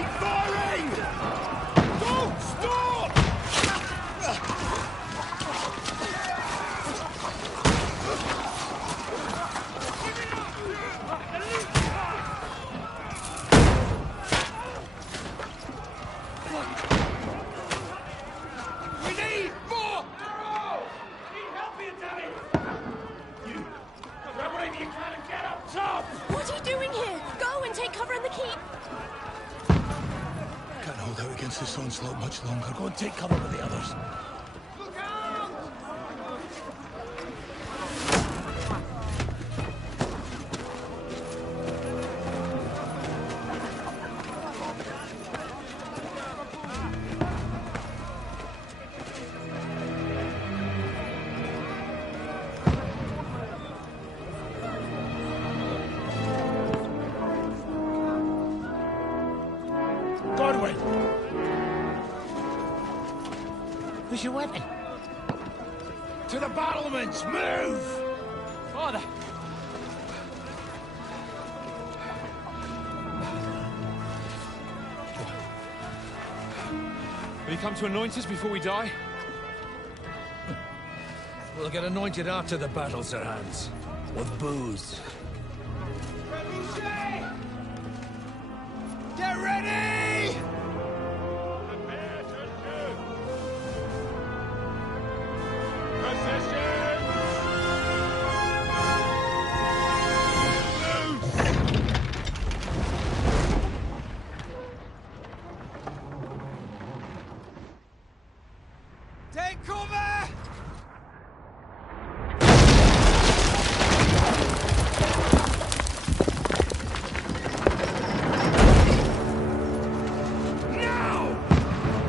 Keep firing! Don't stop! We need more! Need help here, Danny! You! Grab whatever you can and get up top! What are you doing here? Go and take cover in the keep. Can't hold out against this onslaught much longer. Go and take cover with the others. Look out! Godwin! Where's your weapon? To the battlements! Move! Father! Will you come to anoint us before we die? We'll get anointed after the battle, Sir Hans. With booze. Get ready! Take cover! Now!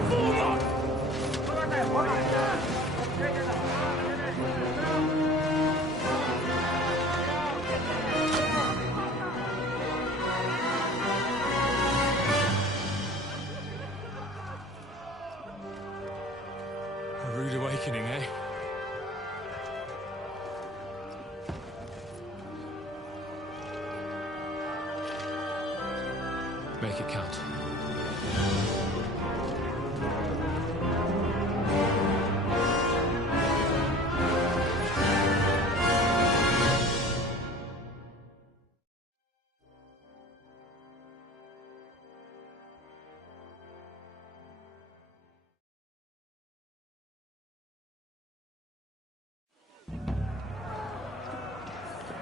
Forward! A rude awakening, eh? Make it count.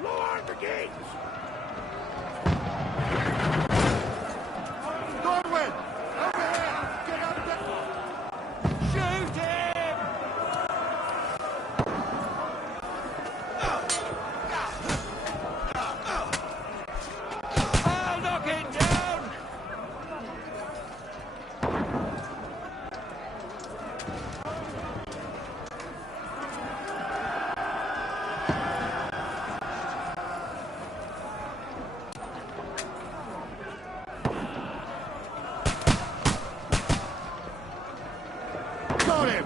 Lower the gates! Godwin! Over here! Get out of the... Shoot him! I'll knock it down! Got him!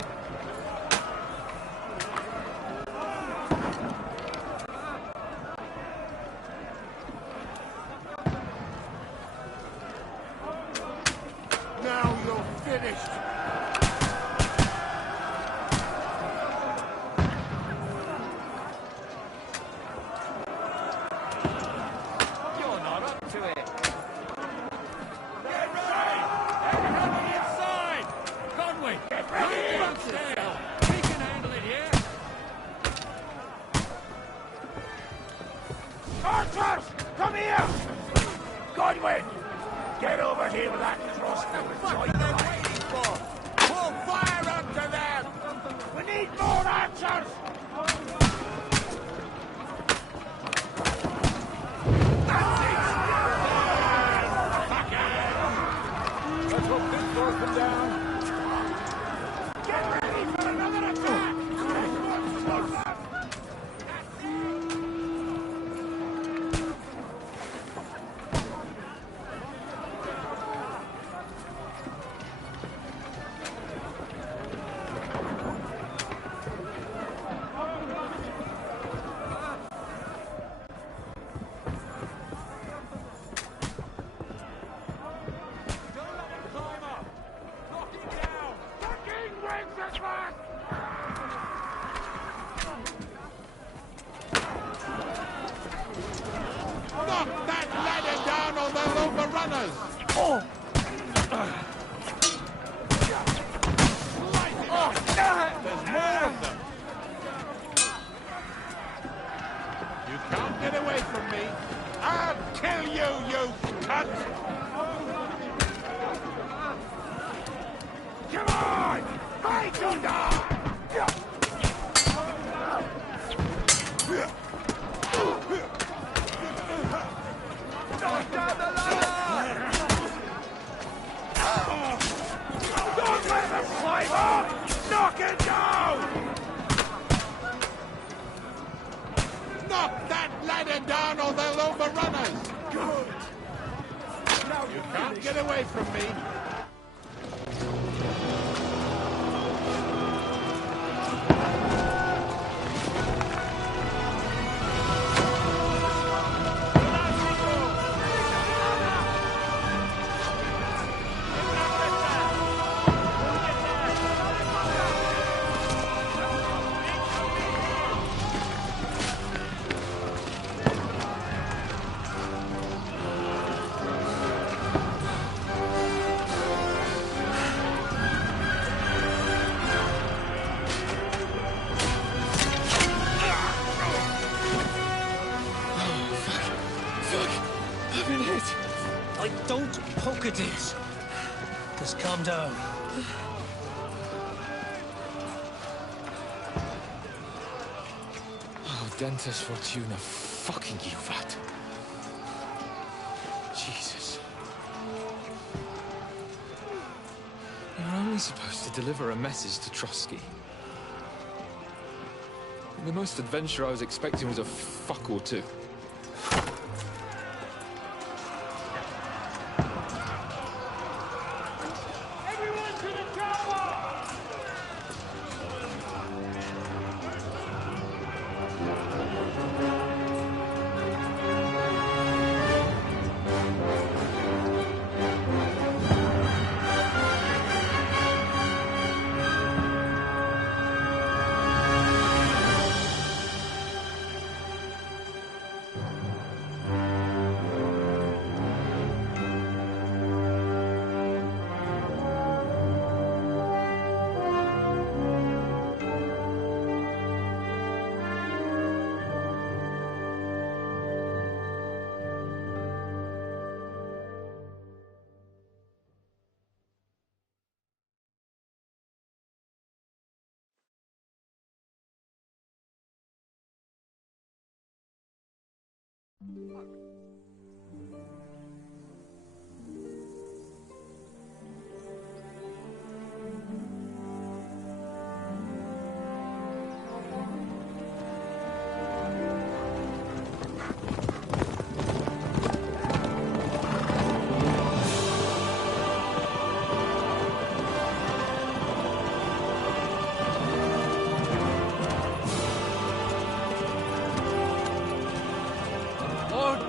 Now you're finished! You're not up to it. Get ready! Everyone on the inside! Conway! Get ready! We can handle it here! Archers! Come here! Godwin! Get over here with that crossbow and join the waiting for! We'll fire onto them! We need more archers! That's it! Back in! Let's hope this throws them down. Get ready for another attack! There's more of them. You can't get away from me. I'll kill you, you cunt! Come on! Fight or die! Knock down the ladder! Don't let them climb up! Knock it down! Knock that ladder down or they'll overrun us! Good! Now you can't get away from me! Don't poke at it. Just calm down. Oh, Dentes Fortuna, fucking you, Vat. Jesus. You're only supposed to deliver a message to Trotsky. The most adventure I was expecting was a fuck or two.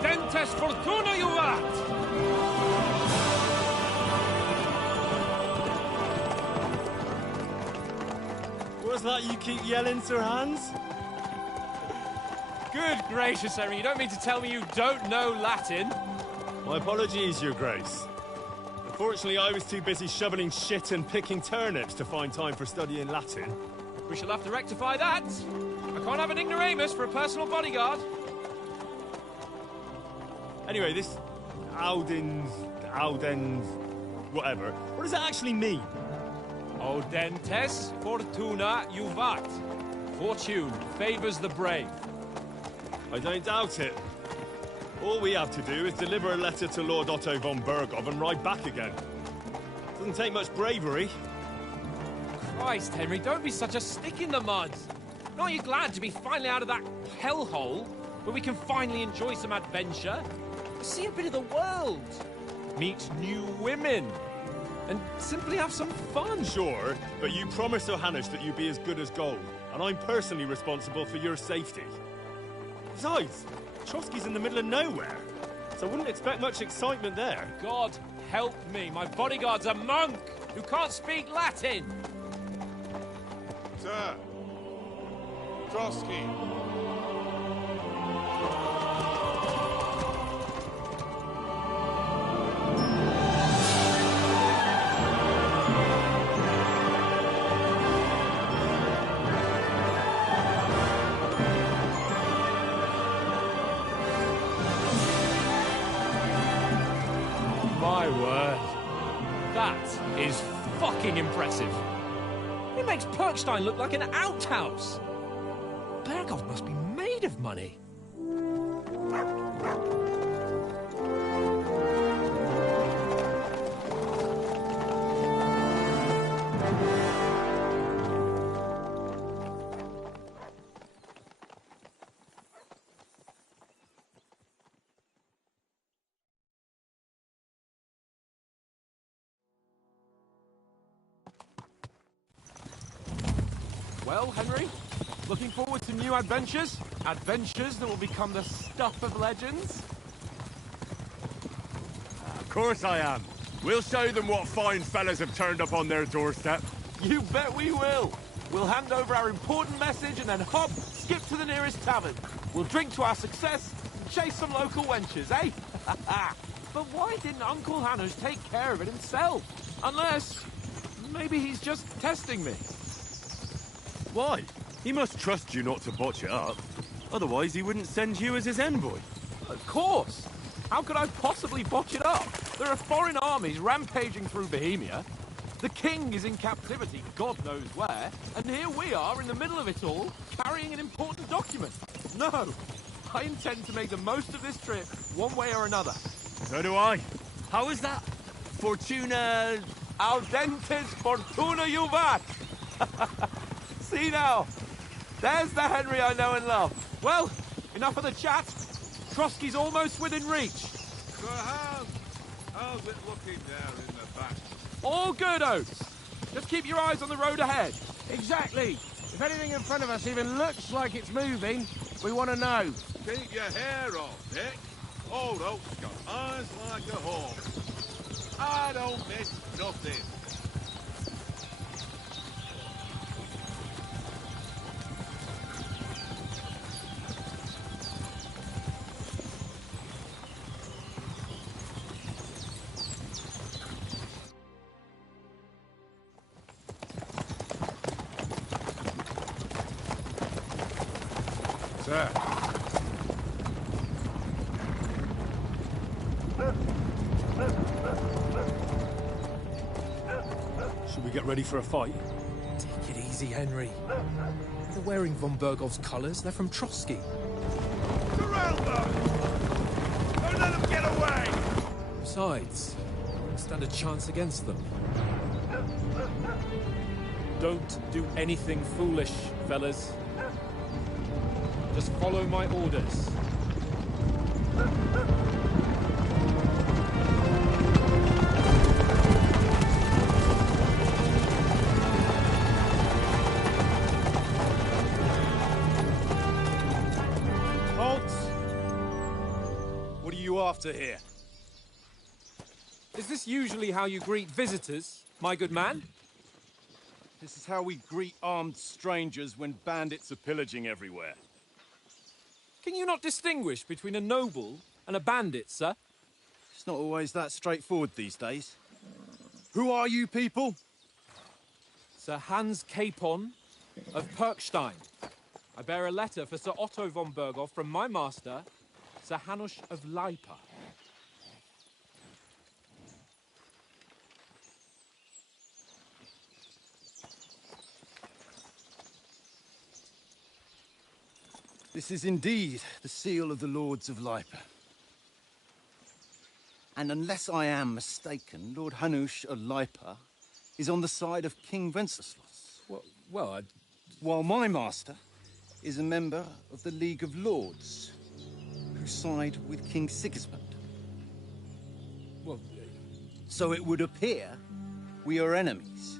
Dentes Fortuna, you vat! What's that you keep yelling, Sir Hans? Good gracious, Henry, you don't mean to tell me you don't know Latin? My apologies, Your Grace. Unfortunately, I was too busy shoveling shit and picking turnips to find time for studying Latin. We shall have to rectify that. I can't have an ignoramus for a personal bodyguard. Anyway, this Audens, whatever. What does that actually mean? Audentes Fortuna Juvat. Fortune favours the brave. I don't doubt it. All we have to do is deliver a letter to Lord Otto von Bergov and ride back again. Doesn't take much bravery. Christ, Henry, don't be such a stick in the mud. Aren't you glad to be finally out of that hellhole where we can finally enjoy some adventure? See a bit of the world, meet new women, and simply have some fun. Sure, but you promised Johannes that you'd be as good as gold, and I'm personally responsible for your safety. Besides, Trotsky's in the middle of nowhere, so I wouldn't expect much excitement there. God help me, my bodyguard's a monk who can't speak Latin. Sir, Trotsky. My word. That is fucking impressive. It makes Perkstein look like an outhouse. Berghoff must be made of money. Well, Henry, looking forward to new adventures? Adventures that will become the stuff of legends? Of course I am. We'll show them what fine fellas have turned up on their doorstep. You bet we will. We'll hand over our important message and then hop, skip to the nearest tavern. We'll drink to our success and chase some local wenches, eh? But why didn't Uncle Hanush take care of it himself? Unless, maybe he's just testing me. Why? He must trust you not to botch it up. Otherwise, he wouldn't send you as his envoy. Of course. How could I possibly botch it up? There are foreign armies rampaging through Bohemia. The king is in captivity, God knows where. And here we are in the middle of it all, carrying an important document. No, I intend to make the most of this trip, one way or another. So do I. How is that? Fortuna... Audentes fortuna juvat! See now, there's the Henry I know and love. Well, enough of the chat. Trotsky's almost within reach. So how's it looking there in the back? All good, Oates. Just keep your eyes on the road ahead. Exactly. If anything in front of us even looks like it's moving, we want to know. Keep your hair off, Dick. Old Oak's got eyes like a hawk. I don't miss nothing. Sir. Should we get ready for a fight? Take it easy, Henry. They're wearing von Bergov's colours. They're from Trotsky. Surround them! Don't let them get away! Besides, we stand a chance against them. Don't do anything foolish, fellas. Just follow my orders. Halt! What are you after here? Is this usually how you greet visitors, my good man? This is how we greet armed strangers when bandits are pillaging everywhere. Can you not distinguish between a noble and a bandit, sir? It's not always that straightforward these days. Who are you people? Sir Hans Capon of Perkstein. I bear a letter for Sir Otto von Berghoff from my master, Sir Hanush of Lipa. This is indeed the seal of the Lords of Lipa. And unless I am mistaken, Lord Hanush of Lipa is on the side of King Wenceslas. Well, While my master is a member of the League of Lords, who side with King Sigismund. well, So it would appear we are enemies.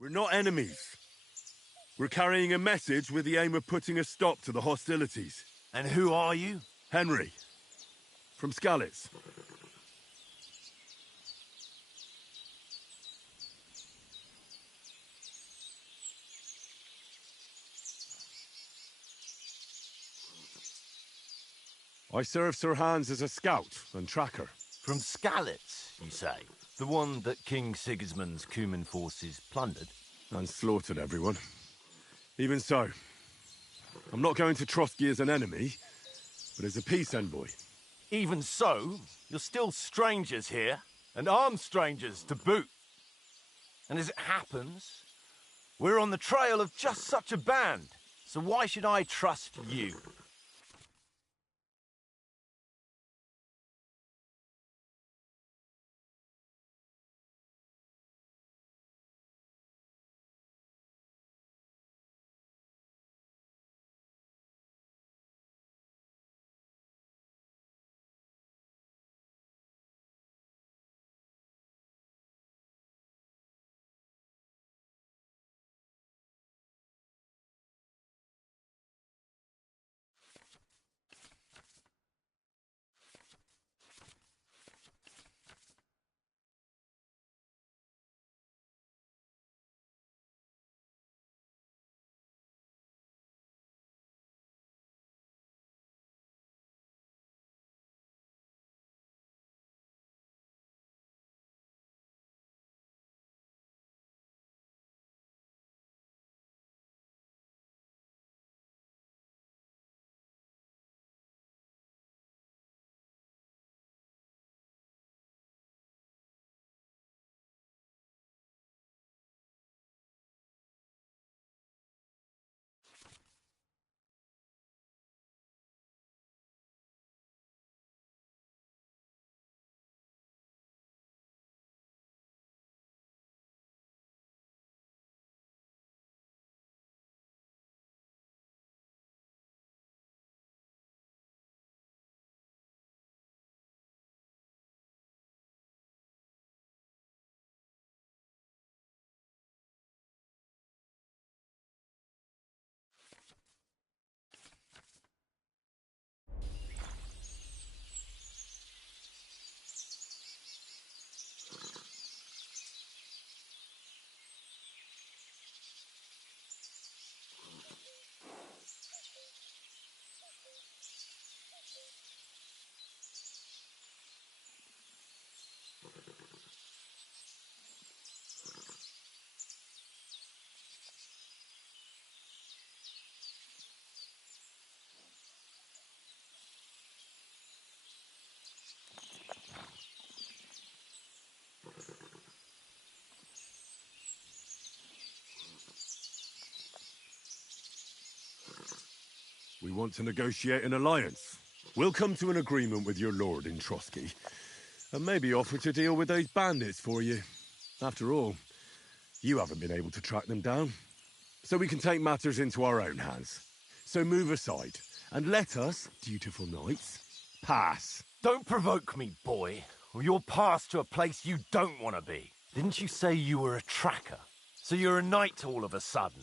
We're not enemies. We're carrying a message with the aim of putting a stop to the hostilities. And who are you? Henry. From Skalitz. I serve Sir Hans as a scout and tracker. From Skalitz, you say? The one that King Sigismund's Cuman forces plundered? And slaughtered everyone. Even so, I'm not going to Trotsky as an enemy, but as a peace envoy. Even so, you're still strangers here, and armed strangers to boot. And as it happens, we're on the trail of just such a band, so why should I trust you? We want to negotiate an alliance. We'll come to an agreement with your lord in Trotsky, and maybe offer to deal with those bandits for you. After all, you haven't been able to track them down. So we can take matters into our own hands. So move aside, and let us, dutiful knights, pass. Don't provoke me, boy, or you'll pass to a place you don't want to be. Didn't you say you were a tracker? So you're a knight all of a sudden?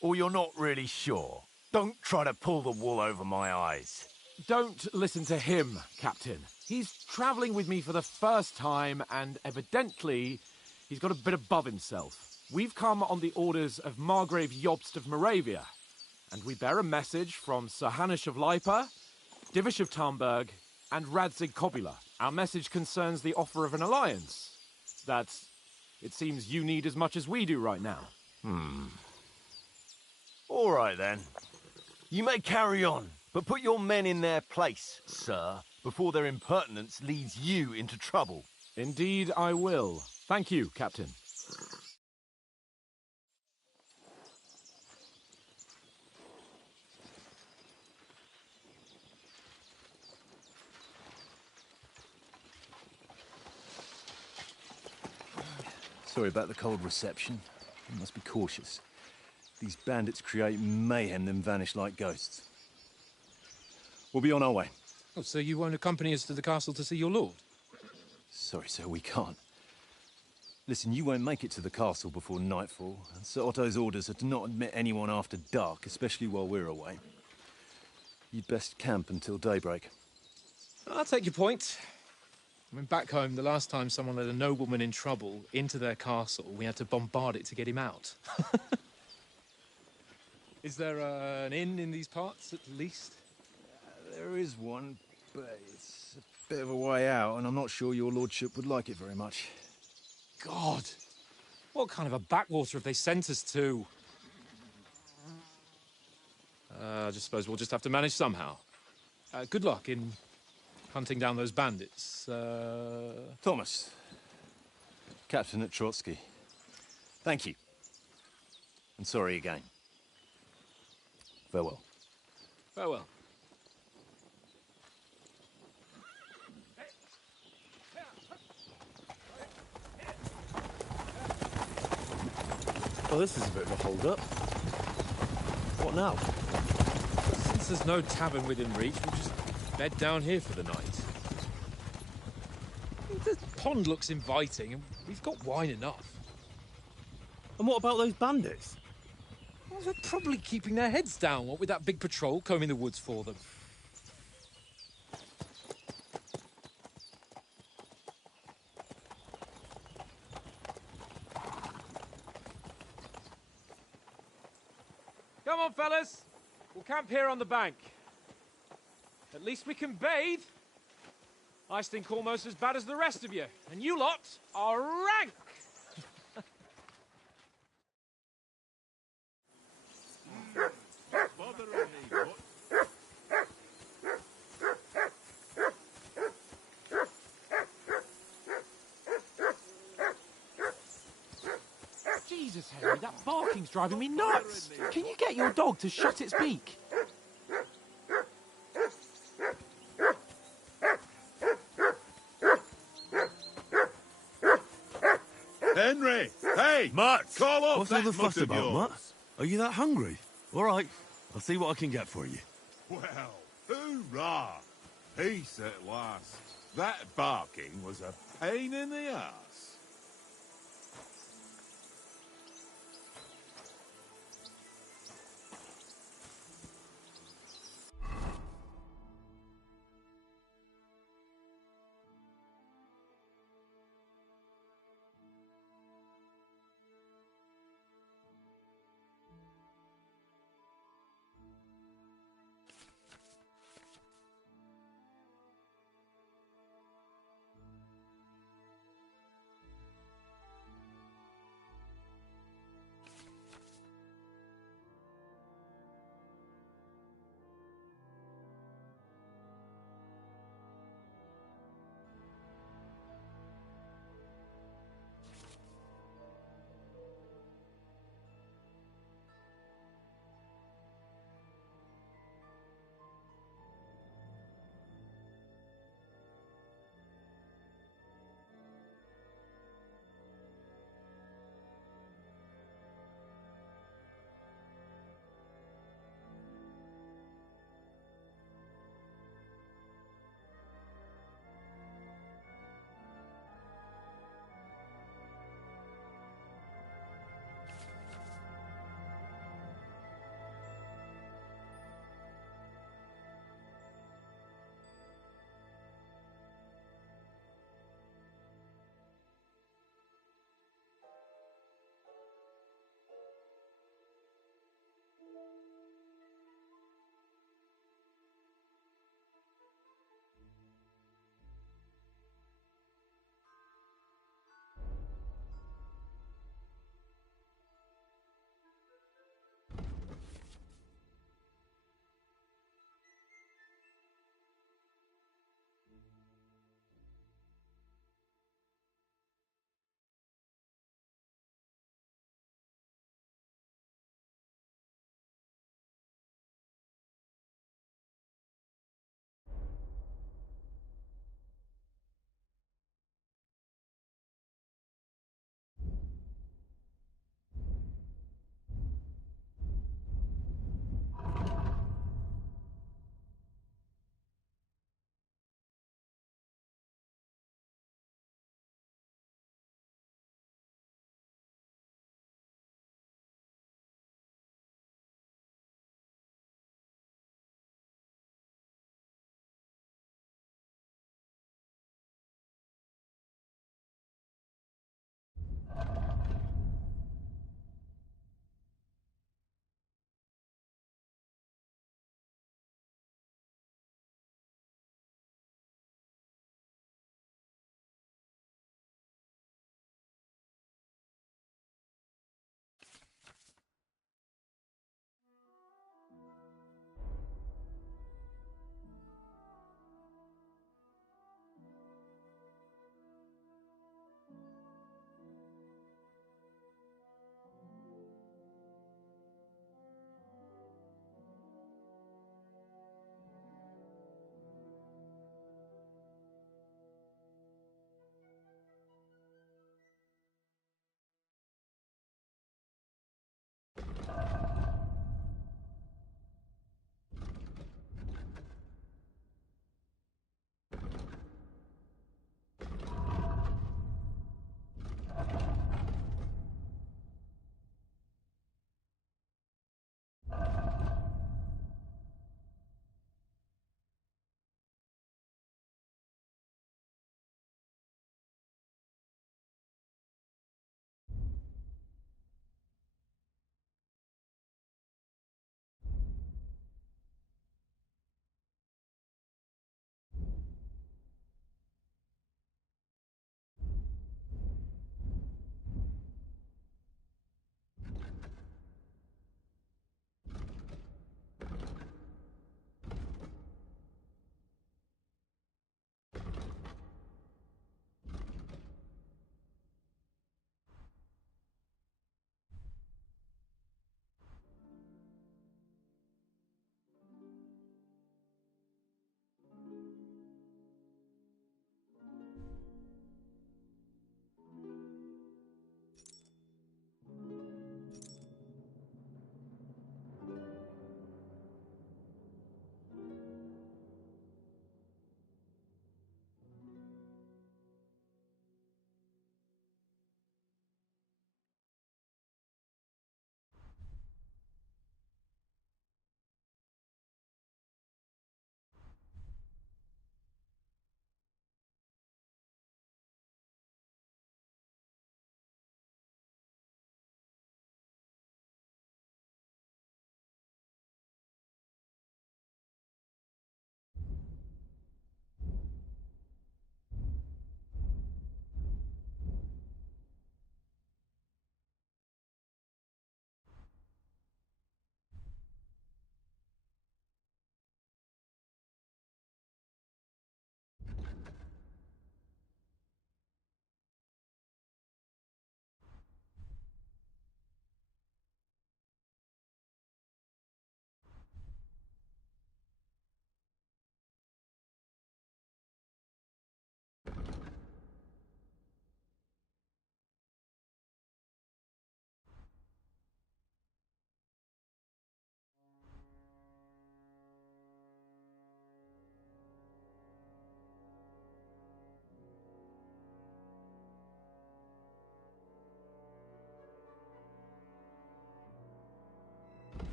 Or you're not really sure? Don't try to pull the wool over my eyes. Don't listen to him, Captain. He's travelling with me for the first time, and evidently, he's got a bit above himself. We've come on the orders of Margrave Jobst of Moravia, and we bear a message from Sir Hanush of Lipa, Divish of Tarnberg, and Radzig Kobula. Our message concerns the offer of an alliance that it seems you need as much as we do right now. All right, then. You may carry on, but put your men in their place, sir, before their impertinence leads you into trouble. Indeed, I will. Thank you, Captain. Sorry about the cold reception. You must be cautious. These bandits create mayhem, then vanish like ghosts. We'll be on our way. Oh, so you won't accompany us to the castle to see your lord? Sorry, sir, we can't. Listen, you won't make it to the castle before nightfall, and Sir Otto's orders are to not admit anyone after dark, especially while we're away. You'd best camp until daybreak. I'll take your point. I mean, back home, the last time someone let a nobleman in trouble into their castle, we had to bombard it to get him out. Is there an inn in these parts, at least? There is one, but it's a bit of a way out, and I'm not sure your lordship would like it very much. God! What kind of a backwater have they sent us to? I just suppose we'll just have to manage somehow. Good luck in hunting down those bandits. Thomas, Captain at Trotsky. Thank you. And sorry again. Farewell. Farewell. Well, this is a bit of a hold-up. What now? Since there's no tavern within reach, we'll just bed down here for the night. The pond looks inviting, and we've got wine enough. And what about those bandits? Well, they're probably keeping their heads down, what with that big patrol combing the woods for them. Come on, fellas. We'll camp here on the bank. At least we can bathe. I stink almost as bad as the rest of you, and you lot are rank! Jesus, Henry, that barking's driving me nuts! Can you get your dog to shut its beak? Henry! Hey! Mutt! Call off What's all that the fuss mutt of about, yours. Mutt? Are you that hungry? All right, I'll see what I can get for you. Well, hoorah! Peace at last. That barking was a pain in the ass.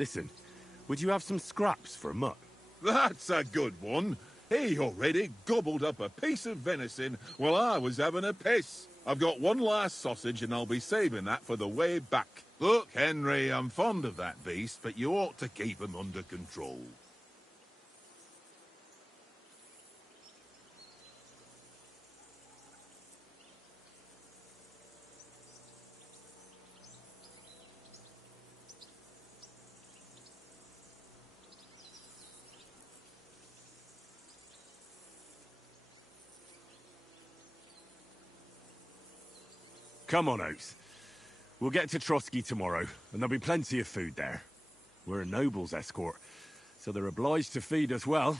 Listen, would you have some scraps for Mutt? That's a good one. He already gobbled up a piece of venison while I was having a piss. I've got one last sausage and I'll be saving that for the way back. Look, Henry, I'm fond of that beast, but you ought to keep him under control. Come on, Oates. We'll get to Trotsky tomorrow, and there'll be plenty of food there. We're a noble's escort, so they're obliged to feed us well.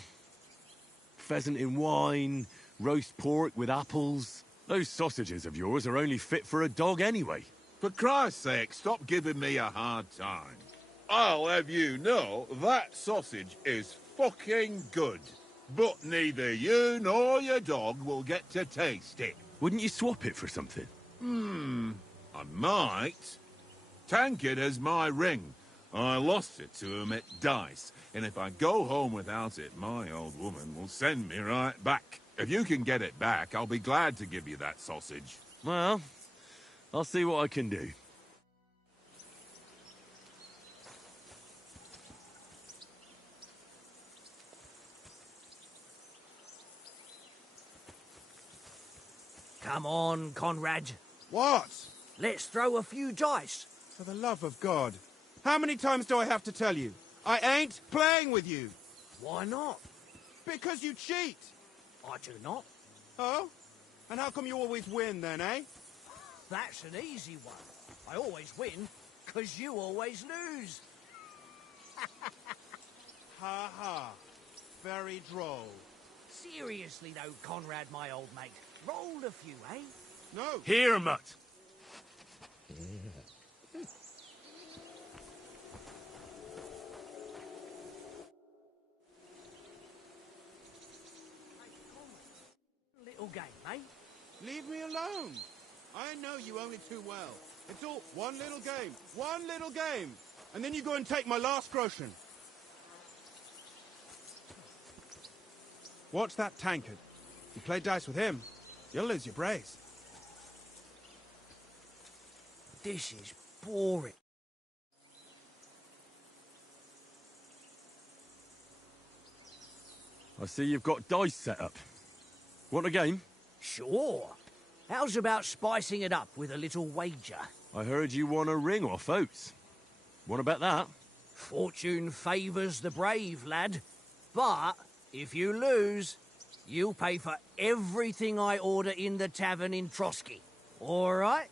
Pheasant in wine, roast pork with apples. Those sausages of yours are only fit for a dog anyway. For Christ's sake, stop giving me a hard time. I'll have you know that sausage is fucking good. But neither you nor your dog will get to taste it. Wouldn't you swap it for something? I might. Tankard has my ring. I lost it to him at dice, and if I go home without it, my old woman will send me right back. If you can get it back, I'll be glad to give you that sausage. Well, I'll see what I can do. Come on, Conrad. What? Let's throw a few dice. For the love of God. How many times do I have to tell you? I ain't playing with you. Why not? Because you cheat. I do not. Oh? And how come you always win then, eh? That's an easy one. I always win, 'cause you always lose. Ha ha. Very droll. Seriously though, Conrad, my old mate. Roll a few, eh? No. Here, Mutt. Little game, eh? Leave me alone. I know you only too well. It's all one little game. One little game. And then you go and take my last groschen. Watch that tankard. You play dice with him, you'll lose your brace. This is boring. I see you've got dice set up. Want a game? Sure. How's about spicing it up with a little wager? I heard you won a ring off Oates. Want to bet that? Fortune favours the brave, lad. But if you lose, you'll pay for everything I order in the tavern in Trotsky. All right?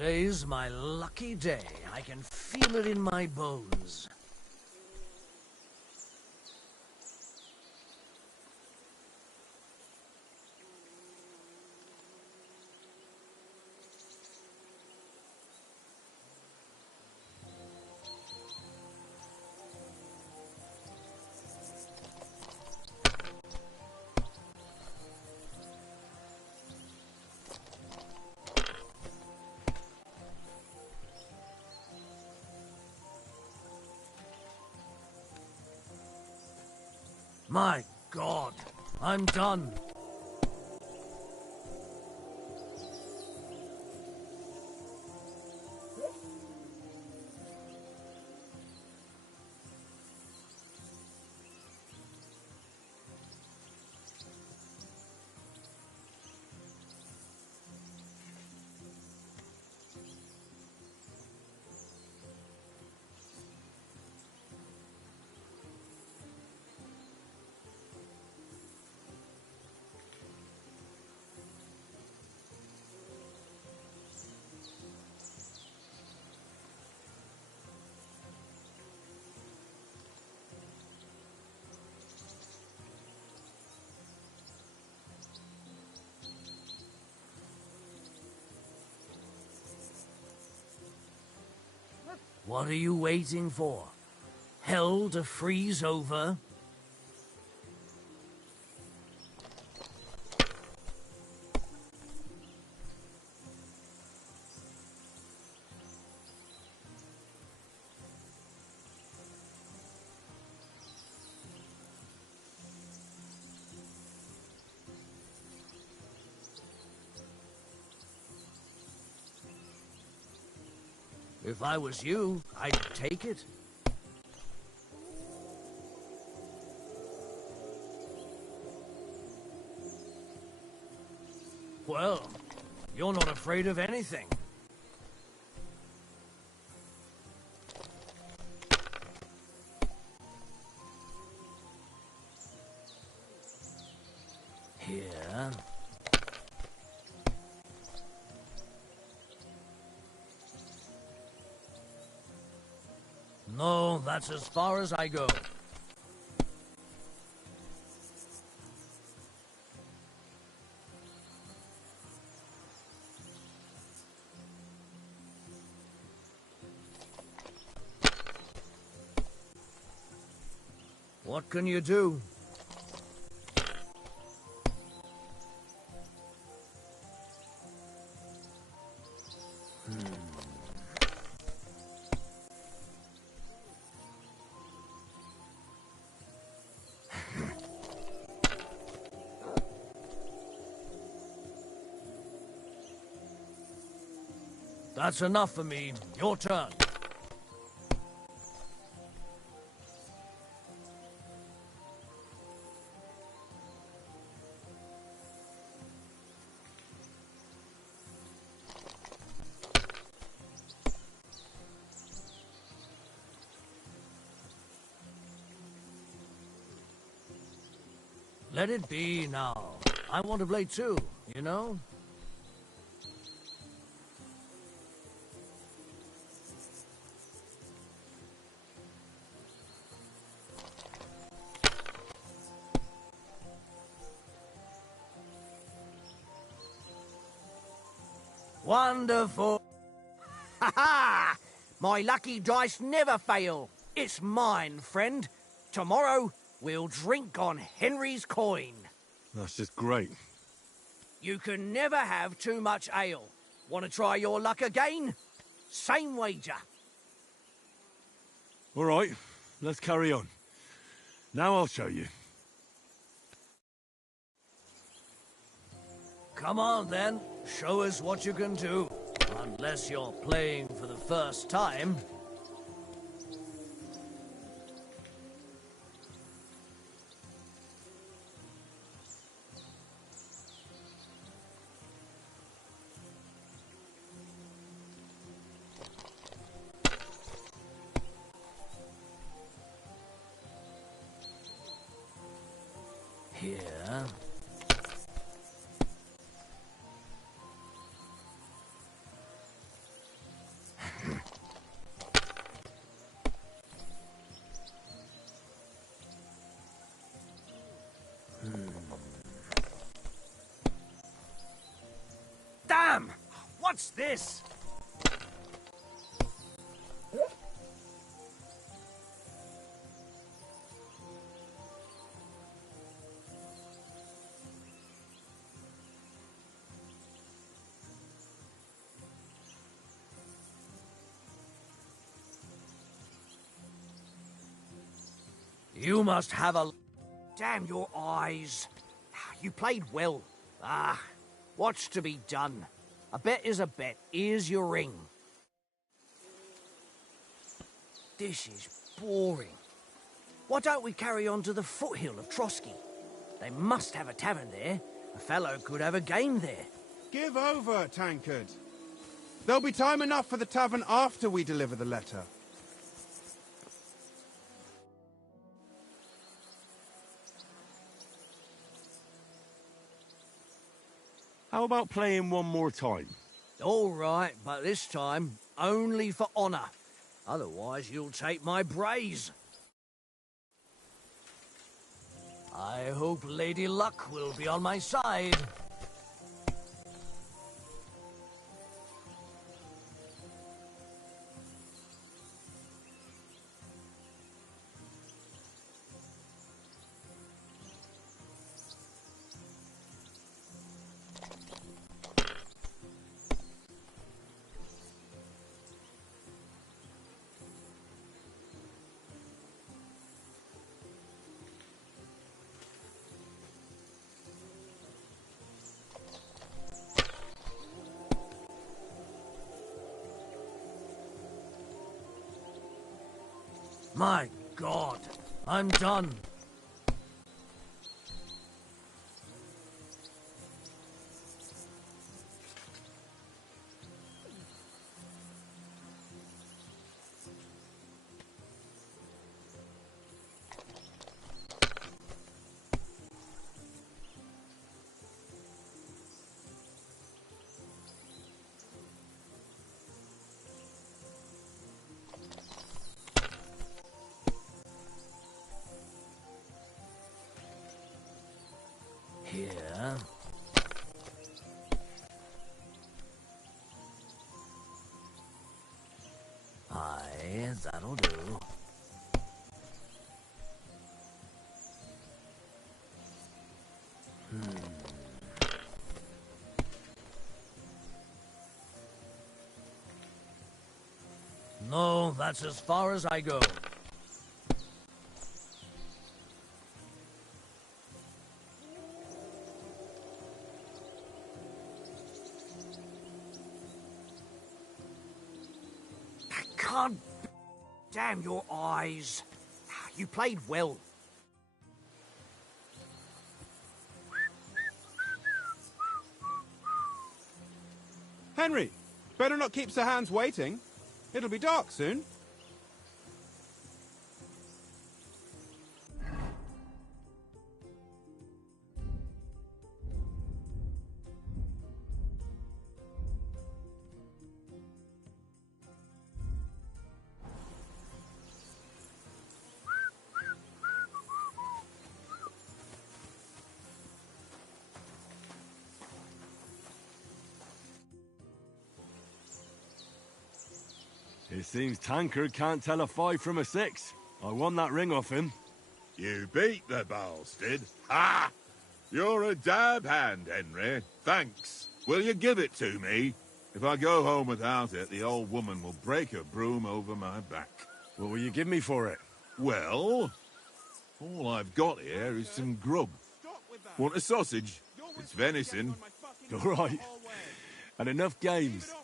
Today's my lucky day. I can feel it in my bones. My God, I'm done. What are you waiting for? Hell to freeze over? If I was you, I'd take it. Well, you're not afraid of anything. Here. No, that's as far as I go. What can you do? That's enough for me. Your turn. Let it be now. I want to play too, you know? Wonderful. Ha ha! My lucky dice never fail. It's mine, friend. Tomorrow, we'll drink on Henry's coin. That's just great. You can never have too much ale. Want to try your luck again? Same wager. All right, let's carry on. Now I'll show you. Come on, then. Show us what you can do. Unless you're playing for the first time. Here. What's this? You must have a... Damn your eyes. You played well. Ah, what's to be done? A bet is a bet. Here's your ring. This is boring. Why don't we carry on to the foothill of Trotsky? They must have a tavern there. A fellow could have a game there. Give over, Tankard. There'll be time enough for the tavern after we deliver the letter. How about playing one more time? All right, but this time only for honor. Otherwise, you'll take my braze. I hope Lady Luck will be on my side. My God, I'm done. Here. Aye, that'll do. No, that's as far as I go. Can't... Damn your eyes. You played well. Henry, better not keep Sir Hans waiting. It'll be dark soon. It seems Tankard can't tell a 5 from a 6. I won that ring off him. You beat the bastard. Ha! You're a dab hand, Henry. Thanks. Will you give it to me? If I go home without it, the old woman will break her broom over my back. What will you give me for it? Well, all I've got here is some grub. Want a sausage? It's venison. All right. And enough games.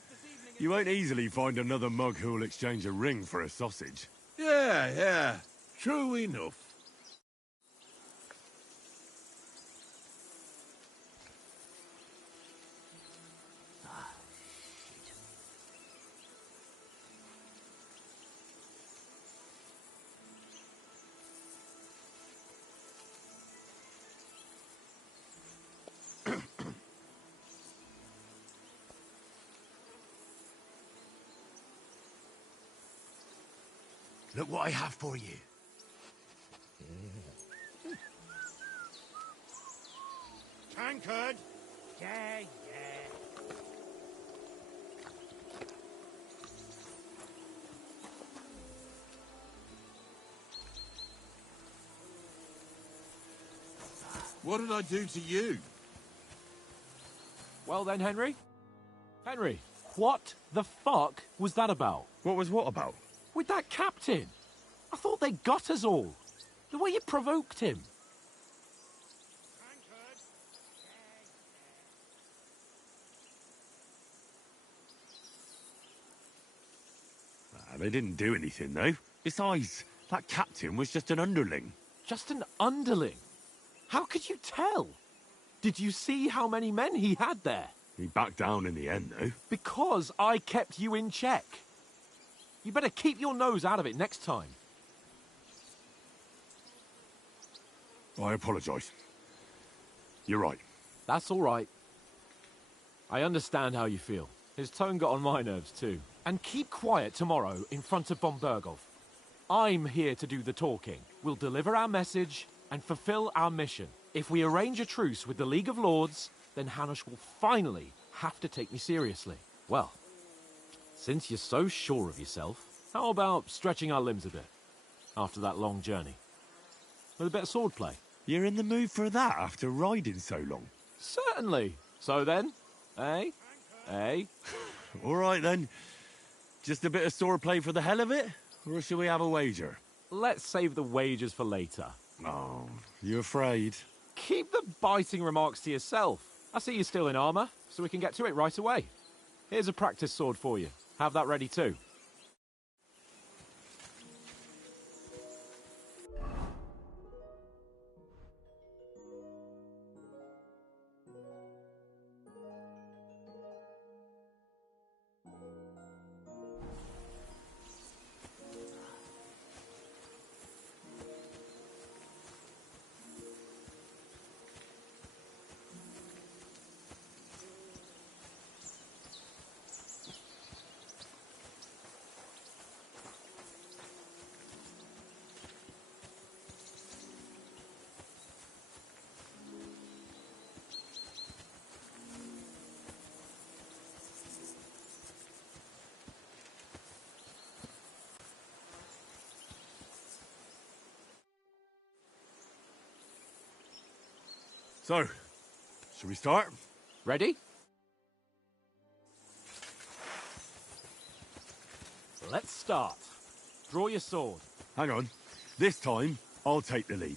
You won't easily find another mug who'll exchange a ring for a sausage. Yeah. True enough. Look what I have for you. Tankard! Yeah. What did I do to you? Well then, Henry? Henry, what the fuck was that about? What was what about? With that captain. I thought they got us all. The way you provoked him. They didn't do anything, though. Besides, that captain was just an underling. Just an underling? How could you tell? Did you see how many men he had there? He backed down in the end, though. Because I kept you in check. You better keep your nose out of it next time. I apologise. You're right. That's all right. I understand how you feel. His tone got on my nerves too. And keep quiet tomorrow in front of Bombergov. I'm here to do the talking. We'll deliver our message and fulfill our mission. If we arrange a truce with the League of Lords, then Hanush will finally have to take me seriously. Well, since you're so sure of yourself, how about stretching our limbs a bit after that long journey? With a bit of swordplay. You're in the mood for that after riding so long? Certainly. So then, eh? Eh? All right then. Just a bit of swordplay for the hell of it? Or shall we have a wager? Let's save the wagers for later. Oh, you afraid? Keep the biting remarks to yourself. I see you're still in armour, so we can get to it right away. Here's a practice sword for you. Have that ready too. So, shall we start? Ready? Let's start. Draw your sword. Hang on. This time, I'll take the lead.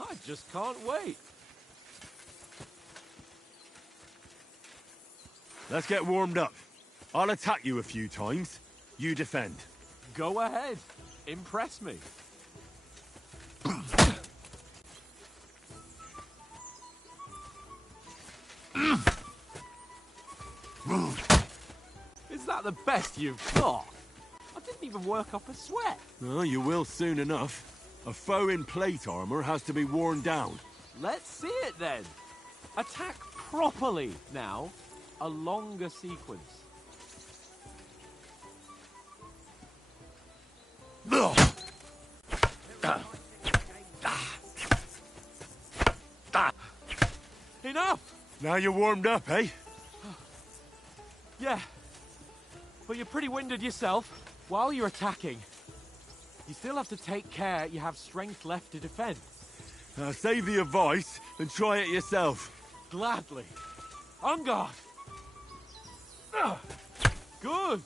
I just can't wait. Let's get warmed up. I'll attack you a few times. You defend. Go ahead. Impress me. Is that the best you've got? I didn't even work up a sweat. Oh, you will soon enough. A foe in plate armor has to be worn down. Let's see it then. Attack properly now. A longer sequence. Enough! Now you're warmed up, eh? Yeah. But you're pretty winded yourself. While you're attacking, you still have to take care you have strength left to defend. Now save the advice and try it yourself. Gladly. On guard. Good.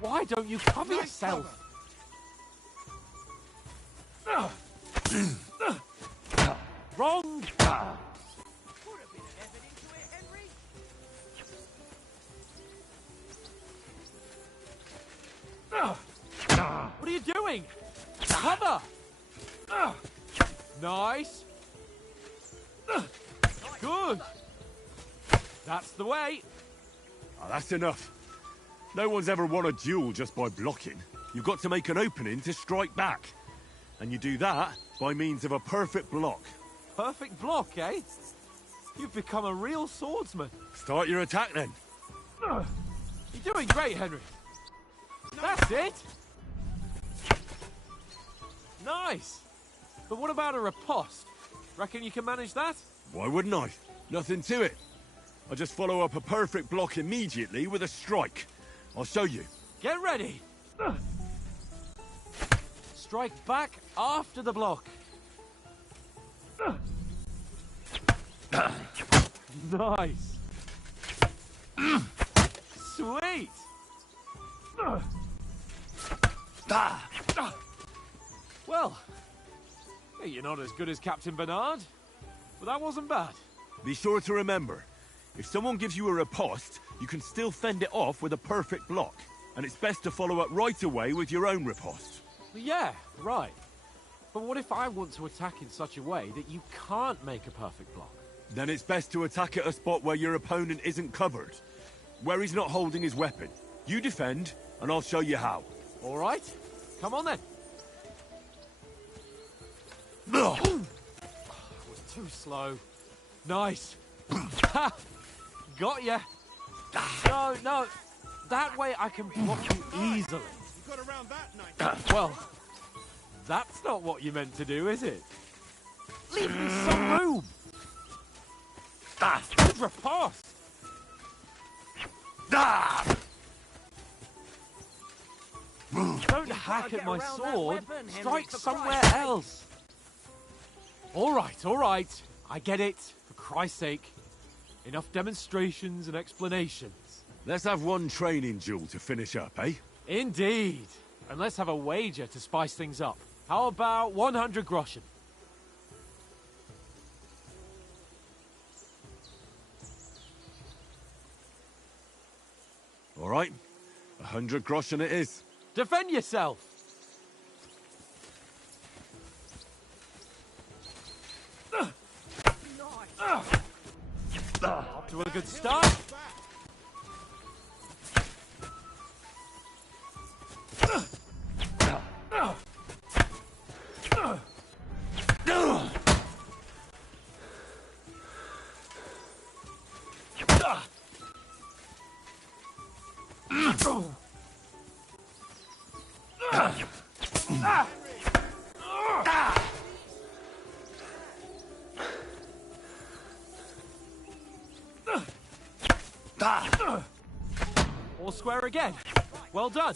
Why don't you cover yourself? Wrong. What are you doing? Cover. Nice. Good. That's the way. Oh, that's enough. No one's ever won a duel just by blocking. You've got to make an opening to strike back. And you do that by means of a perfect block. Perfect block, eh? You've become a real swordsman. Start your attack then. You're doing great, Henry. That's it. Nice. But what about a riposte? Reckon you can manage that? Why wouldn't I? Nothing to it. I just follow up a perfect block immediately with a strike. I'll show you. Get ready. strike back after the block. Nice. Sweet. Well, hey, you're not as good as Captain Bernard, but that wasn't bad. Be sure to remember, if someone gives you a riposte, you can still fend it off with a perfect block. And it's best to follow up right away with your own riposte. Yeah, right. But what if I want to attack in such a way that you can't make a perfect block? Then it's best to attack at a spot where your opponent isn't covered. Where he's not holding his weapon. You defend, and I'll show you how. All right. Come on then. Ugh. Was too slow. Nice. Got ya. No. That way I can block you easily. You got around that nice. Well, that's not what you meant to do, is it? Leave me some room. Good riposte. Don't hack at my sword. Strike somewhere else. All right. I get it. For Christ's sake. Enough demonstrations and explanations. Let's have one training duel to finish up, eh? Indeed. And let's have a wager to spice things up. How about 100 groschen? All right. 100 groschen it is. Defend yourself! Up to a good start. All square again. Well done.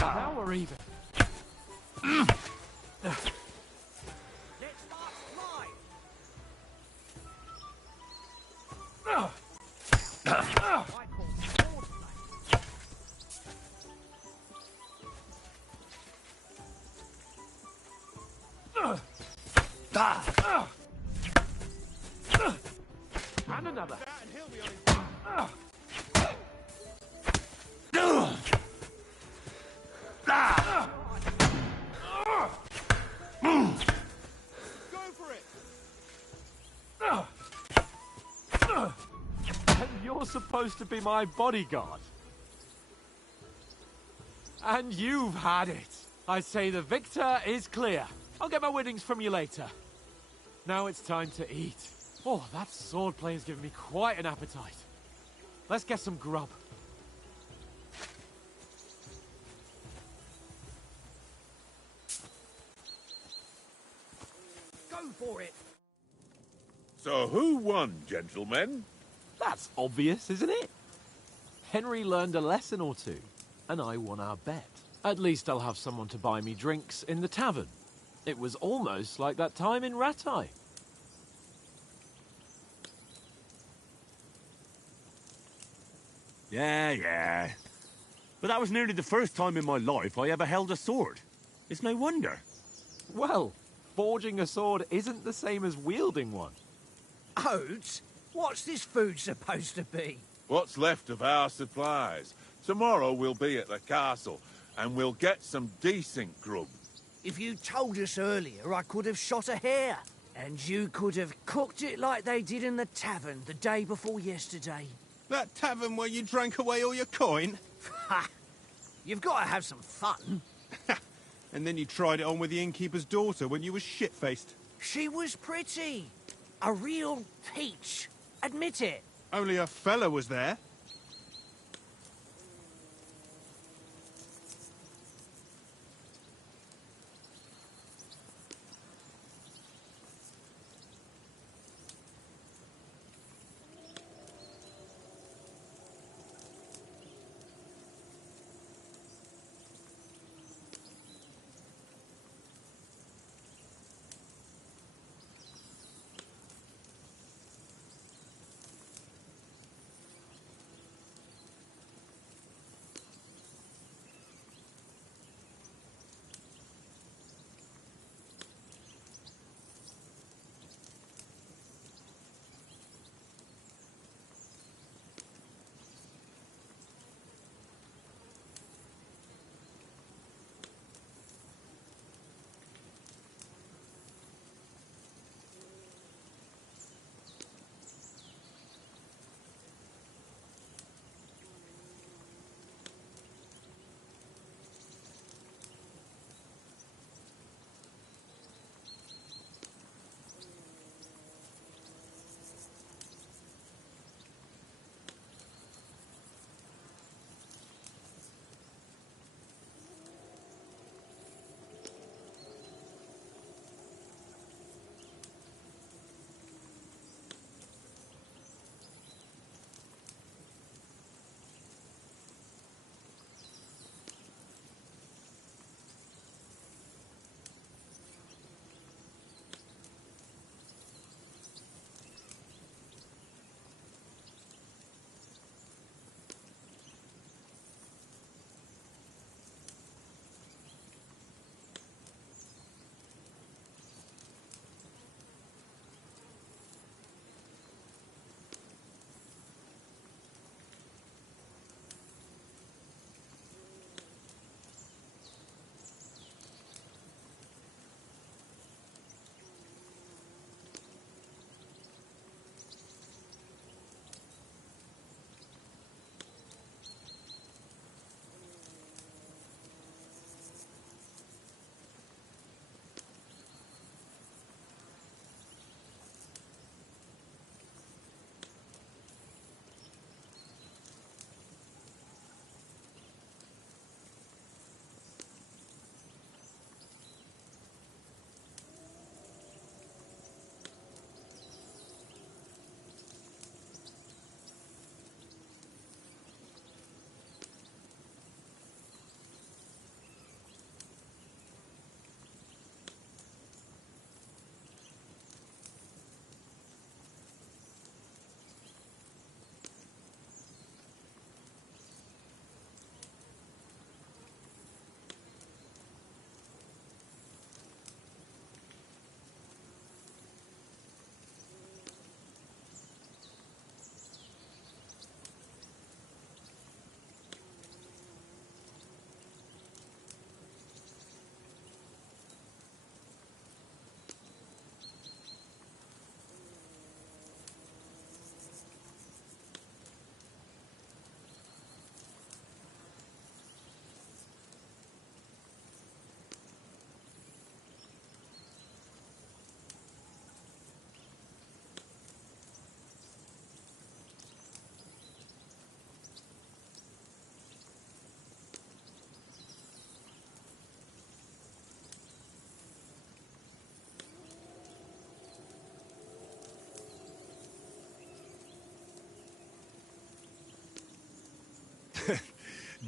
Now we're even. And another. Go for it. And you're supposed to be my bodyguard. And you've had it. I say the victor is clear. I'll get my winnings from you later. Now it's time to eat. Oh, that swordplay has given me quite an appetite. Let's get some grub. Go for it. So who won, gentlemen? That's obvious, isn't it? Henry learned a lesson or two, and I won our bet. At least I'll have someone to buy me drinks in the tavern. It was almost like that time in Rattay. Yeah. But that was nearly the first time in my life I ever held a sword. It's no wonder. Well, forging a sword isn't the same as wielding one. Oates, what's this food supposed to be? What's left of our supplies. Tomorrow we'll be at the castle, and we'll get some decent grub. If you told us earlier, I could have shot a hare. And you could have cooked it like they did in the tavern the day before yesterday. That tavern where you drank away all your coin? Ha! You've got to have some fun. And then you tried it on with the innkeeper's daughter when you were shit-faced. She was pretty. A real peach. Admit it. Only a fella was there.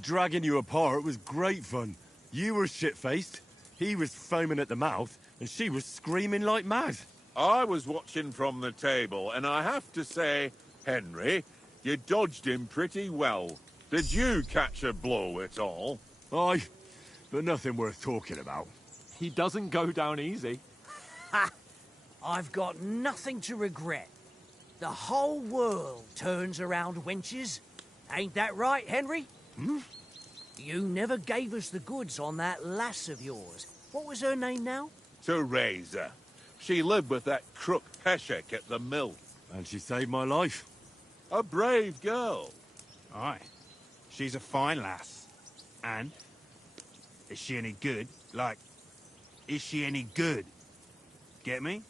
Dragging you apart was great fun. You were shit-faced, he was foaming at the mouth, and she was screaming like mad. I was watching from the table, and I have to say, Henry, you dodged him pretty well. Did you catch a blow at all? Aye, but nothing worth talking about. He doesn't go down easy. Ha! I've got nothing to regret. The whole world turns around wenches. Ain't that right, Henry? Hmm? You never gave us the goods on that lass of yours. What was her name now? Teresa. She lived with that crook Peshek at the mill. And she saved my life. A brave girl. Aye. She's a fine lass. And? Is she any good? Like, is she any good? Get me?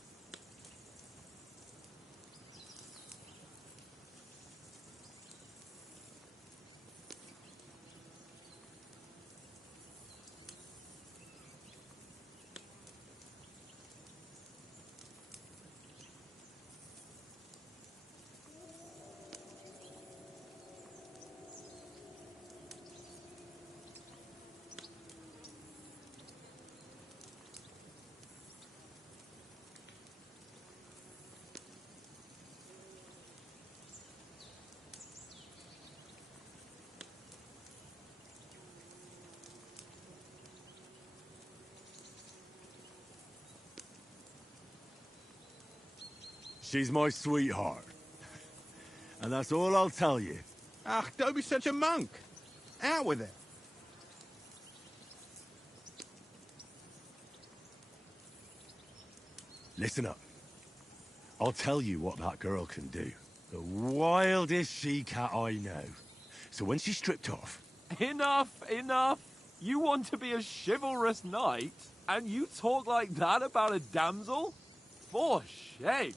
She's my sweetheart. And that's all I'll tell you. Ah, don't be such a monk. Out with it. Listen up. I'll tell you what that girl can do. The wildest she-cat I know. So when she's stripped off... Enough, enough. You want to be a chivalrous knight, and you talk like that about a damsel? For shame.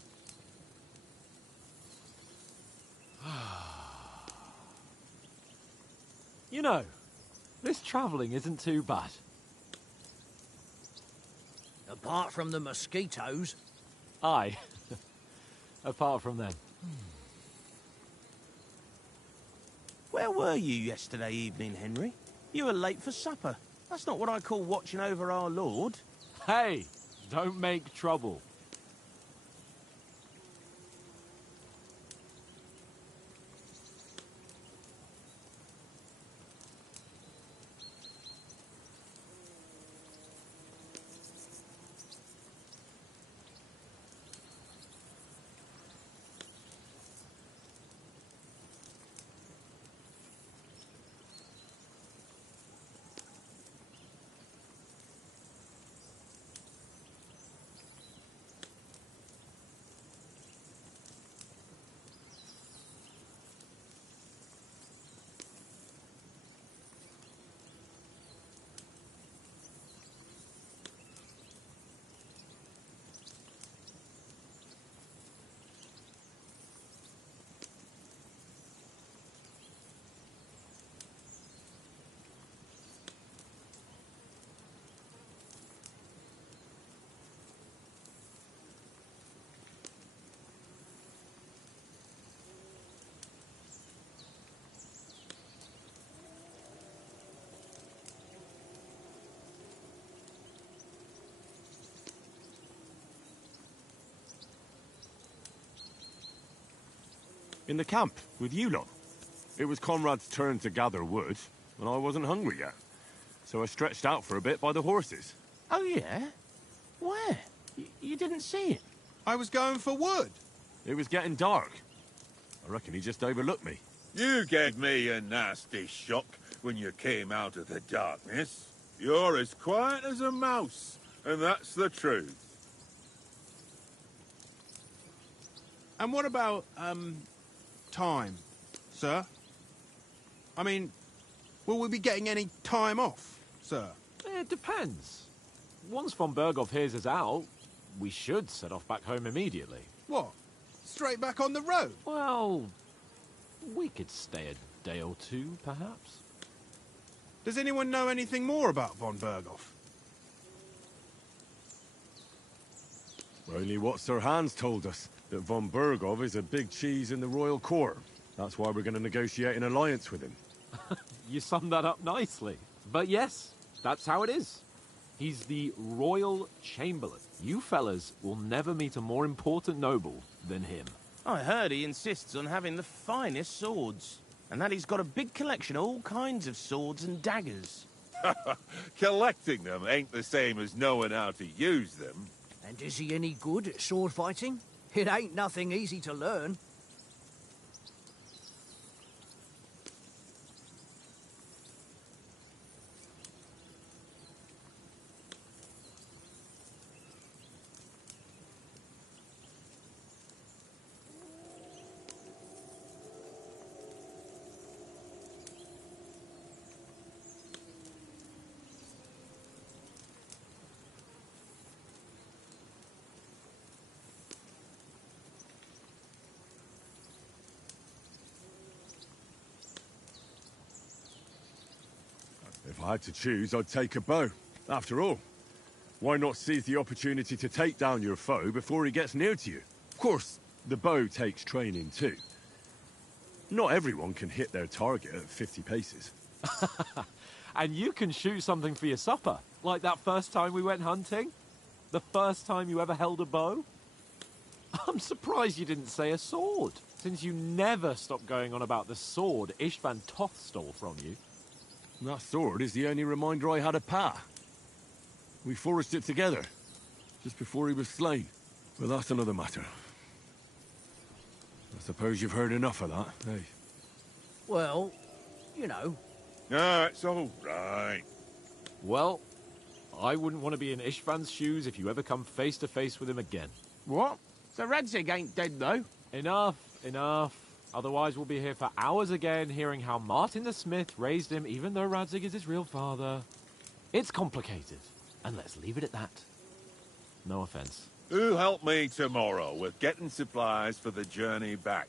You know, this travelling isn't too bad. Apart from the mosquitoes. Aye. Apart from them. Where were you yesterday evening, Henry? You were late for supper. That's not what I call watching over our Lord. Hey, don't make trouble. In the camp, with you lot. It was Conrad's turn to gather wood, and I wasn't hungry yet. So I stretched out for a bit by the horses. Oh, yeah? Where? You didn't see it? I was going for wood. It was getting dark. I reckon he just overlooked me. You gave me a nasty shock when you came out of the darkness. You're as quiet as a mouse, and that's the truth. And what about, time, sir? I mean, will we be getting any time off, sir? It depends. Once von Berghoff hears us out, we should set off back home immediately. What? Straight back on the road? Well, we could stay a day or two, perhaps. Does anyone know anything more about von Berghoff? Only what Sir Hans told us, that von Berghoff is a big cheese in the royal court. That's why we're going to negotiate an alliance with him. You summed that up nicely. But yes, that's how it is. He's the Royal Chamberlain. You fellas will never meet a more important noble than him. I heard he insists on having the finest swords, and that he's got a big collection of all kinds of swords and daggers. Collecting them ain't the same as knowing how to use them. And is he any good at sword fighting? It ain't nothing easy to learn. If I had to choose, I'd take a bow. After all, why not seize the opportunity to take down your foe before he gets near to you? Of course, the bow takes training too. Not everyone can hit their target at 50 paces. And you can shoot something for your supper, like that first time we went hunting? The first time you ever held a bow? I'm surprised you didn't say a sword, since you never stopped going on about the sword Ishvan Toth stole from you. That sword is the only reminder I had of Pa. We forged it together, just before he was slain. But that's another matter. I suppose you've heard enough of that, eh? Well, you know. No, it's all right. Well, I wouldn't want to be in Ishvan's shoes if you ever come face to face with him again. What? So Radzig ain't dead, though? Enough, enough. Otherwise we'll be here for hours again, hearing how Martin the Smith raised him, even though Radzig is his real father. It's complicated, and let's leave it at that. No offense. Who'll help me tomorrow with getting supplies for the journey back?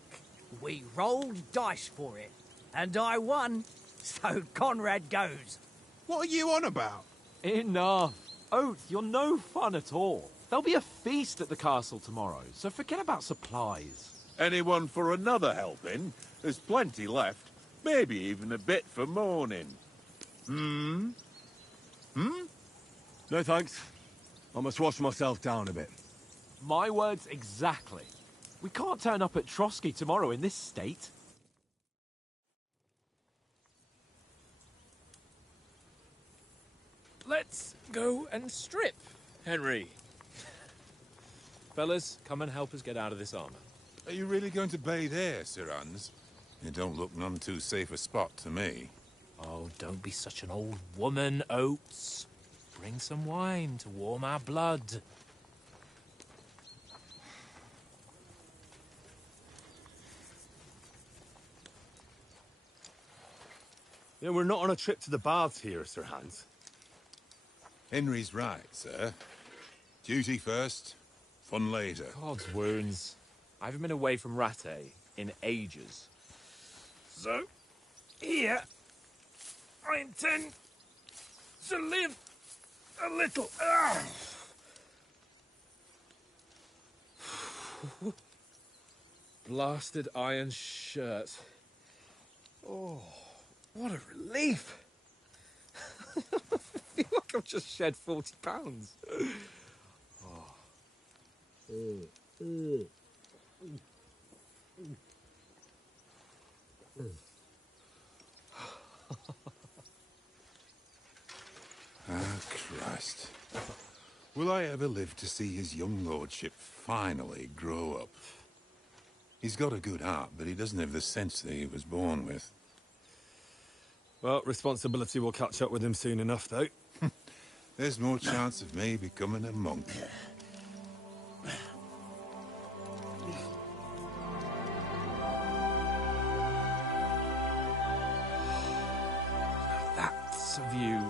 We rolled dice for it, and I won, so Conrad goes. What are you on about? Enough. Oath, you're no fun at all. There'll be a feast at the castle tomorrow, so forget about supplies. Anyone for another helping? There's plenty left. Maybe even a bit for morning. No thanks. I must wash myself down a bit. My words exactly. We can't turn up at Trotsky tomorrow in this state. Let's go and strip, Henry. Fellas, come and help us get out of this armor. Are you really going to bathe here, Sir Hans? It don't look none too safe a spot to me. Oh, don't be such an old woman, Oates. Bring some wine to warm our blood. Yeah, we're not on a trip to the baths here, Sir Hans. Henry's right, sir. Duty first, fun later. God's wounds. I haven't been away from Rattay in ages. So, here, I intend to live a little. Blasted iron shirt. Oh, what a relief. I feel like I've just shed 40 pounds. Ah, Christ. Will I ever live to see his young lordship finally grow up? He's got a good heart, but he doesn't have the sense that he was born with. Well, responsibility will catch up with him soon enough, though. There's more chance of me becoming a monk. That's a view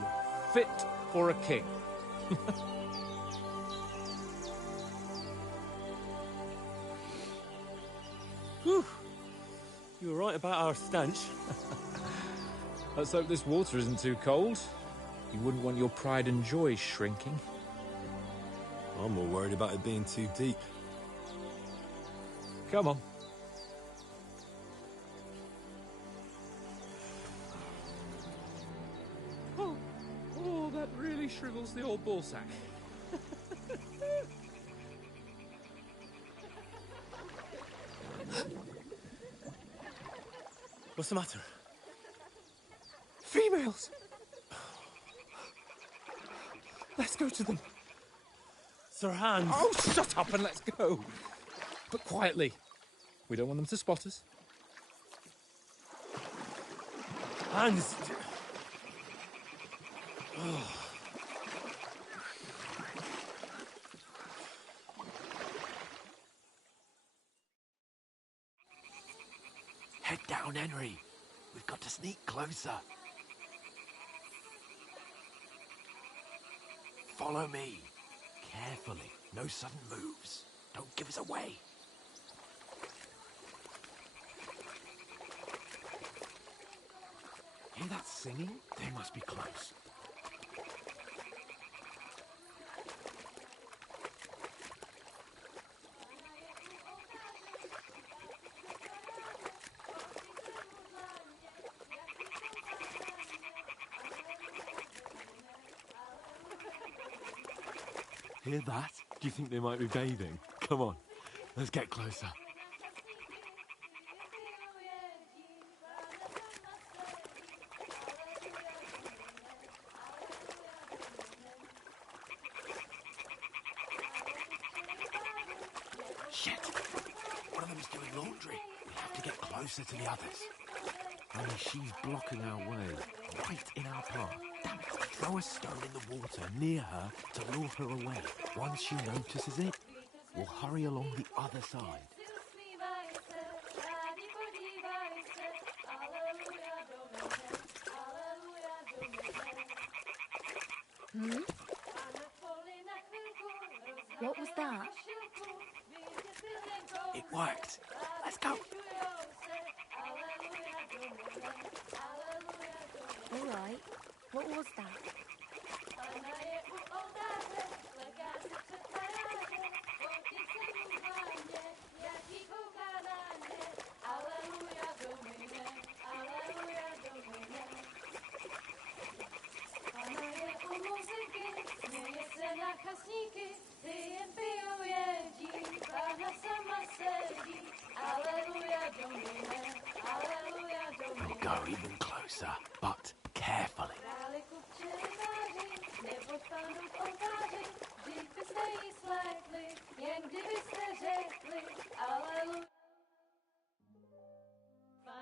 fit for a king. Whew. You were right about our stench. Let's hope this water isn't too cold. You wouldn't want your pride and joy shrinking. I'm more worried about it being too deep. Come on. really shrivels the old ballsack. What's the matter? Females! Let's go to them. Sir Hans! Oh, shut up and let's go. But quietly. We don't want them to spot us. Hans! Head down, Henry. We've got to sneak closer. Follow me. Carefully. No sudden moves. Don't give us away. Hear that singing? They must be close. Hear that? Do you think they might be bathing? Come on, let's get closer. Shit! One of them's doing laundry. We have to get closer to the others. Only she's blocking our way, right in our path. Damn it. Throw a stone in the water near her to lure her away. Once she notices it, we'll hurry along the other side. Hmm? What was that? It worked. Let's go. All right. What was that? We'll go even closer, but carefully.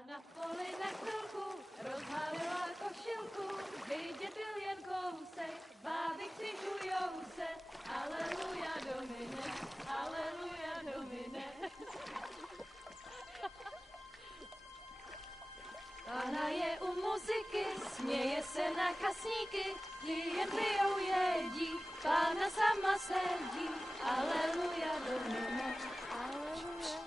Na poli na chvilku rozhálila košilku, vidět byl jen kousek, báby křižujou se, aleluja Domine, aleluja Domine. Pána je u muziky, směje se na kasníky, klienty jen jedí, Pána sama sedí, aleluja Domine, aleluja.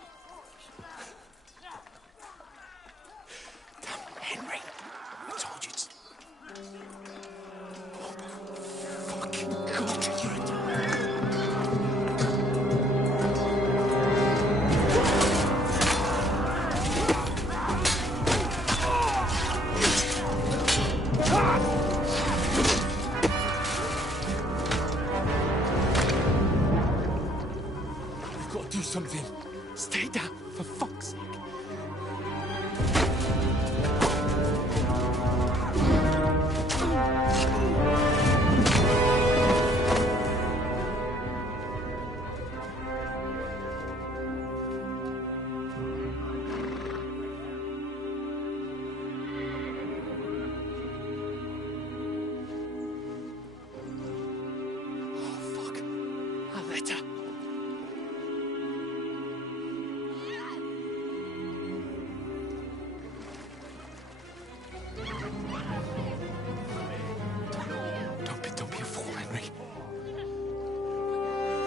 Henry, I told you to... Fucking God, We've got to do something. Stay down, for fuck's sake.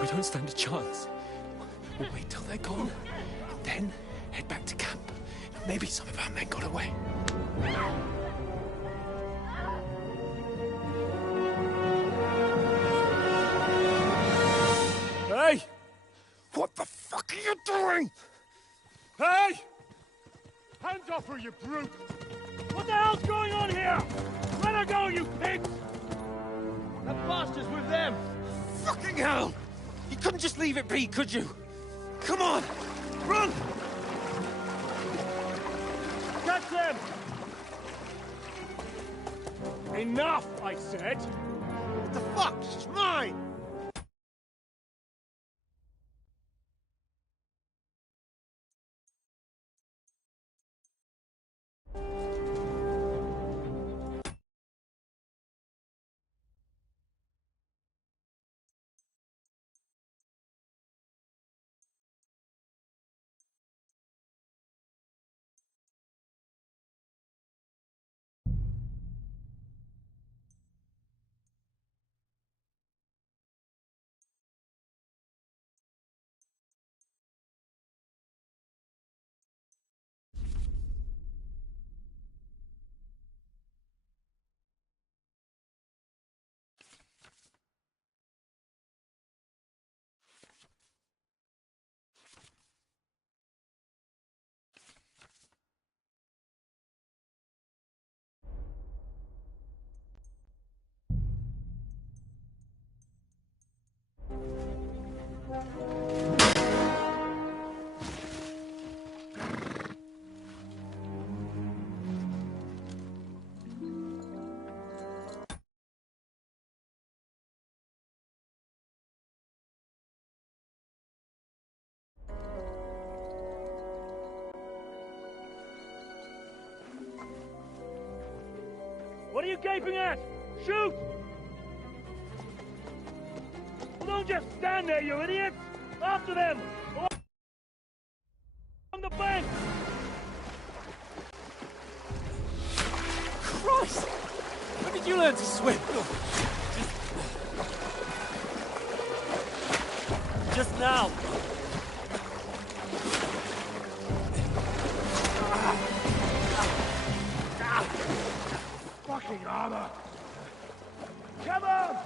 We don't stand a chance. We'll wait till they're gone, and then head back to camp. Maybe some of our men got away. Hey! What the fuck are you doing? Hey! Hands off her, you brute! What the hell's going on here? Let her go, you pigs! That bastard's with them! Fucking hell! You couldn't just leave it be, could you? Come on! Run! Catch them! Enough, I said! What the fuck? It's mine! What are you gaping at? Shoot! Well, don't just stand there, you idiots! After them! On the bank! Christ! When did you learn to swim? Just now! Fucking armor! Come on!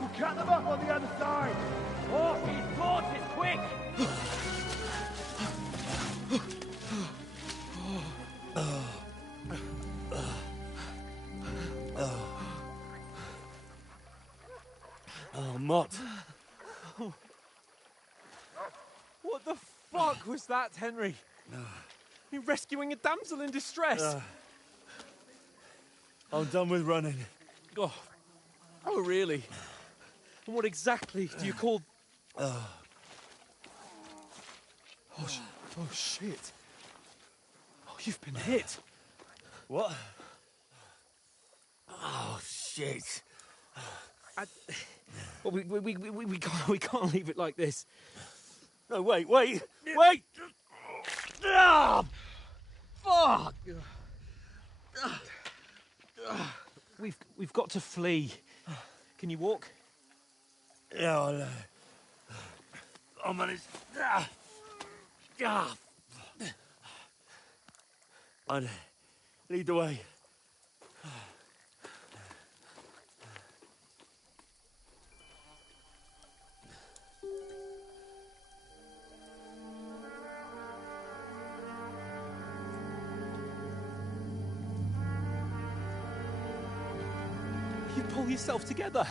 We'll cut them up on the other side! Oh, these torches, quick! Oh, Mott. What the fuck was that, Henry? You rescuing a damsel in distress? I'm done with running. Oh, really? And what exactly do you call... Oh, shit. Oh, you've been hit. What? Oh, shit. Well, we can't leave it like this. No, wait! Ah, fuck! We've got to flee. Can you walk? Yeah, I'll manage. I'd lead the way. You pull yourself together.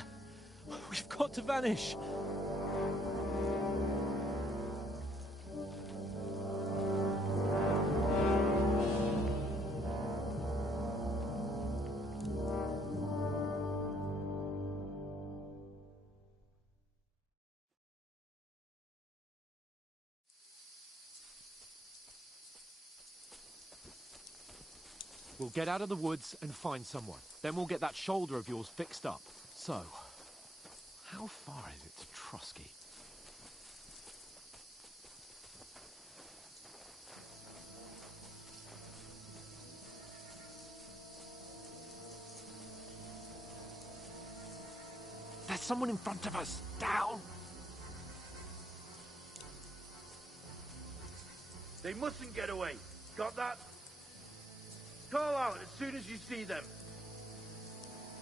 We've got to vanish. We'll get out of the woods and find someone. Then we'll get that shoulder of yours fixed up. So, how far is it to Trotsky? There's someone in front of us. Down! They mustn't get away. Got that? Call out as soon as you see them.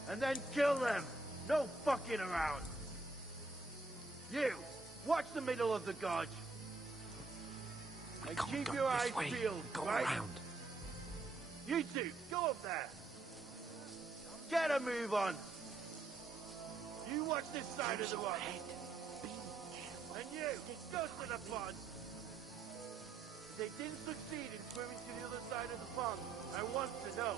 And then kill them. No fucking around. You, watch the middle of the gorge. And keep your eyes peeled, right? Around. You two, go up there. Get a move on. You watch this side of the rock. And you, go to the pond. If they didn't succeed in swimming to the other side of the pond, I want to know.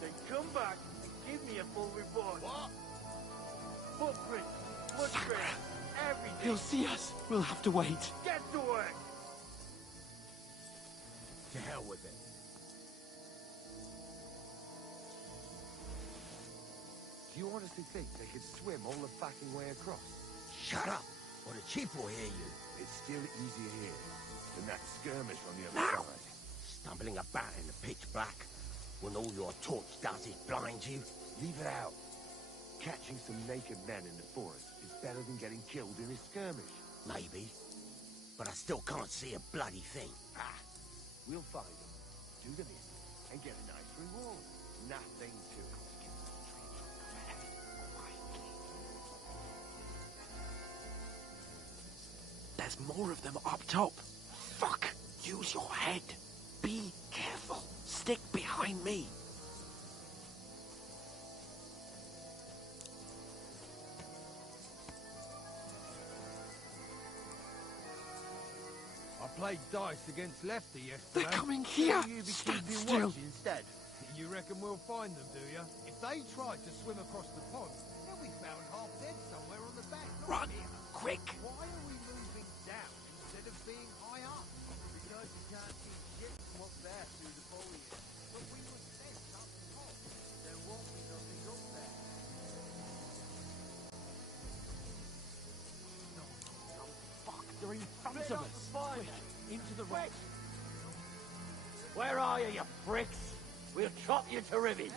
Then come back and give me a full report. What? Footprints, blood trails, everything. He'll see us. We'll have to wait. Get to work! To hell with it. Do you honestly think they could swim all the fucking way across? Shut up, or the chief will hear you. It's still easier here than that skirmish on the other side. Stumbling about in the pitch black, when all your torch does is blind you. Leave it out. Catching some naked men in the forest is better than getting killed in a skirmish. Maybe, but I still can't see a bloody thing. We'll find them, do the bit, and get a nice reward. Nothing to it. There's more of them up top. Fuck! Use your head. Be careful. Stick behind me. I played dice against Lefty yesterday. They're coming here. You be Stand keeping still. watch instead. You reckon we'll find them, do you? If they tried to swim across the pond, they'll be found half dead somewhere on the bank. Run! Quick! Why are we moving down instead of being high up? Because you can't see shit from up there through the foliage. But we were set up top. There won't be nothing up there. Fuck! They're in front of us. Quick! Into the rocks. Where are you, you pricks? We'll chop you to ribbons.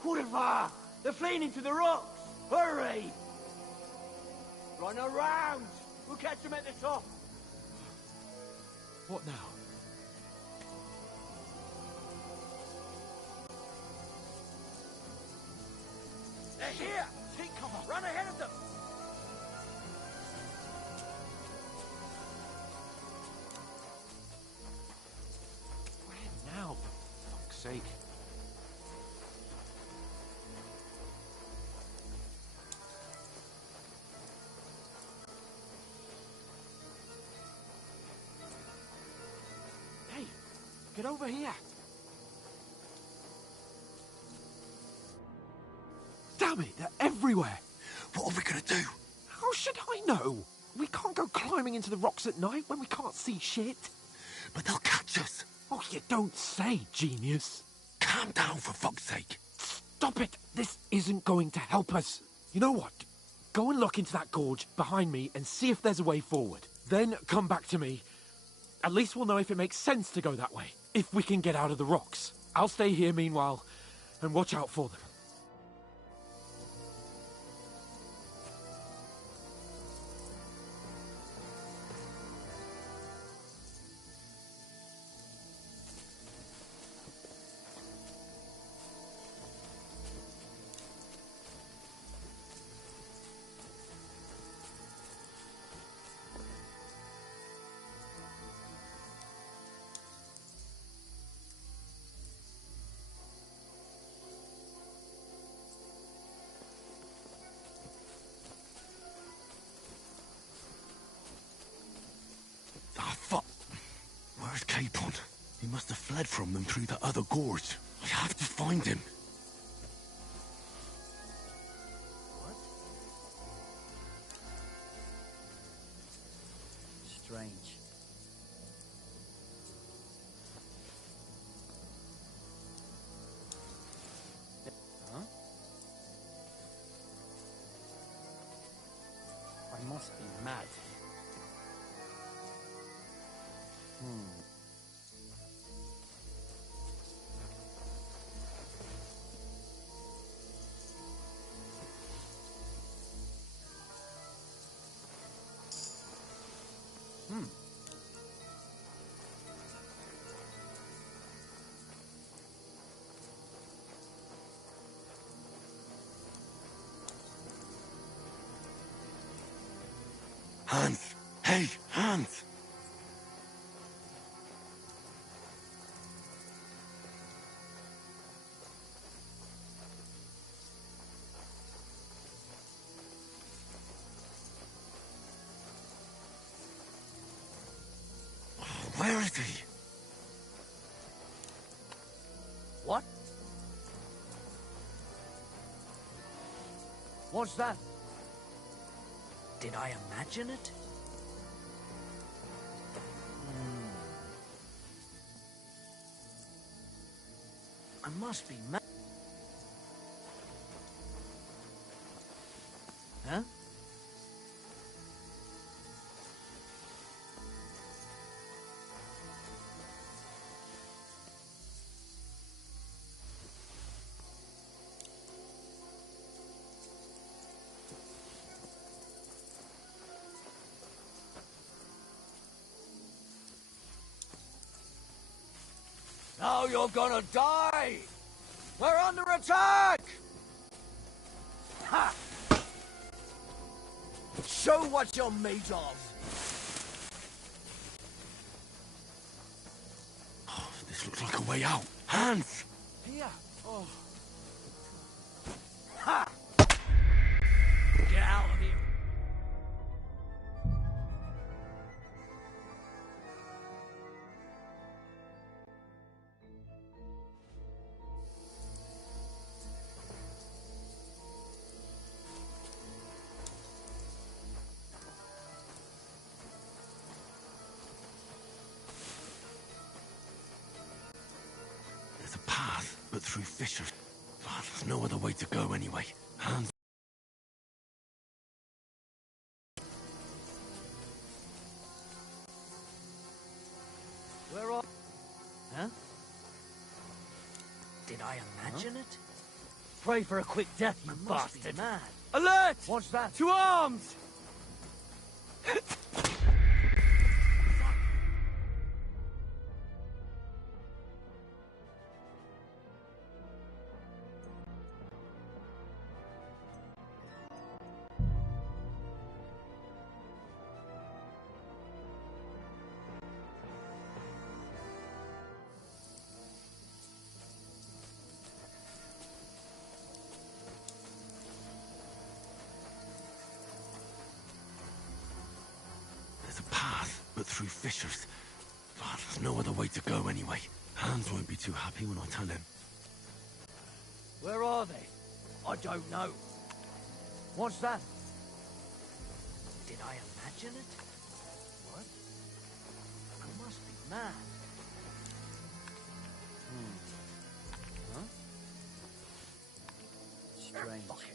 Kurva! They're fleeing into the rocks! Hurry! Run around! We'll catch them at the top! What now? They're here! Take cover! Run ahead of them! Where now, for fuck's sake? Hey, get over here! Damn it, they're everywhere! What are we gonna do? How should I know? We can't go climbing into the rocks at night when we can't see shit. But they'll catch us. Oh, you don't say, genius. Calm down, for fuck's sake. Stop it! This isn't going to help us. You know what? Go and look into that gorge behind me and see if there's a way forward. Then come back to me. At least we'll know if it makes sense to go that way. If we can get out of the rocks. I'll stay here meanwhile and watch out for them. Ah, fuck. Where's Capon? He must have fled from them through the other gorge. I have to find him. Strange. Huh? I must be mad. Hans! Hey, Hans! Humanity! What? What's that? Did I imagine it? I must be mad. Huh? Now you're gonna die! We're under attack! Ha! Show what you're made of! Oh, this looks like a way out. Hands! Here. Oh. Ha! Get out of here! There's a path, but through fissures. Oh, there's no other way to go anyway. Hands. Where are... Huh? Did I imagine it? Pray for a quick death, you must be bastard. mad. Alert! What's that? To arms! There's a path, but through fissures. Oh, there's no other way to go anyway. Hans won't be too happy when I tell him. Where are they? I don't know. What's that? Did I imagine it? What? I must be mad. Huh? Strange. Fuck it.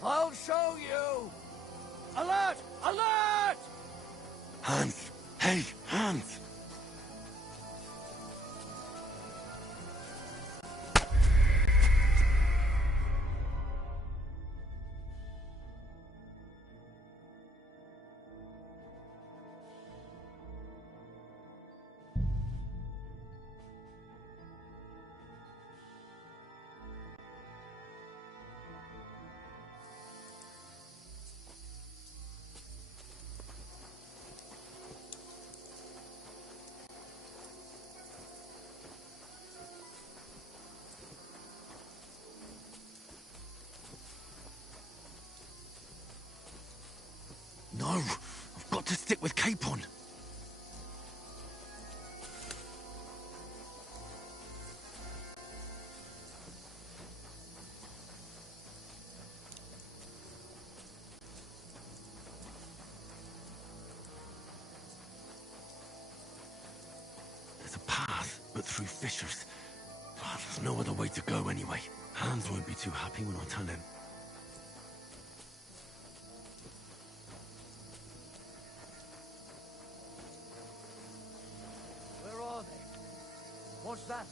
I'll show you! Alert! Alert! Hans! Hey, Hans! No! I've got to stick with Capon! There's a path, but through fissures. Oh, there's no other way to go anyway. Hans won't be too happy when I tell him. Where are they? What's that?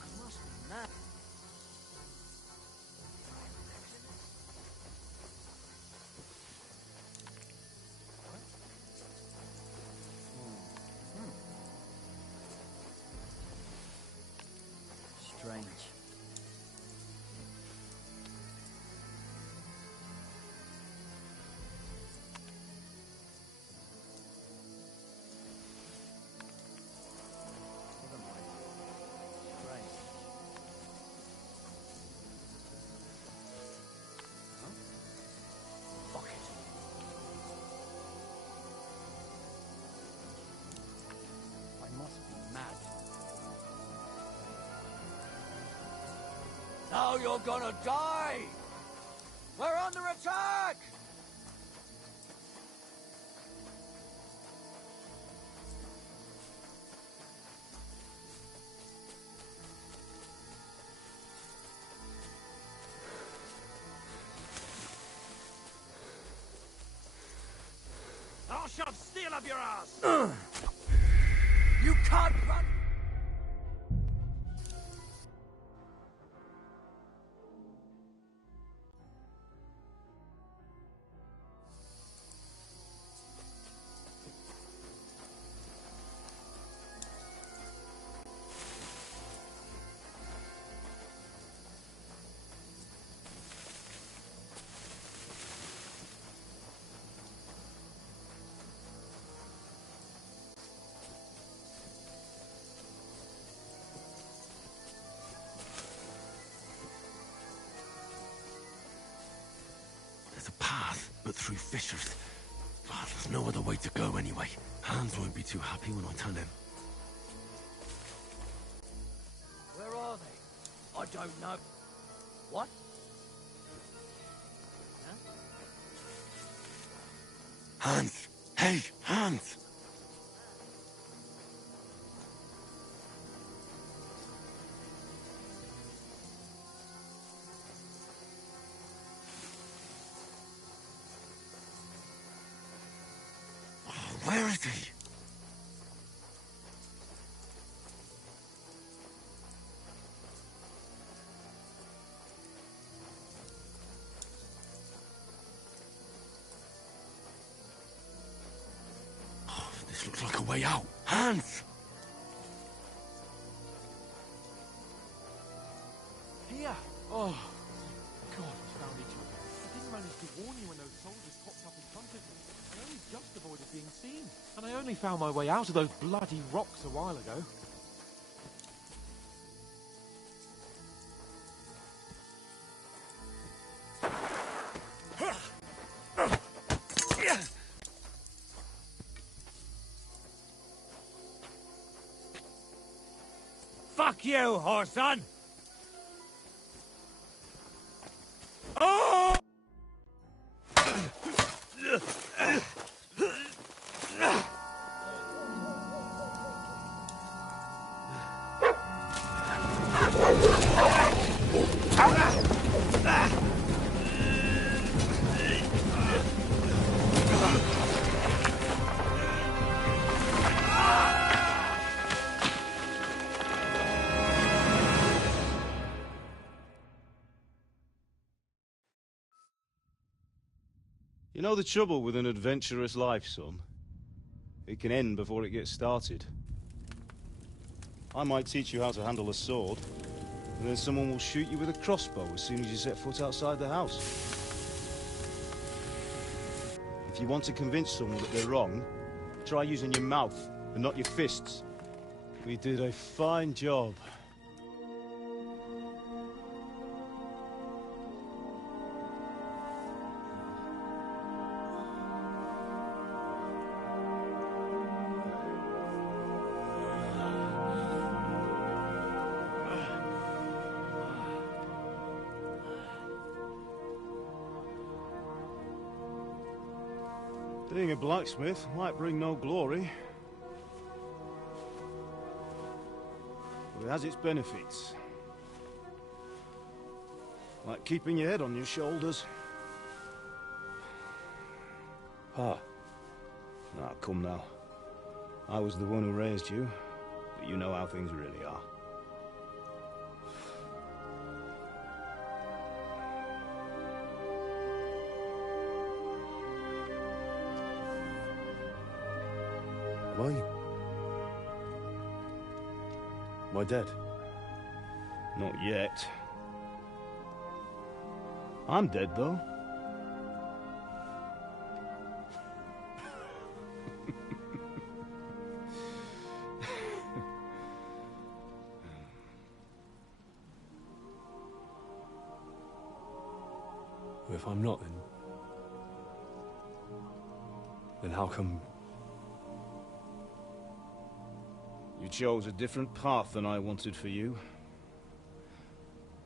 I must be mad. Strange. What am I you're gonna die! We're under attack! I'll shove steel up your ass! You can't run! There's a path, but through fissures. God, there's no other way to go anyway. Hans won't be too happy when I tell him. Where are they? I don't know. What? Hans! Hey, Hans! Where is he? Oh, this looks like a way out. Hans! Here! Oh, God, we found each other. I didn't manage to warn you when those soldiers popped up in front of me. I only just avoided being seen. And I only found my way out of those bloody rocks a while ago. Fuck you, Horson! Oh! You know the trouble with an adventurous life, son? It can end before it gets started. I might teach you how to handle a sword, and then someone will shoot you with a crossbow as soon as you set foot outside the house. If you want to convince someone that they're wrong, try using your mouth and not your fists. We did a fine job. Being a blacksmith might bring no glory, but it has its benefits. Like keeping your head on your shoulders. Ah. Ah, come now. I was the one who raised you, but you know how things really are. Am I dead? Not yet. I'm dead, though. If I'm not, then how come... You chose a different path than I wanted for you.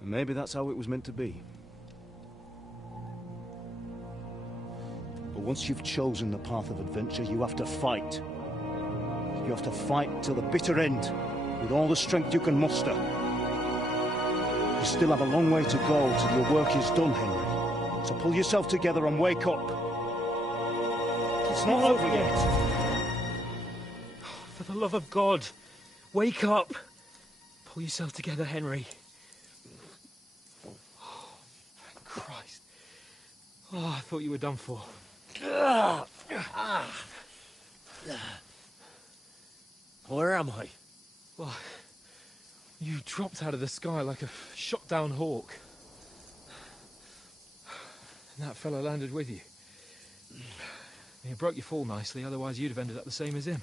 And maybe that's how it was meant to be. But once you've chosen the path of adventure, you have to fight. You have to fight till the bitter end, with all the strength you can muster. You still have a long way to go till your work is done, Henry. So pull yourself together and wake up. It's not over yet. For the love of God, wake up. Pull yourself together, Henry. Oh, thank Christ. Oh, I thought you were done for. Where am I? Well, you dropped out of the sky like a shot-down hawk. And that fellow landed with you. He broke your fall nicely, otherwise you'd have ended up the same as him.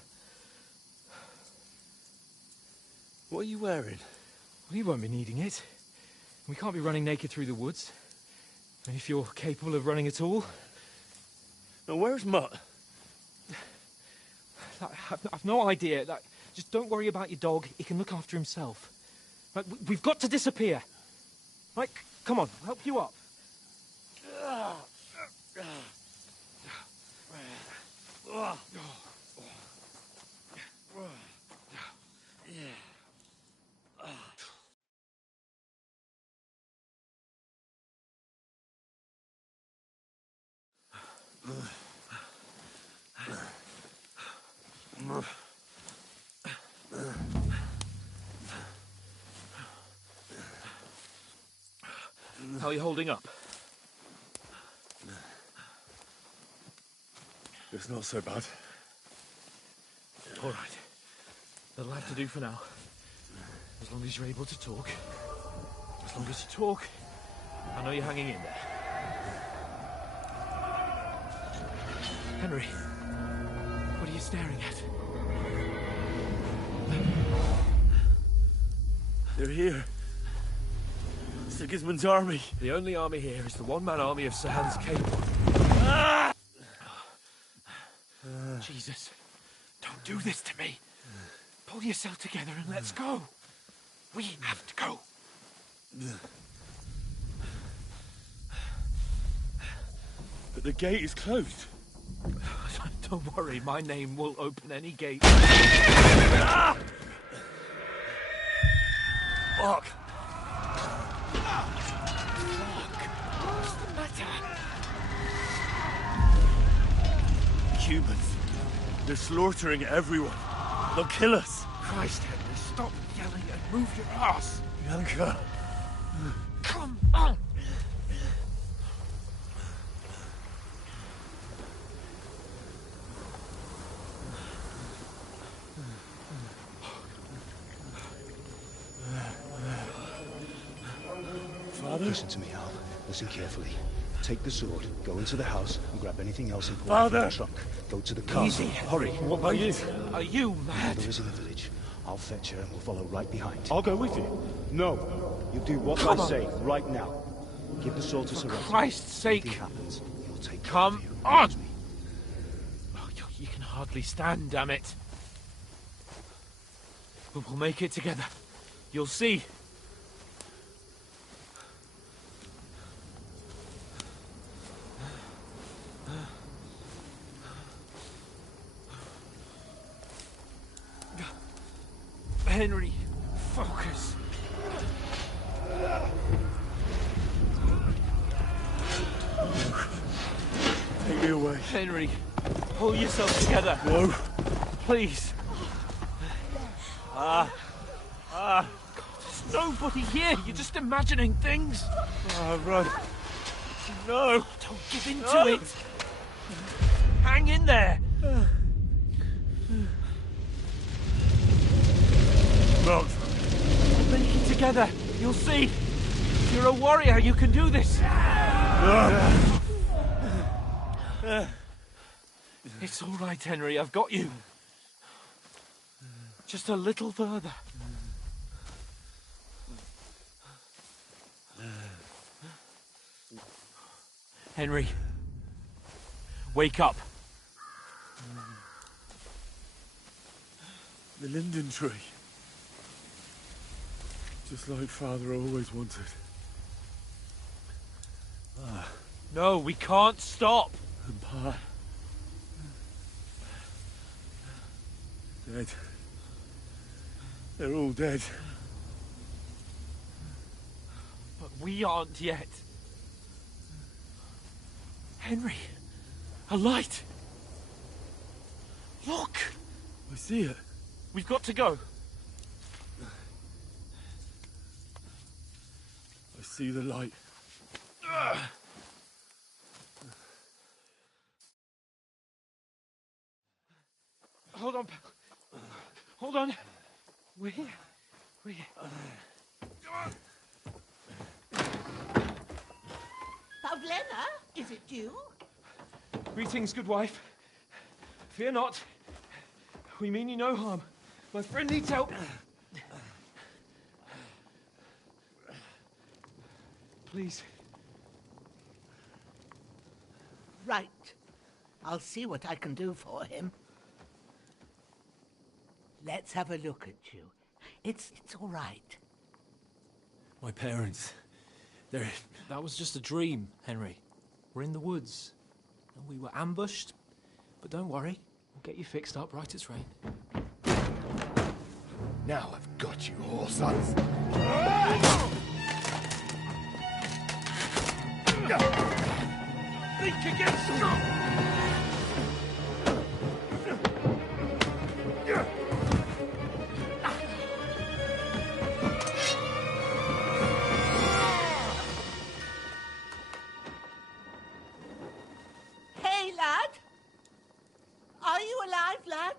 What are you wearing? Well, you won't be needing it. We can't be running naked through the woods. And if you're capable of running at all... Now, where's Mutt? I've no idea. Just don't worry about your dog. He can look after himself. Right, we've got to disappear. Right, come on, I'll help you up. How are you holding up? It's not so bad. All right. That'll have to do for now. As long as you're able to talk. As long as you talk, I know you're hanging in there. Henry, what are you staring at? They're here. Sigismund's army. The only army here is the one-man army of Sir Hans Cable. Jesus, don't do this to me. Pull yourself together and let's go. We have to go. But the gate is closed. Don't worry, my name will open any gate. Fuck. What's the matter? Humans. They're slaughtering everyone. They'll kill us. Christ, Henry, stop yelling and move your ass. Bianca. Come on. Father? Listen to me, Al. Listen carefully. Take the sword, go into the house, and grab anything else important Father! from the trunk. Go to the castle. Easy. Hurry. What about you? Are you mad? Mother is in the village. I'll fetch her and we'll follow right behind. I'll go with you. No. You do what Come I on. say right now. Give the sword to For Sorrento. Christ's sake. Anything happens, he'll take care Come of you. on. Oh, you can hardly stand, damn it. But we'll make it together. You'll see. Henry, focus. Take me away. Henry, pull yourself together. No. Please. God, there's nobody here. You're just imagining things. Run. No. Don't give in to it. Hang in there. Mount. We'll make it together. You'll see. You're a warrior. You can do this. It's all right, Henry. I've got you. Just a little further. Henry, wake up. The linden tree. Just like Father always wanted. No, we can't stop. Pa. Dead. They're all dead. But we aren't yet. Henry, a light. Look. I see it. We've got to go. I see the light. Hold on, pal. Hold on. We're here. Pavlena, is it you? Greetings, good wife. Fear not. We mean you no harm. My friend needs help. Please. Right. I'll see what I can do for him. Let's have a look at you. It's all right. My parents, That was just a dream, Henry. We're in the woods. And we were ambushed. But don't worry. We'll get you fixed up right as rain. Now I've got you, whore sons. Think again, strong! Hey, lad! Are you alive, lad?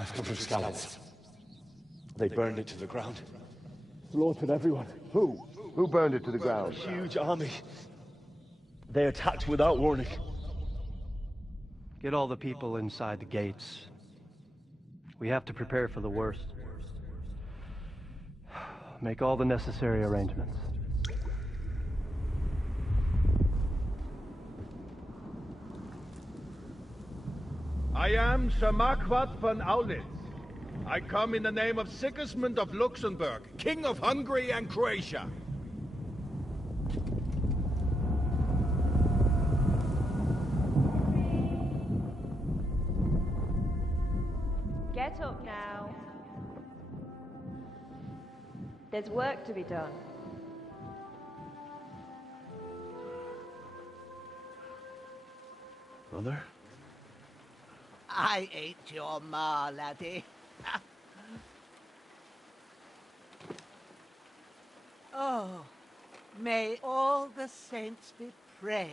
I've come from Skalitz. They burned it to the ground. Slaughtered everyone. Who? Who burned it to the ground? A huge army. They attacked without warning. Get all the people inside the gates. We have to prepare for the worst. Make all the necessary arrangements. I am Sir Marquardt von Aulitz. I come in the name of Sigismund of Luxembourg, King of Hungary and Croatia. Get up now. There's work to be done. Mother? I ain't your ma, laddie. Oh, may all the saints be praised.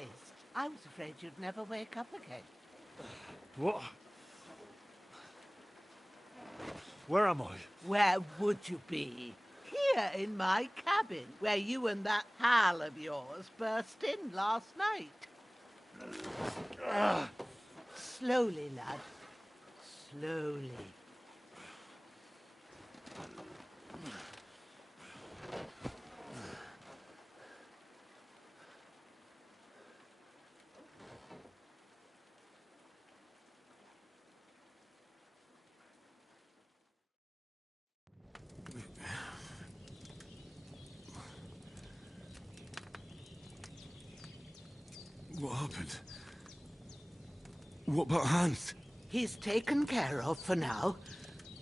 I was afraid you'd never wake up again. What? Where am I? Where would you be? Here in my cabin, where you and that pal of yours burst in last night. Slowly, lad. Slowly. What happened? What about Hans? He's taken care of for now,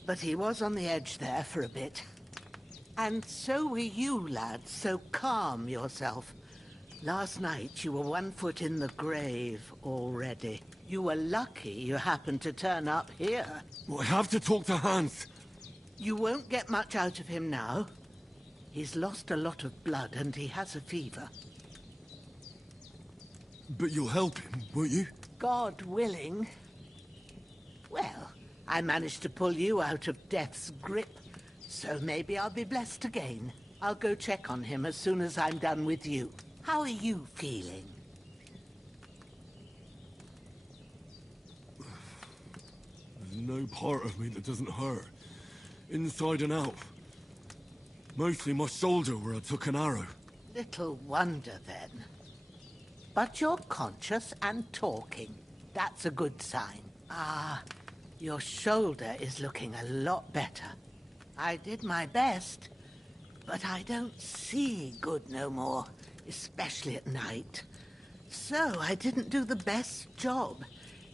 but he was on the edge there for a bit. And so were you, lad, so calm yourself. Last night you were 1 foot in the grave already. You were lucky you happened to turn up here. Well, I have to talk to Hans. You won't get much out of him now. He's lost a lot of blood and he has a fever. But you'll help him, won't you? God willing. Well, I managed to pull you out of death's grip, so maybe I'll be blessed again. I'll go check on him as soon as I'm done with you. How are you feeling? There's no part of me that doesn't hurt. Inside and out. Mostly my shoulder where I took an arrow. Little wonder then. But you're conscious and talking. That's a good sign. Ah, your shoulder is looking a lot better. I did my best, but I don't see good no more, especially at night. So I didn't do the best job.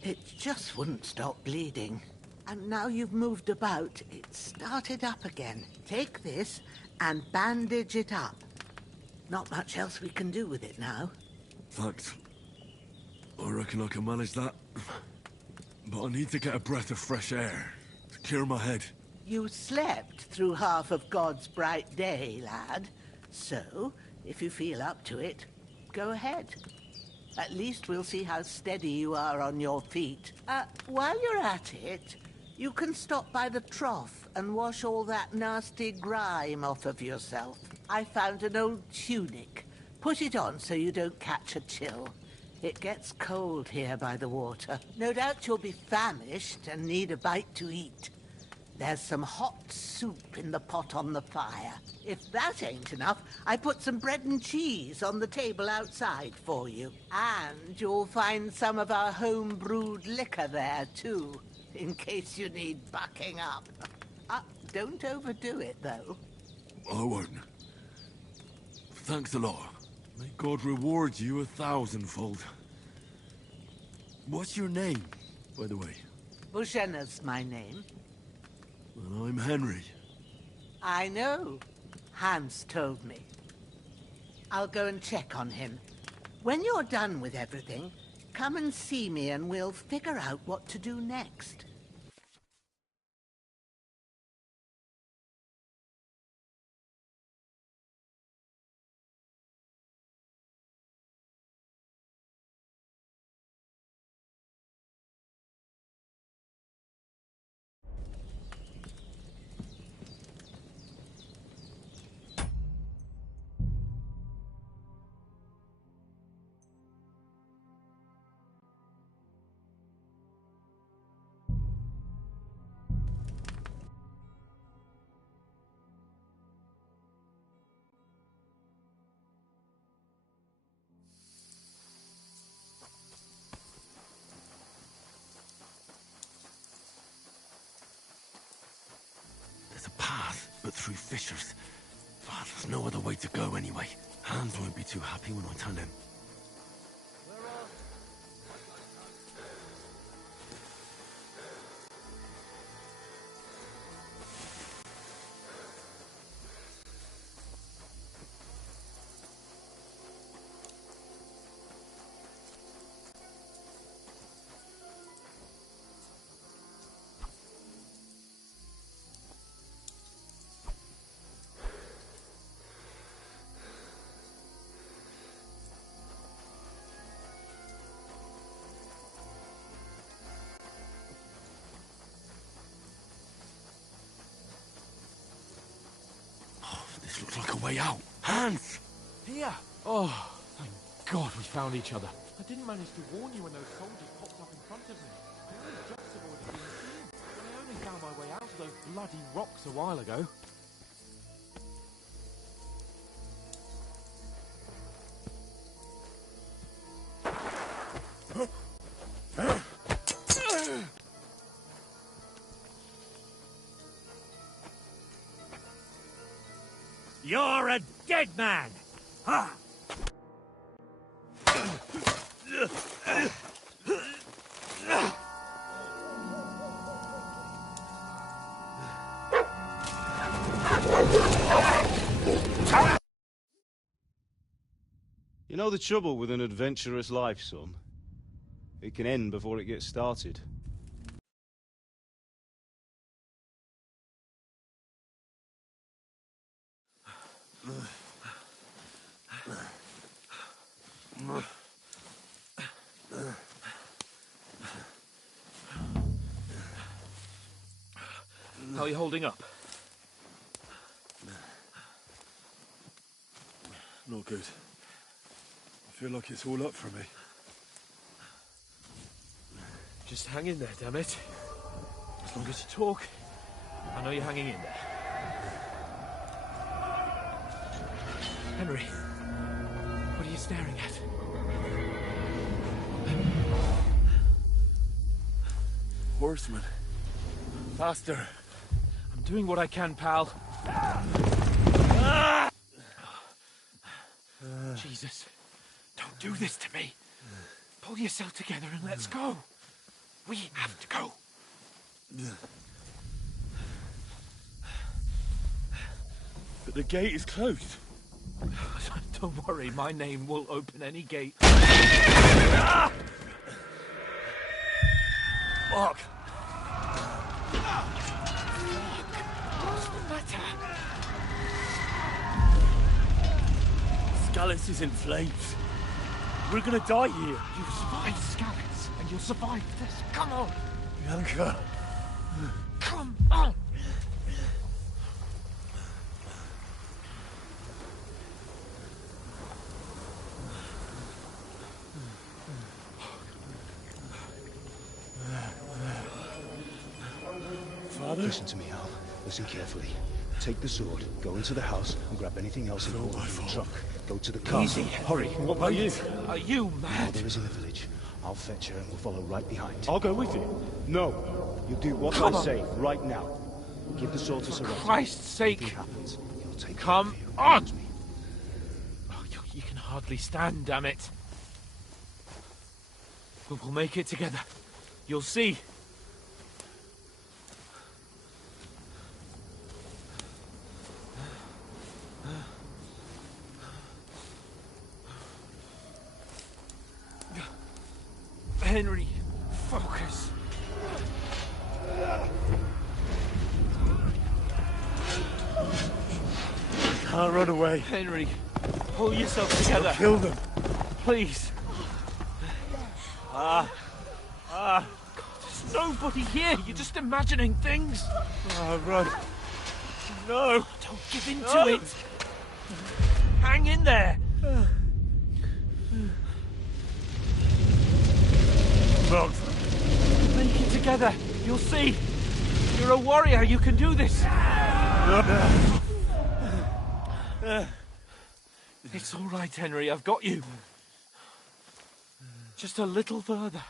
It just wouldn't stop bleeding. And now you've moved about, it started up again. Take this and bandage it up. Not much else we can do with it now. Thanks. I reckon I can manage that. But I need to get a breath of fresh air to clear my head. You slept through half of God's bright day, lad. So, if you feel up to it, go ahead. At least we'll see how steady you are on your feet. While you're at it, you can stop by the trough and wash all that nasty grime off of yourself. I found an old tunic. Put it on so you don't catch a chill. It gets cold here by the water. No doubt you'll be famished and need a bite to eat. There's some hot soup in the pot on the fire. If that ain't enough, I put some bread and cheese on the table outside for you. And you'll find some of our home-brewed liquor there, too, in case you need bucking up. Don't overdo it, though. I won't. Thanks a lot. May God reward you 1,000-fold. What's your name, by the way? Bushenna's my name. And I'm Henry. I know. Hans told me. I'll go and check on him. When you're done with everything, come and see me and we'll figure out what to do next. There's a path, but through fissures. Oh, there's no other way to go anyway. Hans won't be too happy when I tell him. This looks like a way out. Hans! Here! Oh, thank God we found each other. I didn't manage to warn you when those soldiers popped up in front of me. I only just avoided being seen, but I only found my way out of those bloody rocks a while ago. You're a dead man! Ha! You know the trouble with an adventurous life, son? It can end before it gets started. How are you holding up? Not good. I feel like it's all up for me. Just hang in there, damn it. As long as you talk, I know you're hanging in there. Henry, what are you staring at? Horseman. Faster. I'm doing what I can, pal. Jesus, don't do this to me. Pull yourself together and let's go. We have to go. But the gate is closed. Don't worry, my name will open any gate. Fuck! What's the matter? Skalitz is in flames. We're gonna die here. You survived Skalitz, and you'll survive this. Come on! Bianca. Come on! Father? Listen to me, Al. Listen carefully. Take the sword, go into the house, and grab anything else important from the truck. Go to the car. Easy. Hurry. What about you? Are you mad? Mother is in the village. I'll fetch her and we'll follow right behind. I'll go with you. No. You do what Come I on. say right now. Give the sword to For Sorrento. Christ's sake. Anything happens, you'll take Come on! Oh, you can hardly stand, damn it. But we'll make it together. You'll see. Henry, focus. Can't run away. Henry, pull yourself together. I'll kill them. Please. God, there's nobody here. You're just imagining things. Run. No. Don't give in to it. Hang in there. Fuck. Make it together. You'll see. You're a warrior. You can do this. It's all right, Henry. I've got you. Just a little further.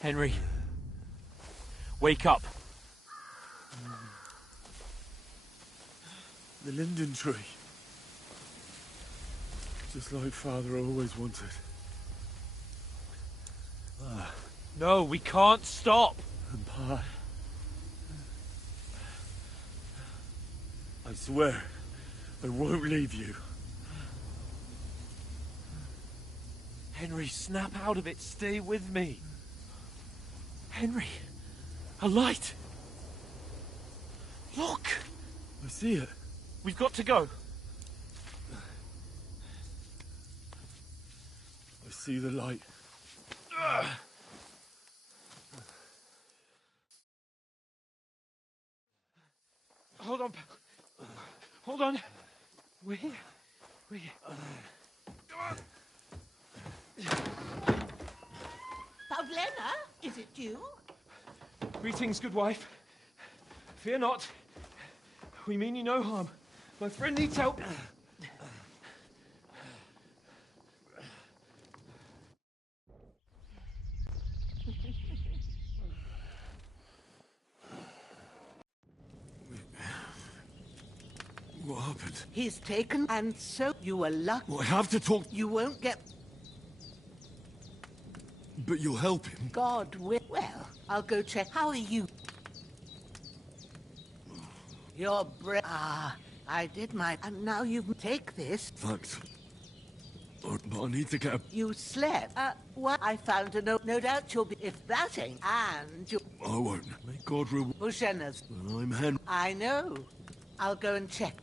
Henry, wake up. The linden tree. Just like Father always wanted. No, we can't stop. And Pa. I swear, I won't leave you. Henry, snap out of it. Stay with me. Henry, a light. Look. I see it. We've got to go. I see the light. Hold on. Hold on. We're here. We're here. Come on. Pavlena, is it you? Greetings, good wife. Fear not. We mean you no harm. My friend needs help. What happened? He's taken, and so you were lucky. Well, I have to talk. You won't get... But you'll help him. God will. Well, I'll go check. How are you? You're I did my... And now you take this. Thanks. But I need to get a... You slept? What? I found a note. No doubt you'll be... If that ain't... And you... I won't. May God reward... Bushenas. I'm Henry. I know. I'll go and check.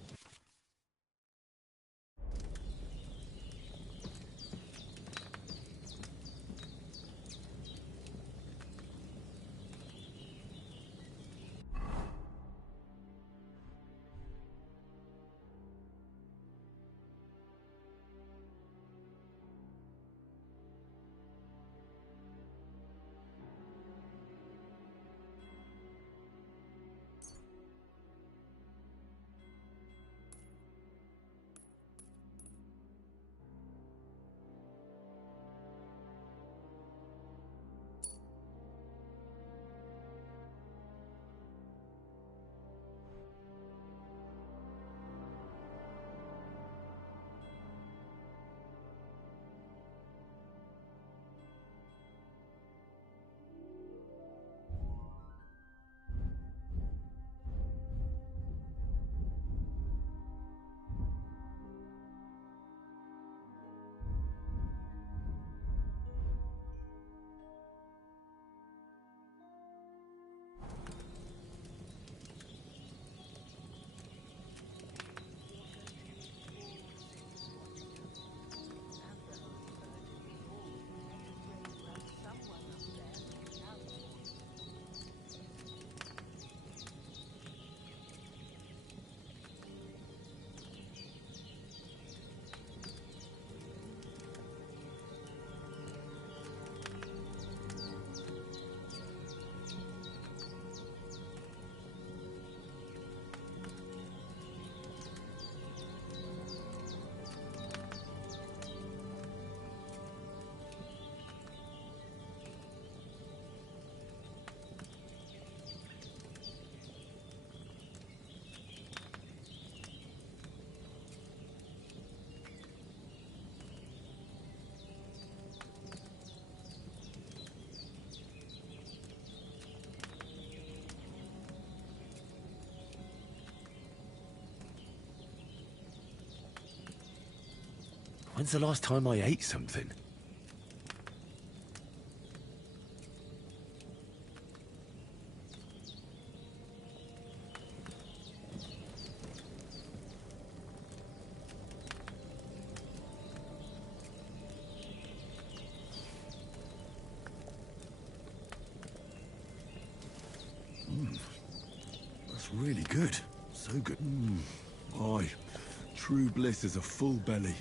When's the last time I ate something? That's really good. So good. Aye. True bliss is a full belly.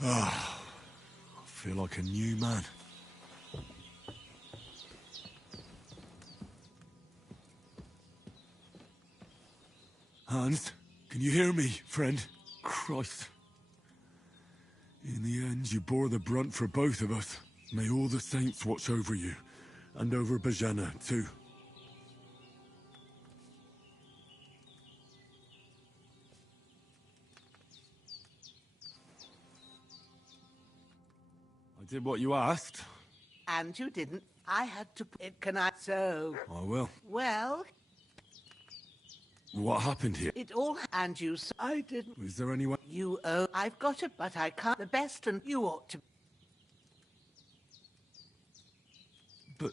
Ah, I feel like a new man. Hans, can you hear me, friend? Christ. In the end, you bore the brunt for both of us. May all the saints watch over you, and over Bajana, too. I did what you asked. And you didn't. I had to... Can I... So... I will. Well... What happened here? It all... And you... I didn't... Was there anyone... You owe... I've got it, but I can't... The best, and you ought to... But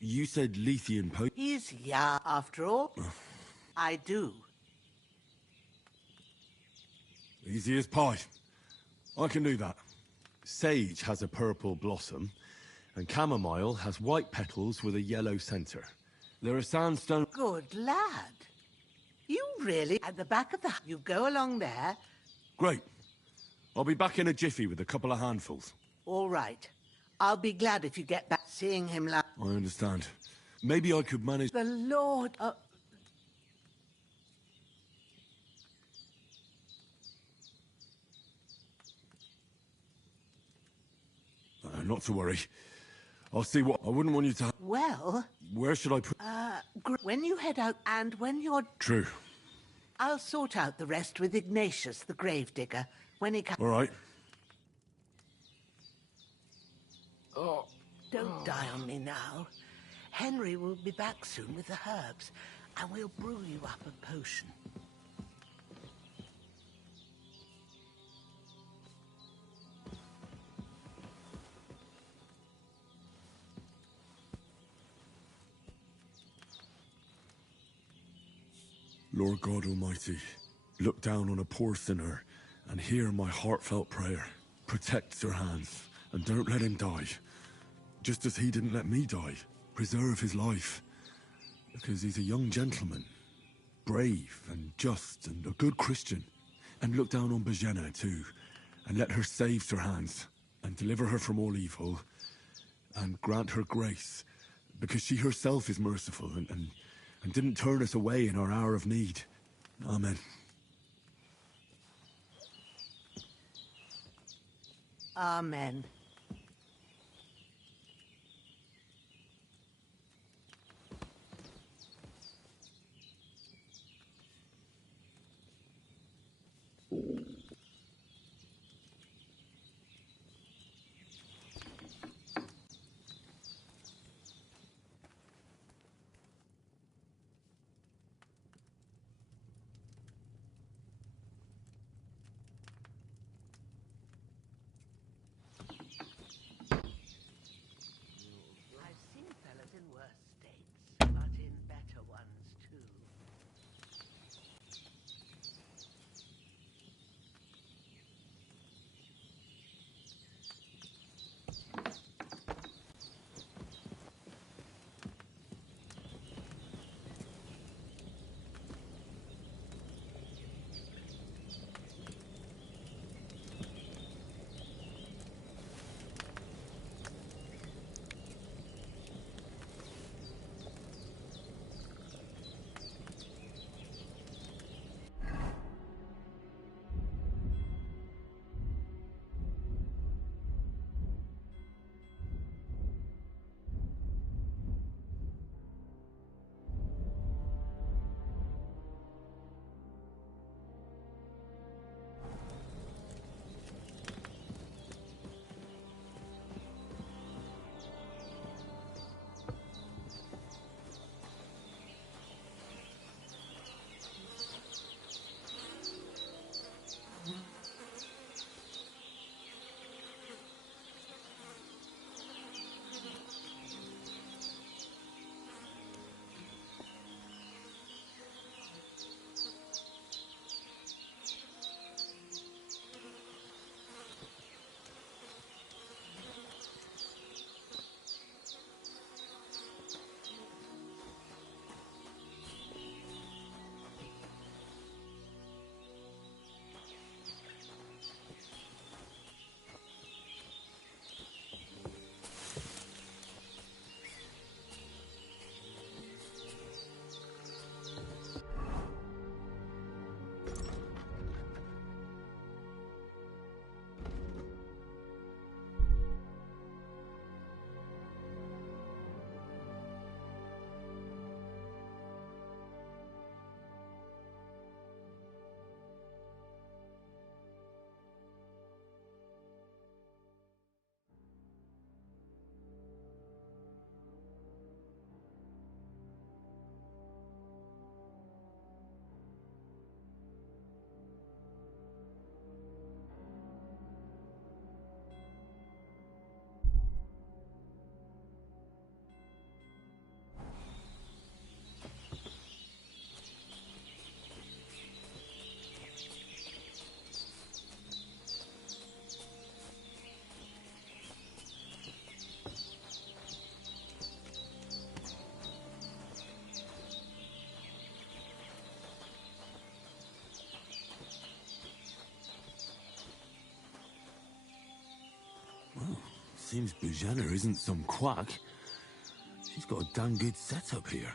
you said Lethean Pope... He's young, after all. I do. Easy as pie. I can do that. Sage has a purple blossom, and chamomile has white petals with a yellow center. There are sandstone... Good lad. You really... At the back of the... You go along there. Great. I'll be back in a jiffy with a couple of handfuls. All right. I'll be glad if you get back seeing him like... I understand. Maybe I could manage... The Lord... Not to worry. I'll see what... I wouldn't want you to... Well... Where should I put... when you head out and when you're... True. I'll sort out the rest with Ignatius, the gravedigger, when he comes... All right. Oh. Don't die on me now. Henry will be back soon with the herbs, and we'll brew you up a potion. Lord God Almighty, look down on a poor sinner and hear my heartfelt prayer. Protect Sir Hans, and don't let him die. Just as he didn't let me die. Preserve his life. Because he's a young gentleman. Brave and just and a good Christian. And look down on Bajena too. And let her save Sir Hans. And deliver her from all evil. And grant her grace. Because she herself is merciful and didn't turn us away in our hour of need. Amen. Amen. Seems Bujana isn't some quack. She's got a damn good setup here.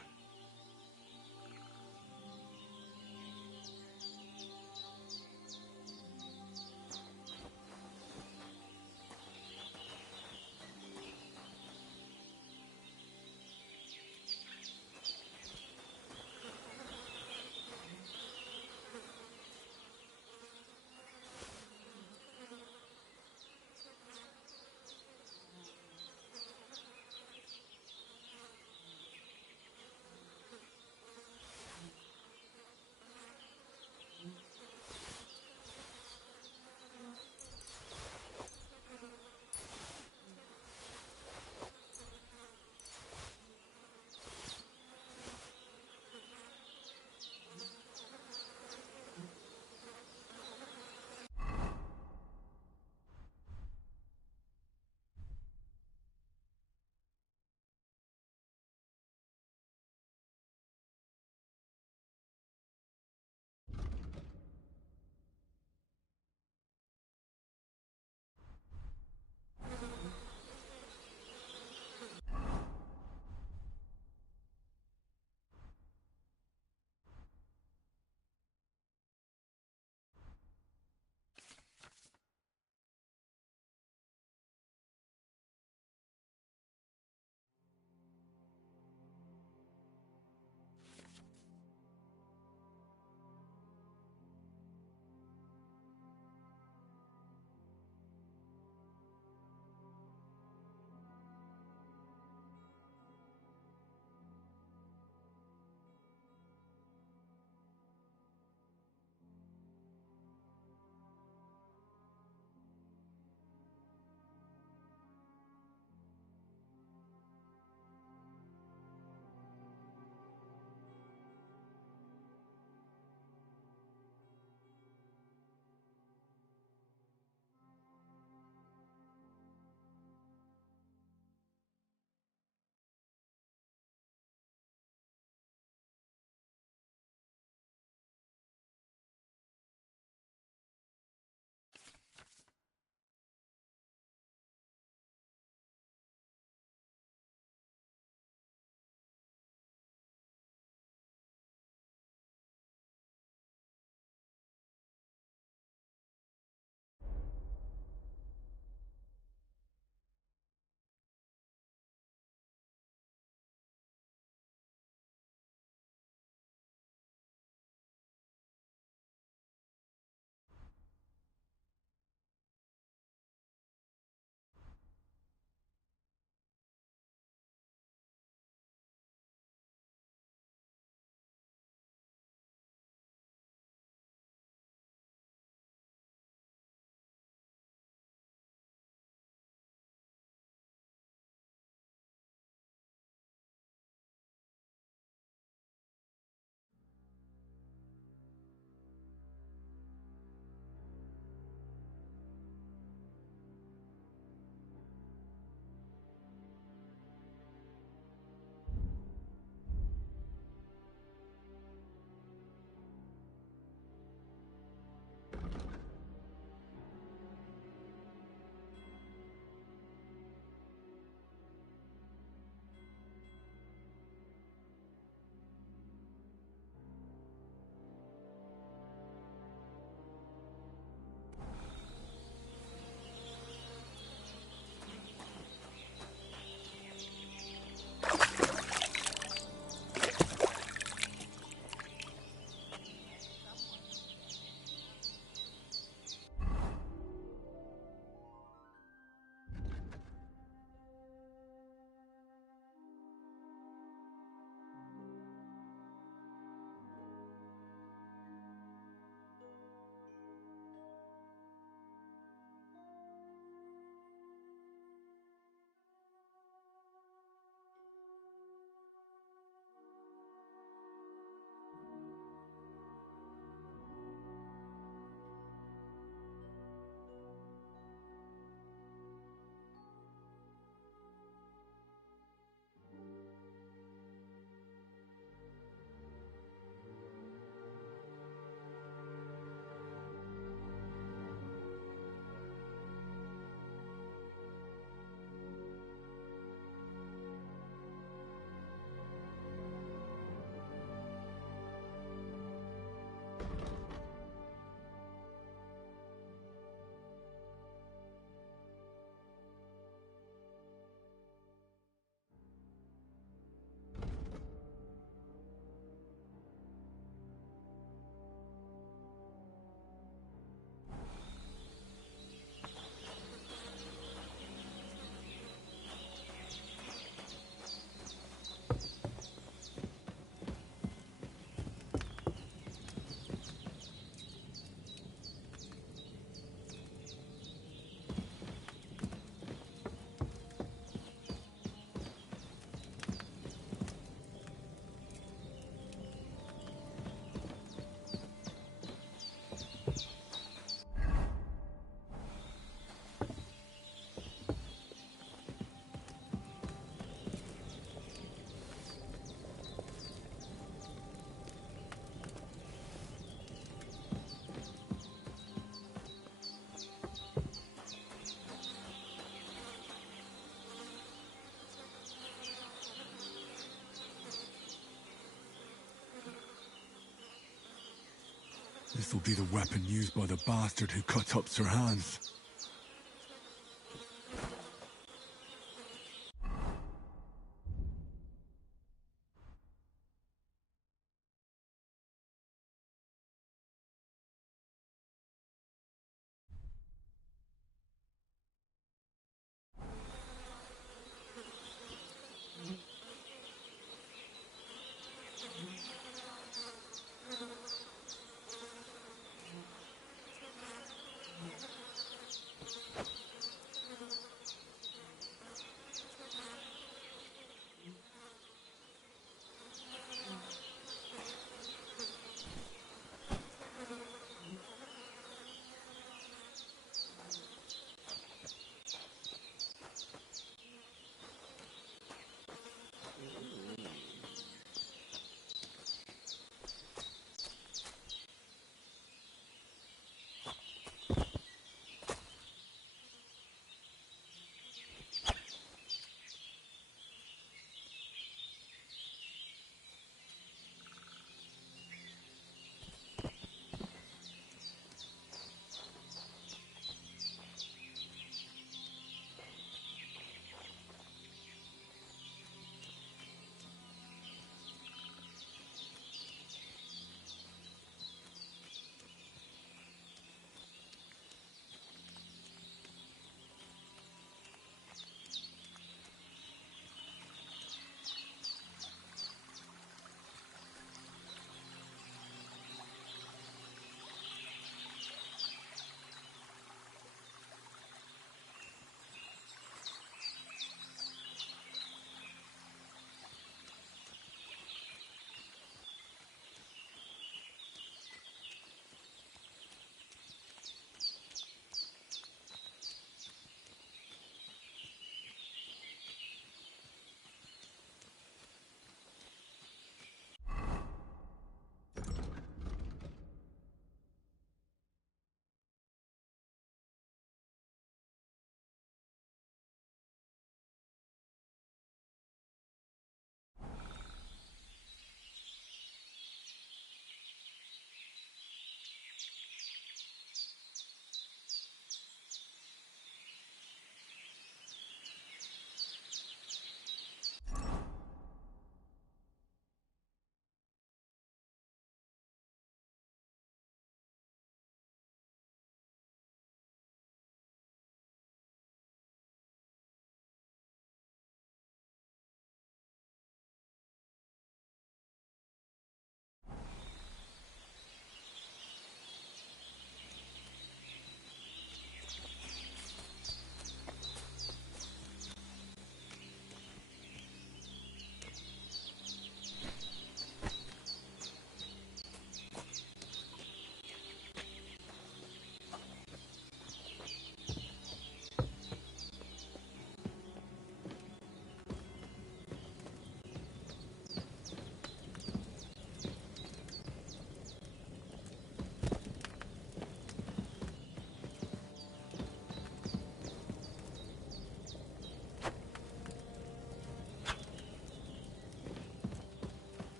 This'll be the weapon used by the bastard who cut up Sir Hans.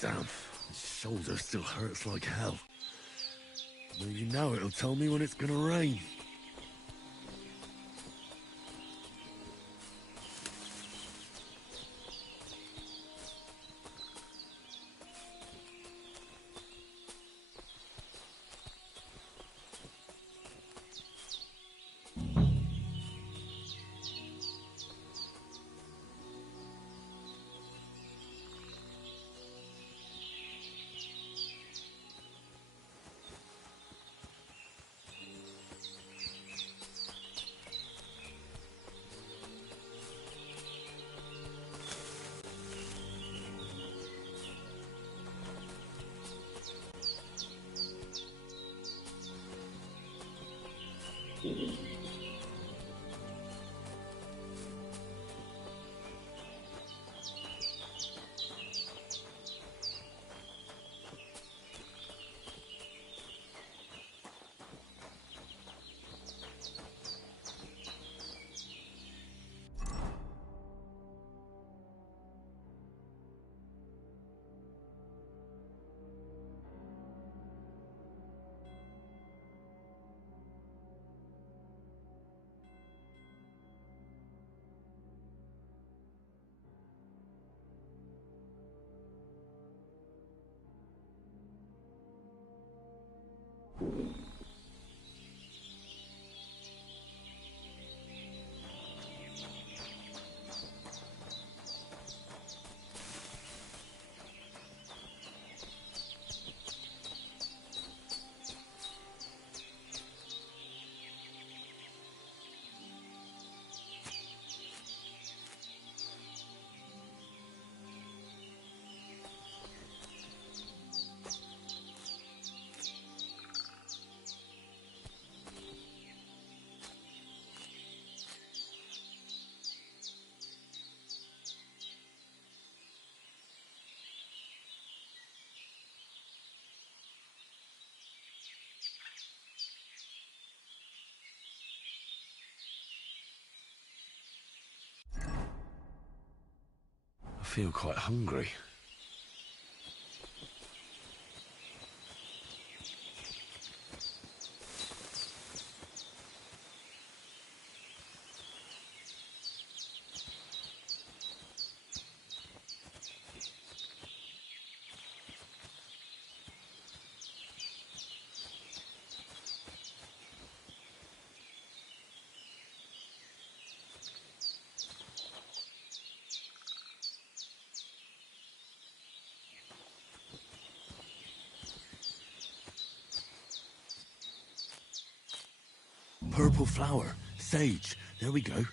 Damn, my shoulder still hurts like hell. Maybe now it'll tell me when it's gonna rain. feel quite hungry. Purple flower. Sage. There we go.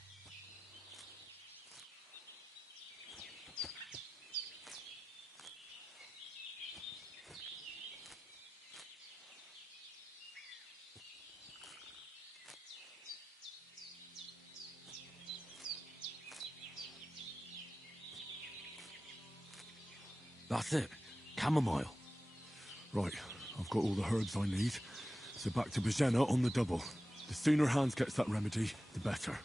That's it. Chamomile. Right, I've got all the herbs I need. So back to Bajena on the double. The sooner Hans gets that remedy, the better.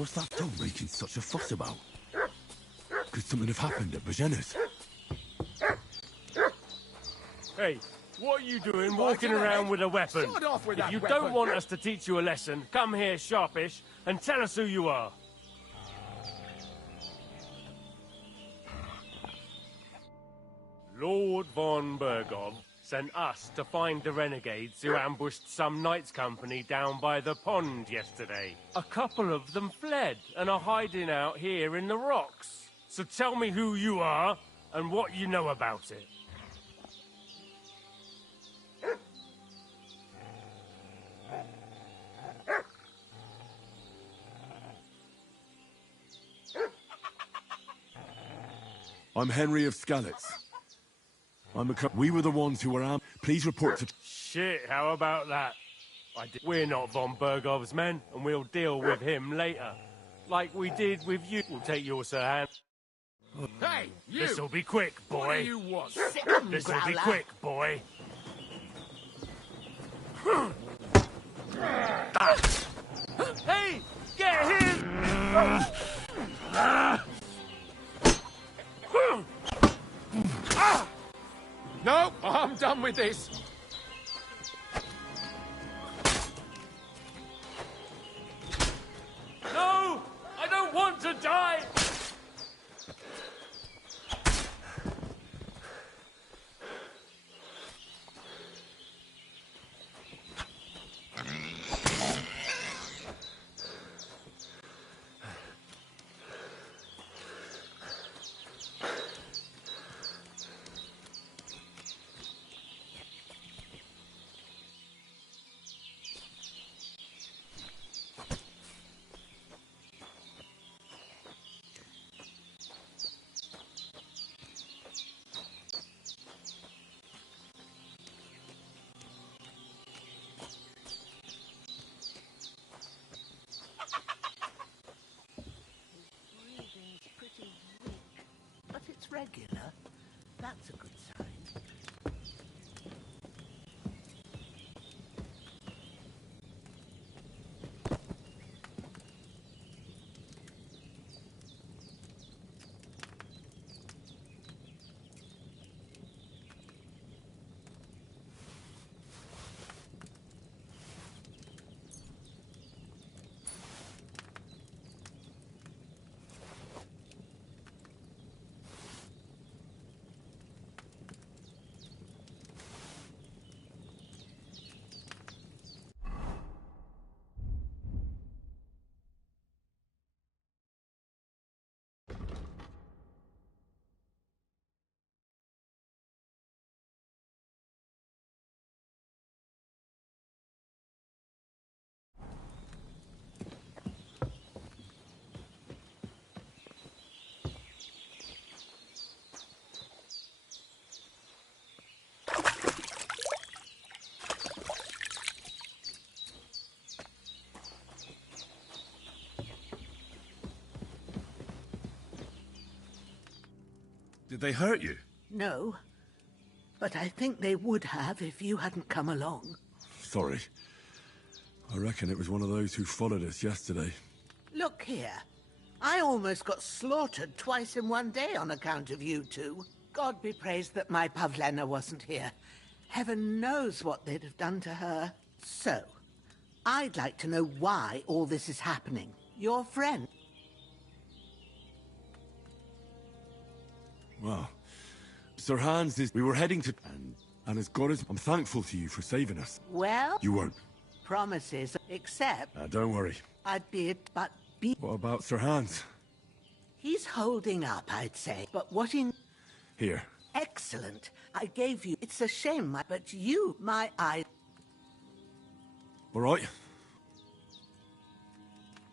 What's that dog making such a fuss about? Could something have happened at Bajena's? Hey, what are you doing walking around with a weapon? Sod off with if that you weapon. don't want us to teach you a lesson, come here sharpish and tell us who you are. Lord von Bergov sent us to find the renegades who ambushed some knights' company down by the pond yesterday. A couple of them fled and are hiding out here in the rocks. So tell me who you are and what you know about it. I'm Henry of Skalitz. We were the ones who were armed. Please report to... Shit, how about that? We're not von Bergov's men, and we'll deal with him later. Like we did with you. We'll take your Sir Han. Hey, you! This'll be quick, boy. What do you want? This'll be quick, boy. Hey, get him! No, I'm done with this. No! I don't want to die! Breathing's pretty weak, but it's regular. That's a good sign. Did they hurt you? No, but I think they would have if you hadn't come along. Sorry. I reckon it was one of those who followed us yesterday. Look here. I almost got slaughtered twice in one day on account of you two. God be praised that my Pavlena wasn't here. Heaven knows what they'd have done to her. So, I'd like to know why all this is happening. Your friend. Well, Sir Hans is... We were heading to... And as God is... I'm thankful to you for saving us. Well... You weren't. Promises, except... Don't worry. I'd be it, but be... What about Sir Hans? He's holding up, I'd say. But what in... Here. Excellent. I gave you... It's a shame, but you, my eye... All right.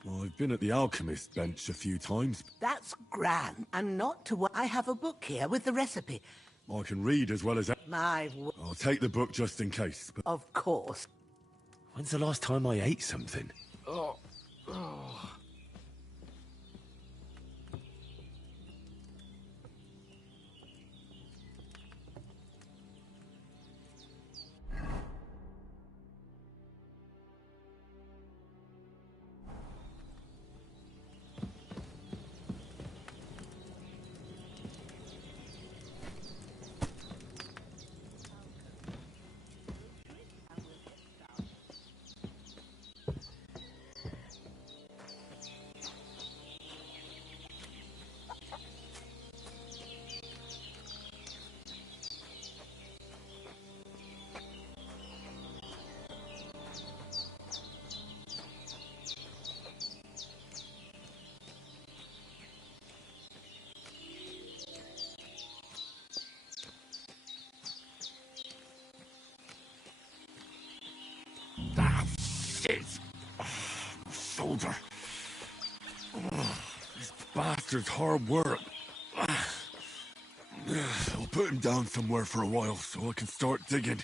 Well, I've been at the alchemist bench a few times. That's grand. And not to what... I have a book here with the recipe. I can read as well as... My... I'll take the book just in case. But... Of course. When's the last time I ate something? Oh. shoulder. This bastard's hard work. I'll put him down somewhere for a while so I can start digging.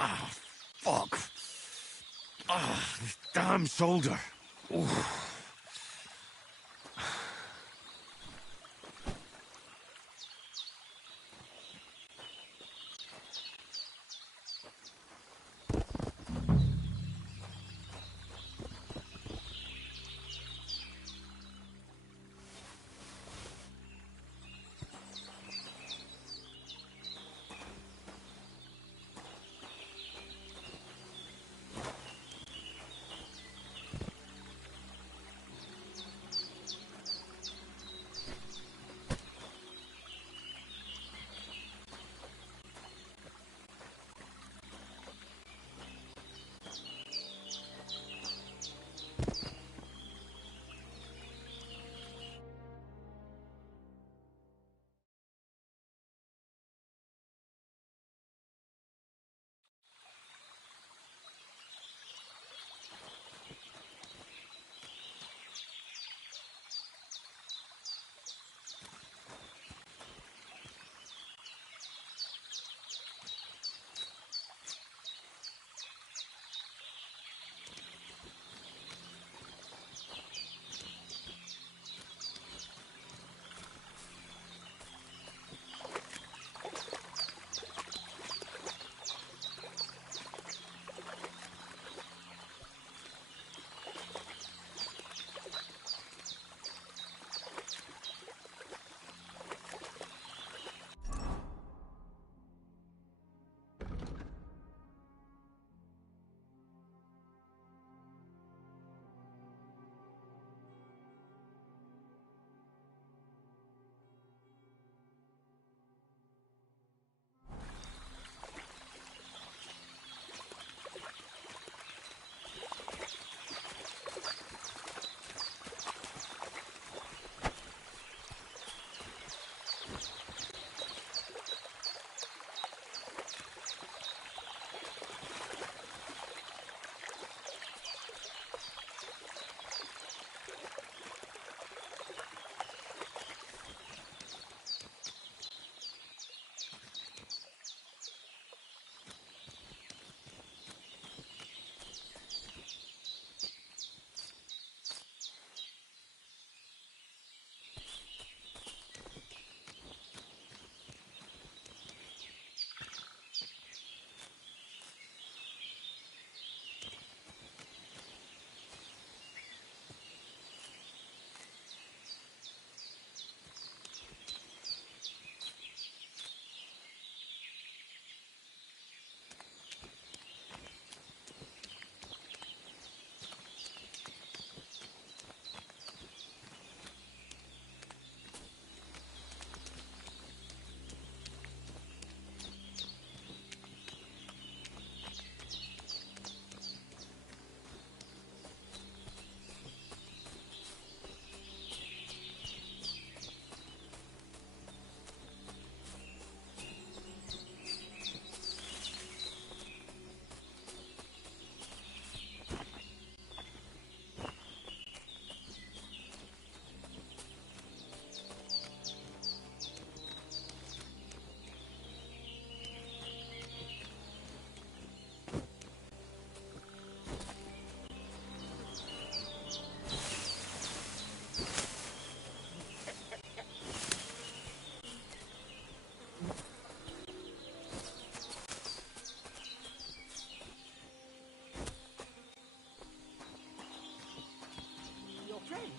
Ah, fuck. Ah, this damn shoulder. Oof.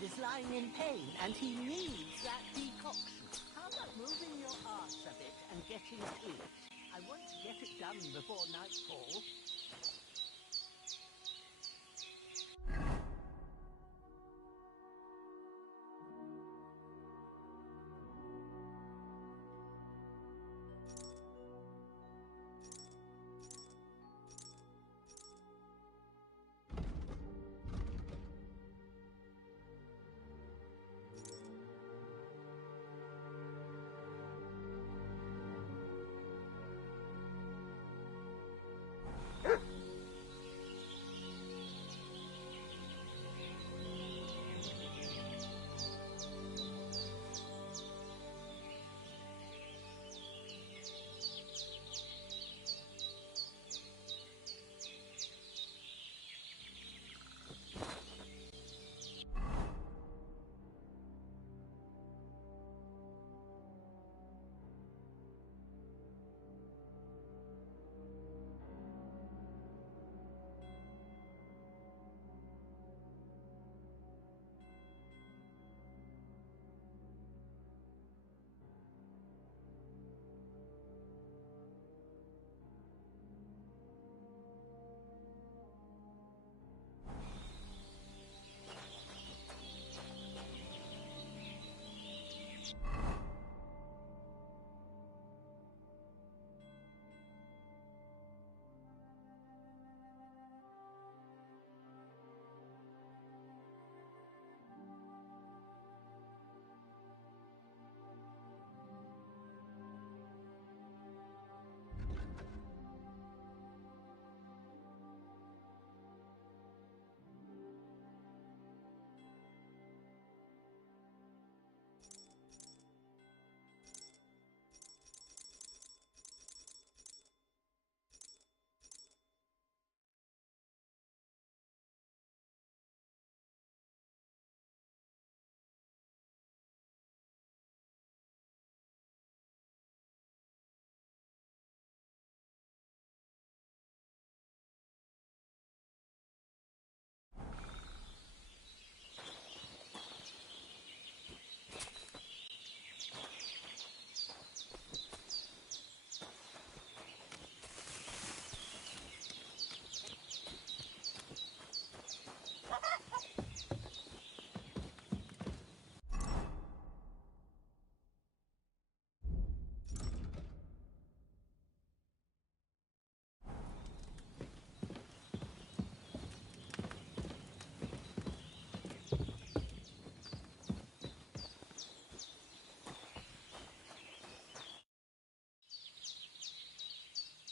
is lying in pain, and he needs that decoction. How about moving your arse a bit and getting to it? I want to get it done before nightfall.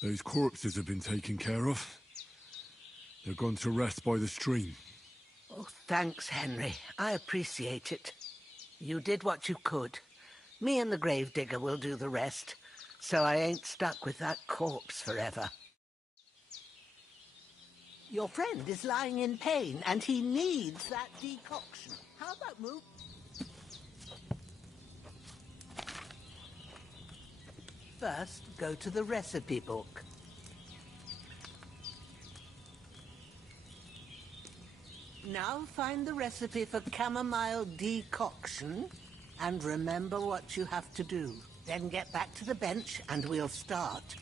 Those corpses have been taken care of. They're gone to rest by the stream. Oh, thanks, Henry. I appreciate it. You did what you could. Me and the gravedigger will do the rest, so I ain't stuck with that corpse forever. Your friend is lying in pain, and he needs that decoction. How about move... First, go to the recipe book. Now find the recipe for chamomile decoction, and remember what you have to do. Then get back to the bench, and we'll start.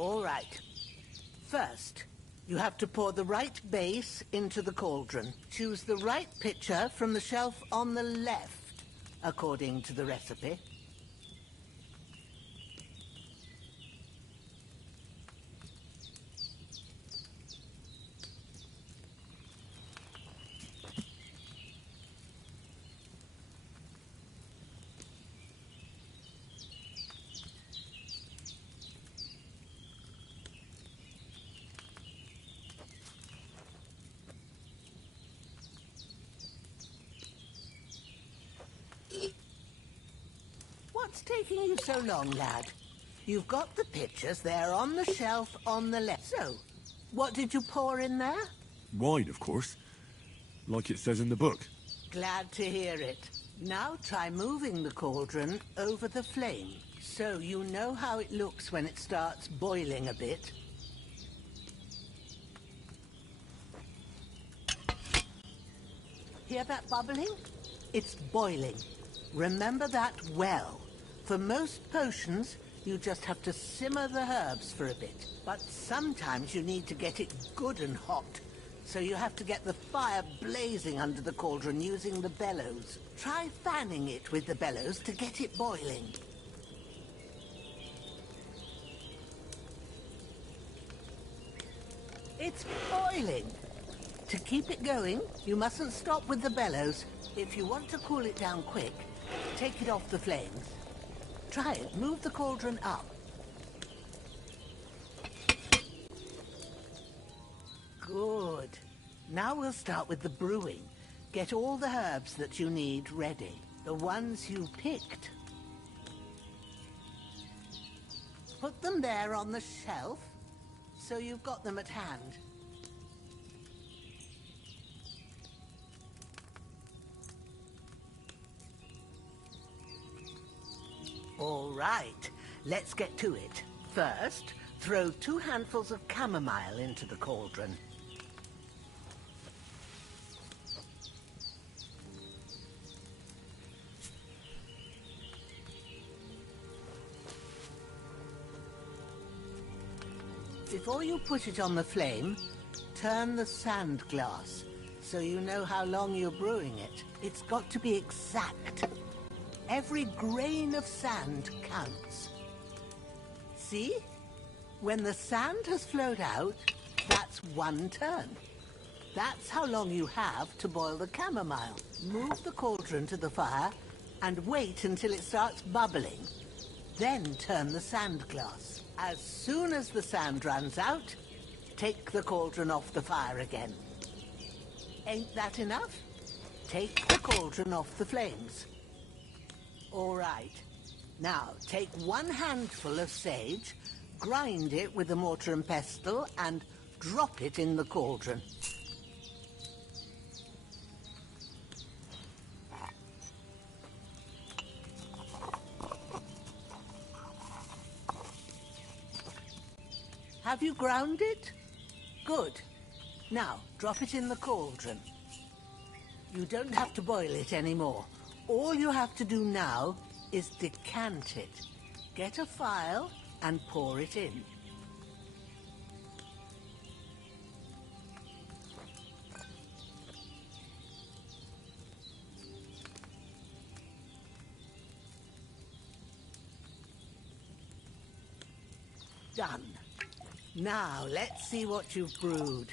All right. First, you have to pour the right base into the cauldron. Choose the right pitcher from the shelf on the left, according to the recipe. What's taking you so long, lad? You've got the pitchers there on the shelf on the left. So, what did you pour in there? Wine, of course. Like it says in the book. Glad to hear it. Now try moving the cauldron over the flame, so you know how it looks when it starts boiling a bit. Hear that bubbling? It's boiling. Remember that well. For most potions, you just have to simmer the herbs for a bit. But sometimes you need to get it good and hot. So you have to get the fire blazing under the cauldron using the bellows. Try fanning it with the bellows to get it boiling. It's boiling. To keep it going, you mustn't stop with the bellows. If you want to cool it down quick, take it off the flames. Try it. Move the cauldron up. Good. Now we'll start with the brewing. Get all the herbs that you need ready. The ones you picked. Put them there on the shelf, so you've got them at hand. All right, let's get to it. First, throw 2 handfuls of chamomile into the cauldron. Before you put it on the flame, turn the sand glass, so you know how long you're brewing it. It's got to be exact. Every grain of sand counts. See? When the sand has flowed out, that's 1 turn. That's how long you have to boil the chamomile. Move the cauldron to the fire and wait until it starts bubbling. Then turn the sand glass. As soon as the sand runs out, take the cauldron off the fire again. Ain't that enough? Take the cauldron off the flames. All right. Now, take 1 handful of sage, grind it with a mortar and pestle, and drop it in the cauldron. Have you ground it? Good. Now, drop it in the cauldron. You don't have to boil it anymore. All you have to do now is decant it. Get a phial and pour it in. Done. Now, let's see what you've brewed.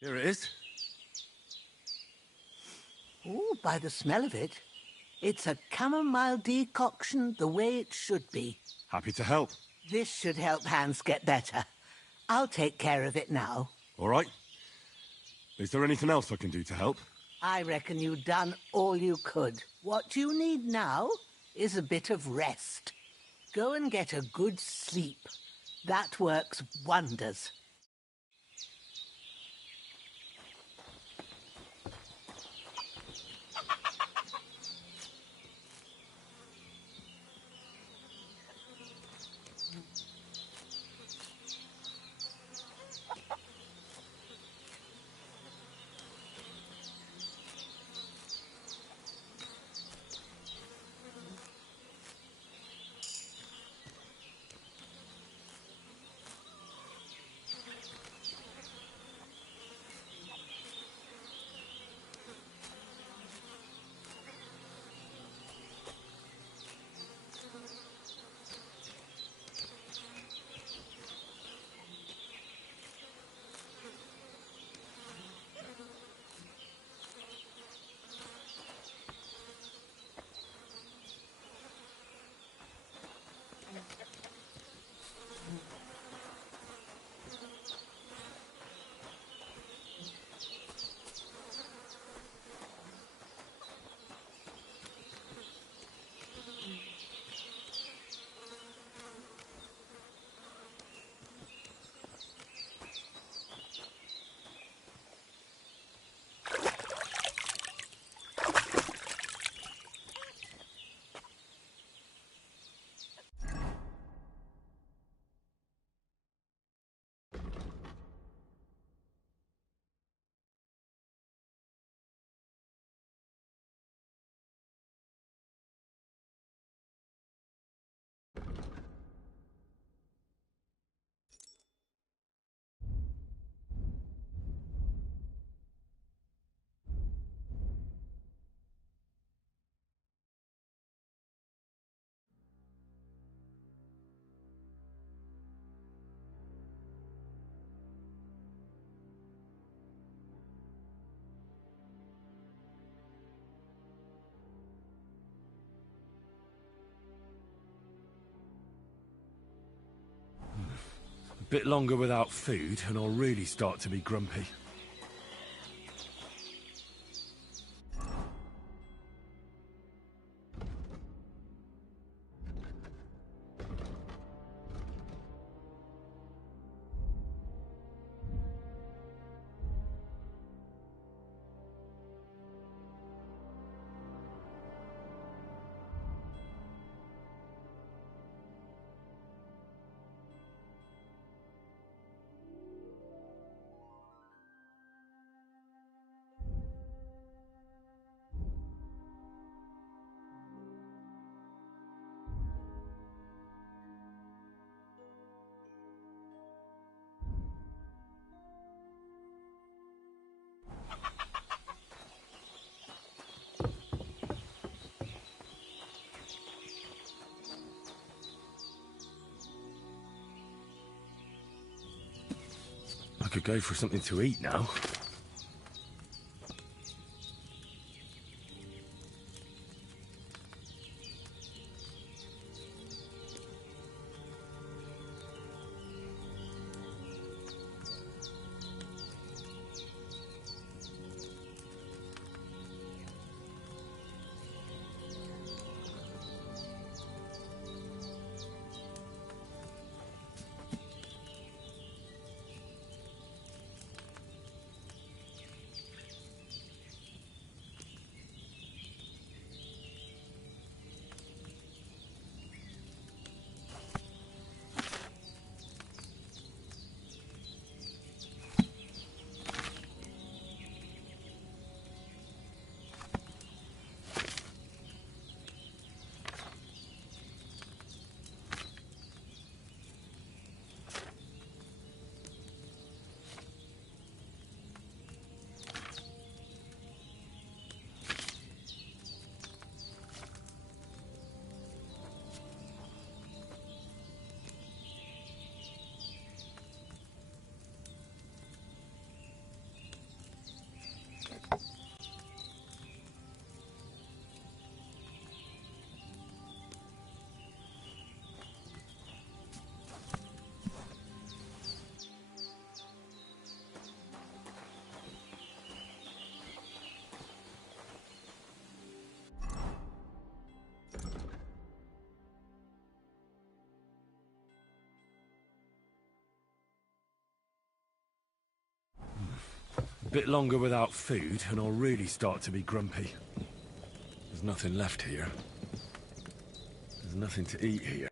Here it is. Oh, by the smell of it, it's a chamomile decoction the way it should be. Happy to help. This should help Hans get better. I'll take care of it now. All right. Is there anything else I can do to help? I reckon you've done all you could. What you need now is a bit of rest. Go and get a good sleep. That works wonders. Bit longer without food, and I'll really start to be grumpy. I could go for something to eat now. Bit longer without food, and I'll really start to be grumpy. There's nothing left here. There's nothing to eat here.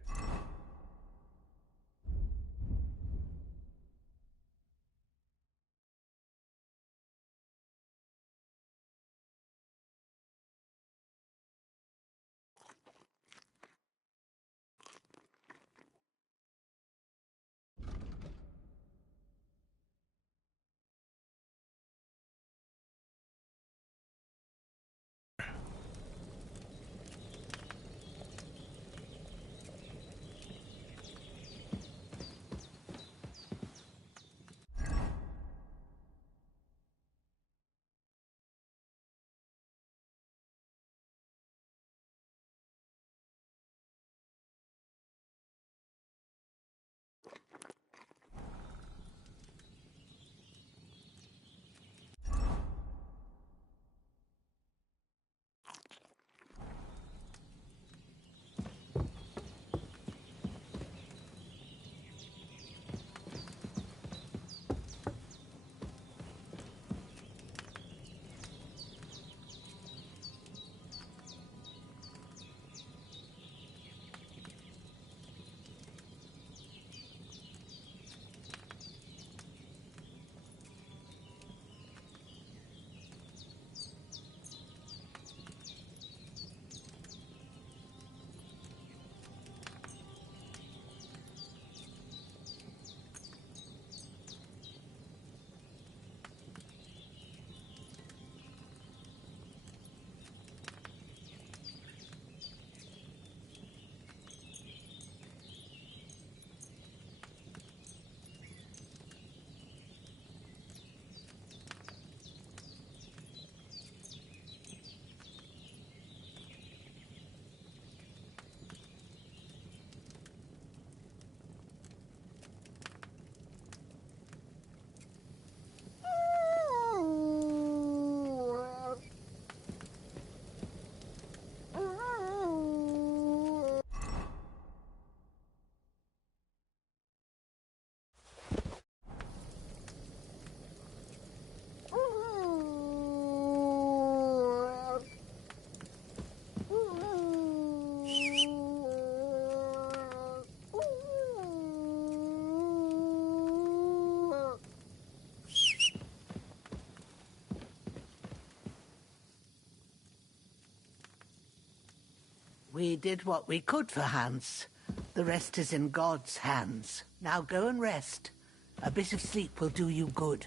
We did what we could for Hans. The rest is in God's hands. Now go and rest. A bit of sleep will do you good.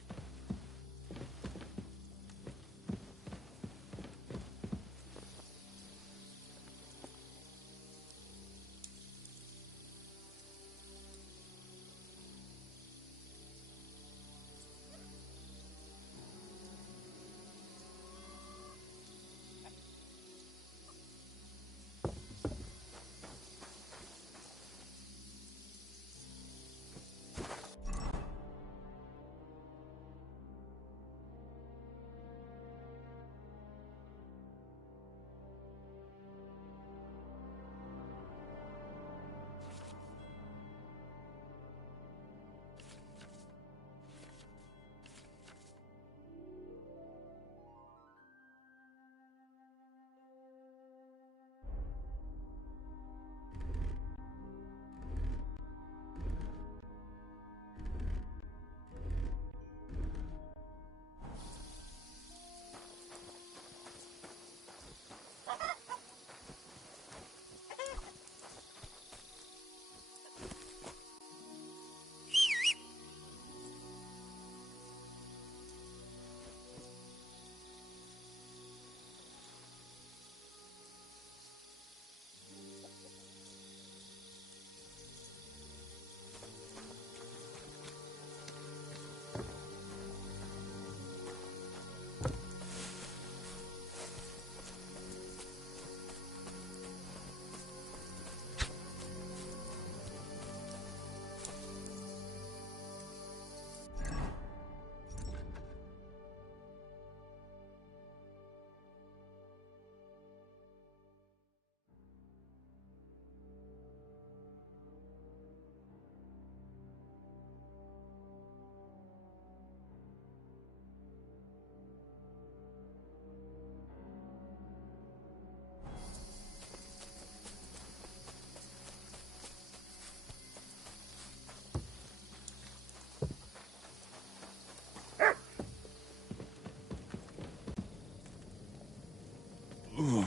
Ooh,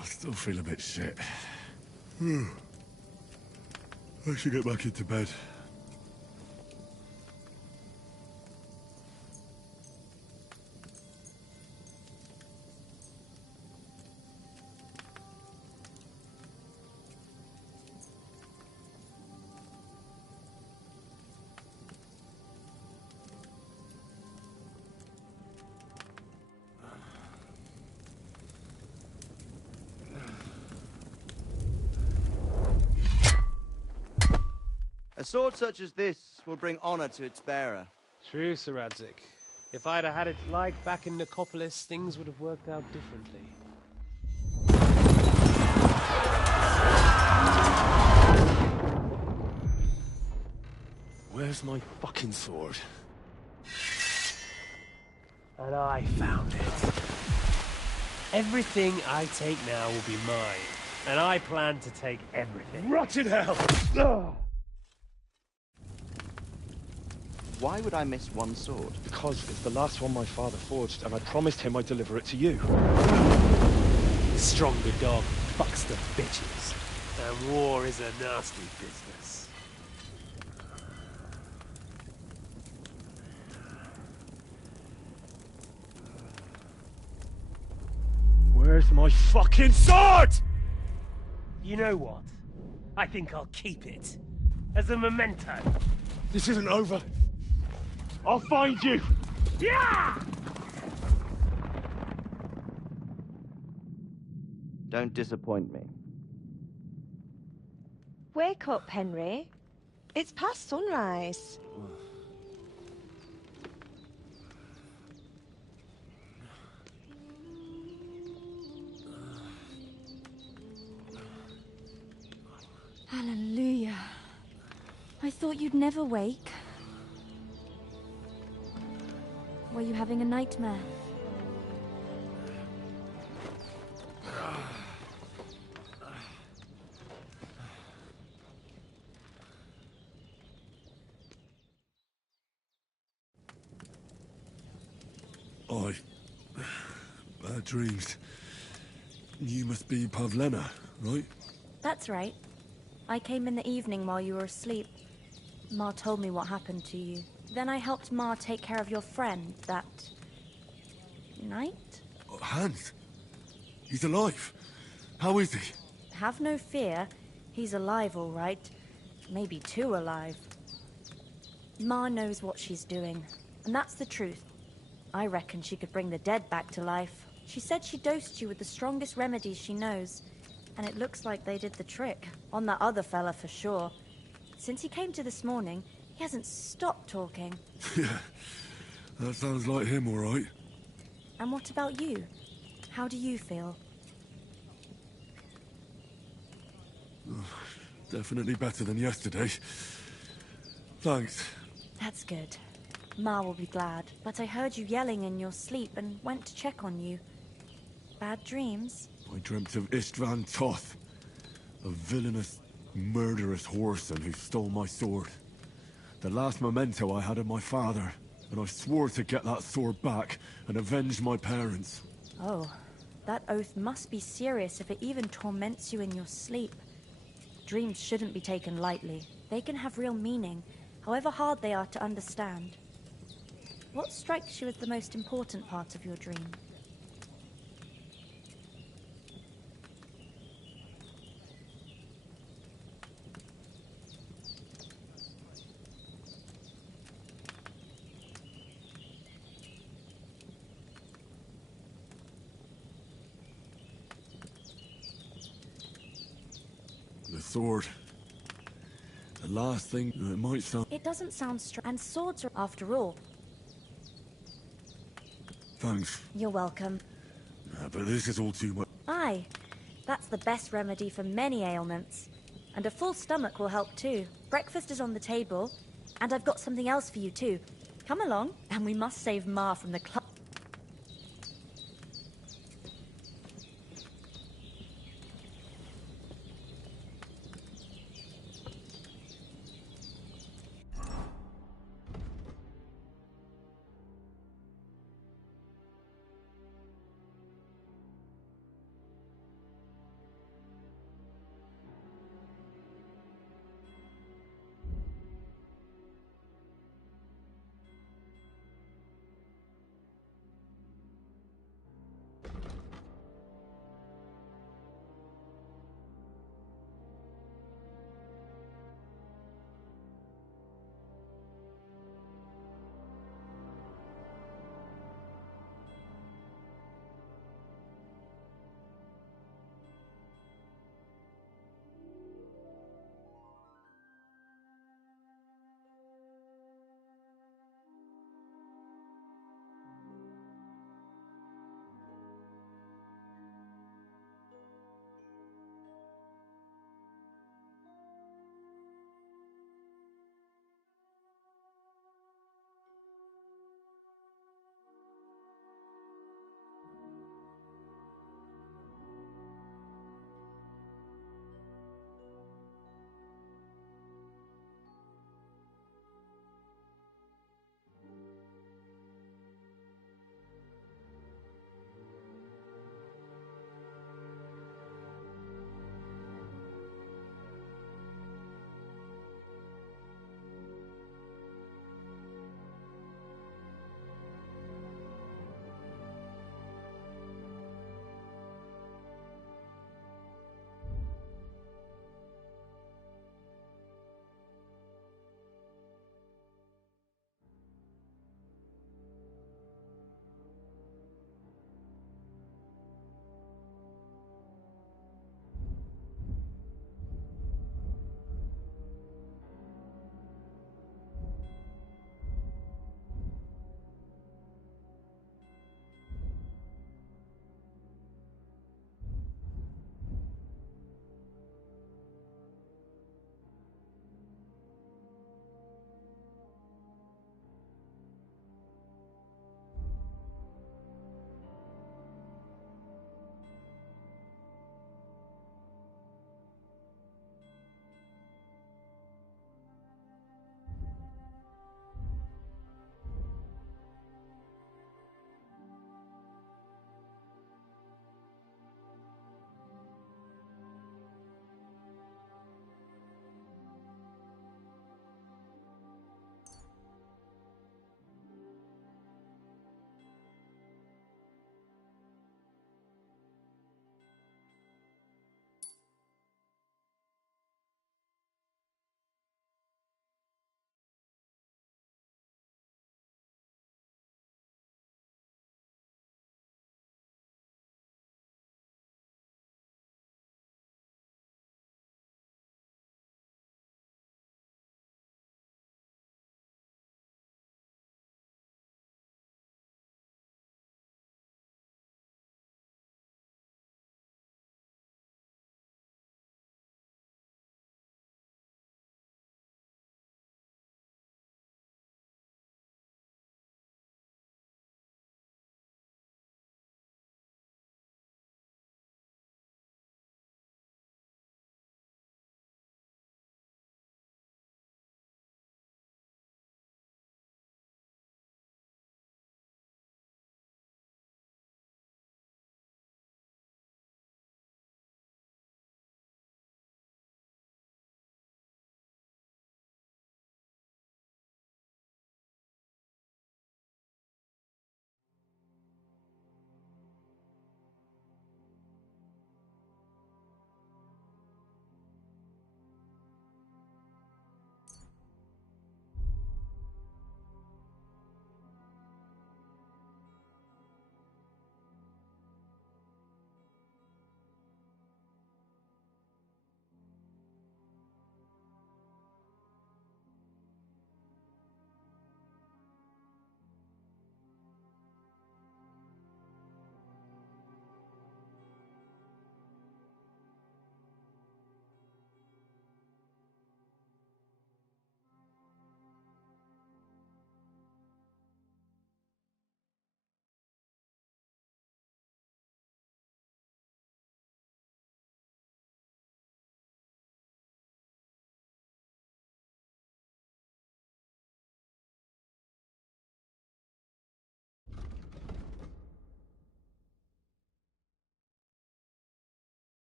I still feel a bit shit. I should get back into bed. A sword such as this will bring honor to its bearer. True, Sir Radzig. If I'd have had it like back in Nicopolis, things would have worked out differently. Where's my fucking sword? And I found it. Everything I take now will be mine. And I plan to take everything. Rot in hell! Ugh. Why would I miss one sword? Because it's the last one my father forged, and I promised him I'd deliver it to you. Stronger dog fucks the bitches. And war is a nasty business. Where's my fucking sword? You know what? I think I'll keep it. As a memento. This isn't over. I'll find you! Yeah! Don't disappoint me. Wake up, Henry. It's past sunrise. Hallelujah. I thought you'd never wake. Were you having a nightmare? Bad dreams. You must be Pavlena, right? That's right. I came in the evening while you were asleep. Ma told me what happened to you. Then I helped Ma take care of your friend that night? Hans? He's alive. How is he? Have no fear. He's alive, all right. Maybe too alive. Ma knows what she's doing, and that's the truth. I reckon she could bring the dead back to life. She said she dosed you with the strongest remedies she knows, and it looks like they did the trick. On that other fella for sure. Since he came to this morning, he hasn't stopped talking. Yeah, that sounds like him, all right. And what about you? How do you feel? Definitely better than yesterday. Thanks. That's good. Ma will be glad, but I heard you yelling in your sleep and went to check on you. Bad dreams? I dreamt of Istvan Toth, a villainous, murderous whoreson who stole my sword. The last memento I had of my father, and I swore to get that sword back and avenge my parents. Oh, that oath must be serious if it even torments you in your sleep. Dreams shouldn't be taken lightly. They can have real meaning, however hard they are to understand. What strikes you as the most important part of your dream? The sword. The last thing it might sound... It doesn't sound and swords are after all. Thanks. You're welcome. But this is all too much. Aye, that's the best remedy for many ailments. And a full stomach will help too. Breakfast is on the table, and I've got something else for you too. Come along, and we must save Ma from the club.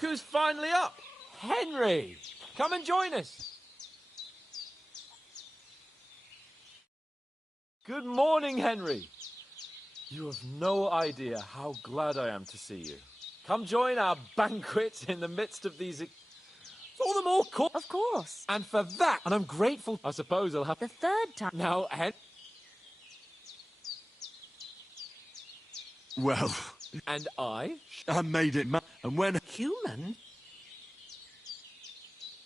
Look who's finally up! Henry! Come and join us! Good morning, Henry! You have no idea how glad I am to see you. Come join our banquet in the midst of these... all the more Of course. And for that, and I'm grateful, I suppose I'll have... The third time. Now, Well... And I made it, and when... Human?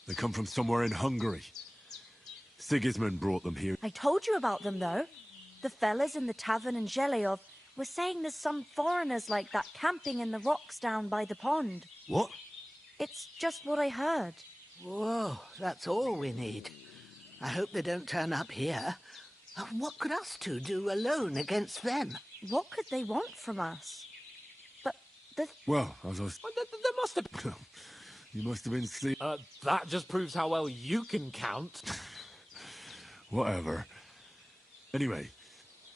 They come from somewhere in Hungary. Sigismund brought them here. I told you about them, though. The fellas in the tavern in Zheleov were saying there's some foreigners like that camping in the rocks down by the pond. What? It's just what I heard. Whoa, that's all we need. I hope they don't turn up here. What could us two do alone against them? What could they want from us? But the... Well, as I was... There must have been... You must have been sleep... that just proves how well you can count. Whatever. Anyway,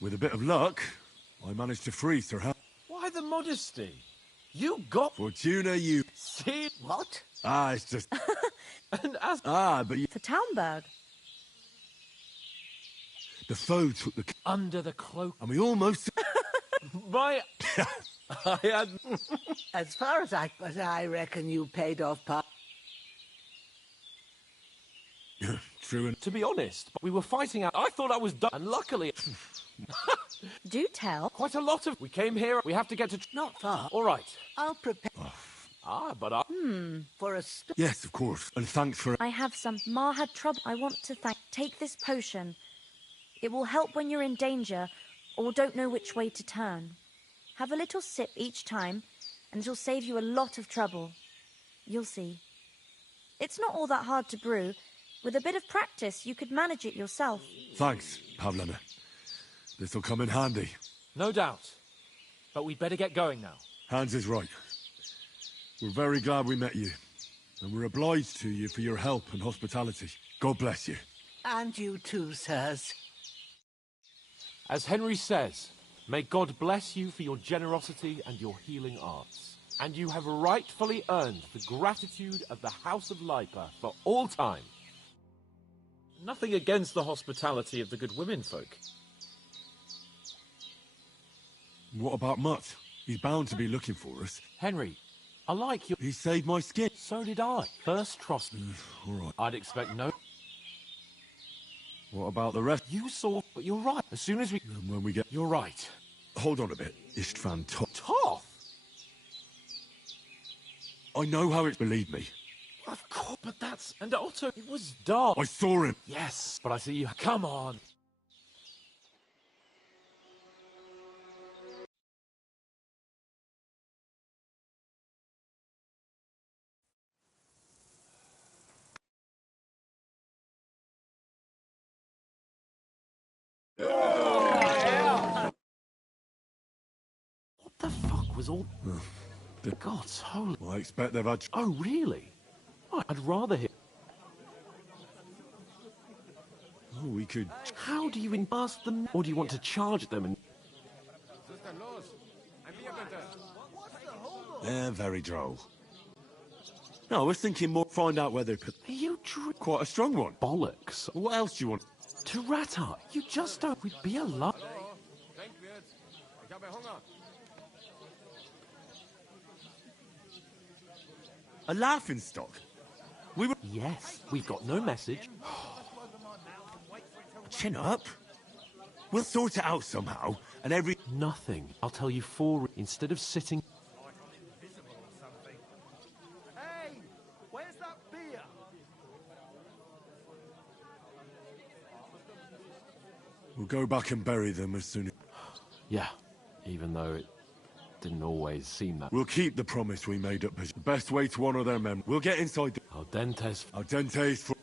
with a bit of luck, I managed to free Sir Ham... Why the modesty? You got... Fortuna, you... See? What? It's just... And as... but you... For Townberg. The foe took the... Under the cloak. And we almost... My... I had... As far as I reckon you paid off part... True and... To be honest, we were fighting out... I thought I was done, and luckily... Do tell. Quite a lot of... We came here, we have to get to... Not far. All right. I'll prepare... But I... For a... Yes, of course. And thanks for... I have some. Ma had trouble. I want to thank... Take this potion. It will help when you're in danger or don't know which way to turn. Have a little sip each time, and it'll save you a lot of trouble. You'll see. It's not all that hard to brew. With a bit of practice, you could manage it yourself. Thanks, Pavlena. This'll come in handy. No doubt. But we'd better get going now. Hans is right. We're very glad we met you. And we're obliged to you for your help and hospitality. God bless you. And you too, sirs. As Henry says, may God bless you for your generosity and your healing arts. And you have rightfully earned the gratitude of the House of Lipa for all time. Nothing against the hospitality of the good women folk. What about Mutt? He's bound to be looking for us. Henry, I like you. He saved my skin. So did I. First Trotsky. All right. I'd expect no... What about the rest? You saw... But you're right. As soon as we... And when we get... You're right. Hold on a bit. Istvan Toth. Toth? I know how it's... Believe me. Of course, but that's... And Otto, it was dark. I saw him. Yes, but I see you... Come on. What the fuck was all... God's holy... I expect they've had... Oh, really? I'd rather hear... Oh, we could... How do you ask them? Or do you want to charge them and... They're very droll. No, I was thinking more find out whether... Are you quite a strong one. Bollocks. What else do you want? To Ratar, you just don't... We'd be alive. A laughing stock? We were... Yes, we've got no message. Chin up. We'll sort it out somehow, and every... Nothing. I'll tell you 4... Instead of sitting... Hey, where's that beer? We'll go back and bury them as soon as... Yeah, even though it didn't always seem that... We'll keep the promise we made up as the best way to honor their memory. We'll get inside the... Al dentes... Al dentes for...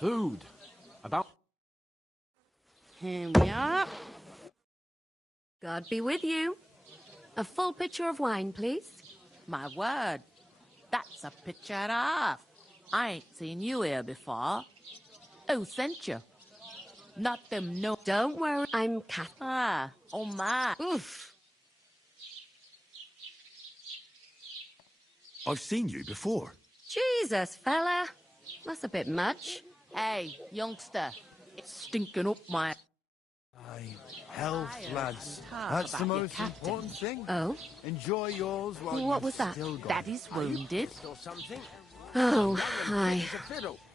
Food. About... Here we are. God be with you. A full pitcher of wine, please. My word. That's a picture and a half. I ain't seen you here before. Who sent you? Not them no... Don't worry, I'm Kath. Ah, oh my. Oof. I've seen you before. Jesus, fella. That's a bit much. Hey, youngster. It's stinking up my... Health, lads. That's the most important thing. Oh? Enjoy yours while What you've was that? still got Daddy's wounded. Oh, aye.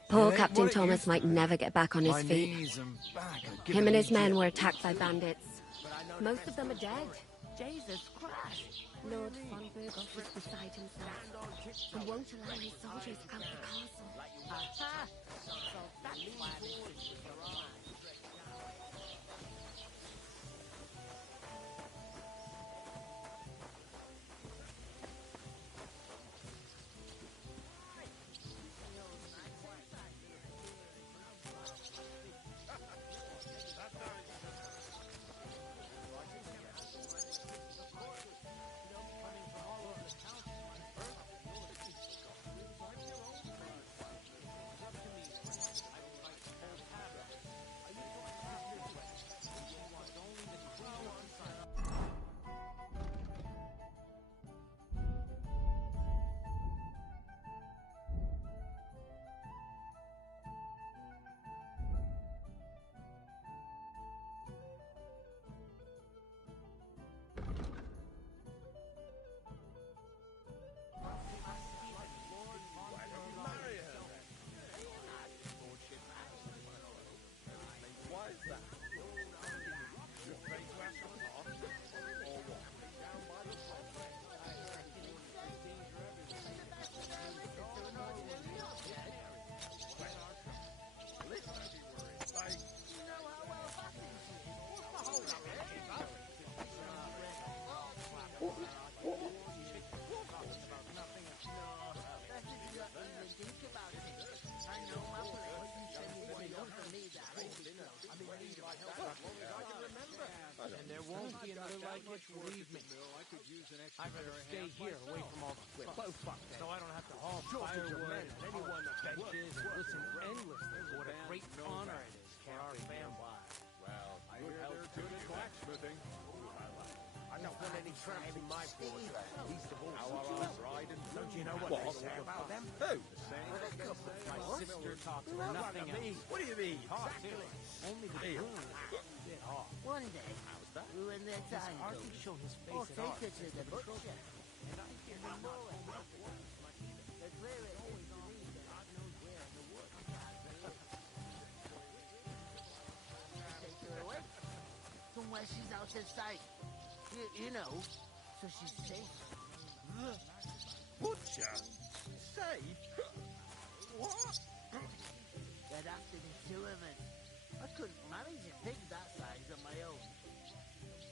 Poor It ain't Captain what it Thomas used to might be. never get back on his My feet. knees and back are Him giving and me his men jet. were attacked by bandits. Most of them are dead. Jesus Christ. Lord von Berghoff is beside himself. He won't allow his soldiers out the castle. Aha. So that's why they And there won't be another like it, believe me. I'd rather stay here away from all the clips. So I don't have to haul firewood and anyone that benches and listen endlessly to what a great honor it is for our family. Well, I hear they're good at blacksmithing. I don't want any tramps in my forge. Least of all, don't you know what they say about them? Who? My sister talks nothing else. What do you mean? Only the groom is a bit hard. One day, you and their time Arthur showed his face or at take art. her to the butcher. And I give them more and the clear it always believe that God knows where in the woods. Take her away somewhere she's out of sight. You know, so she's safe. Butcher? Safe? What? There'd have to be two of us. I couldn't manage a pig that size on my own.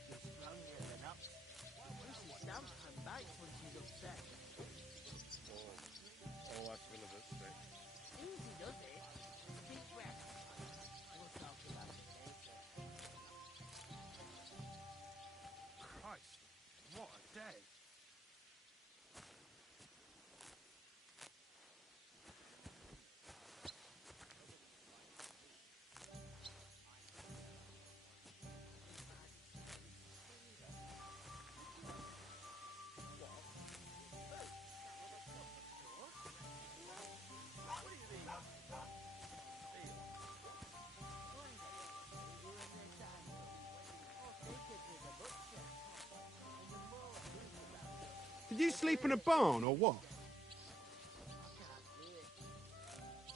She's stronger than us. She stamps and bites when she's upset. Oh, I feel a bit sick. Easy does it. Deep breath. We'll talk about it later. Christ, what a day. Did you sleep in a barn or what?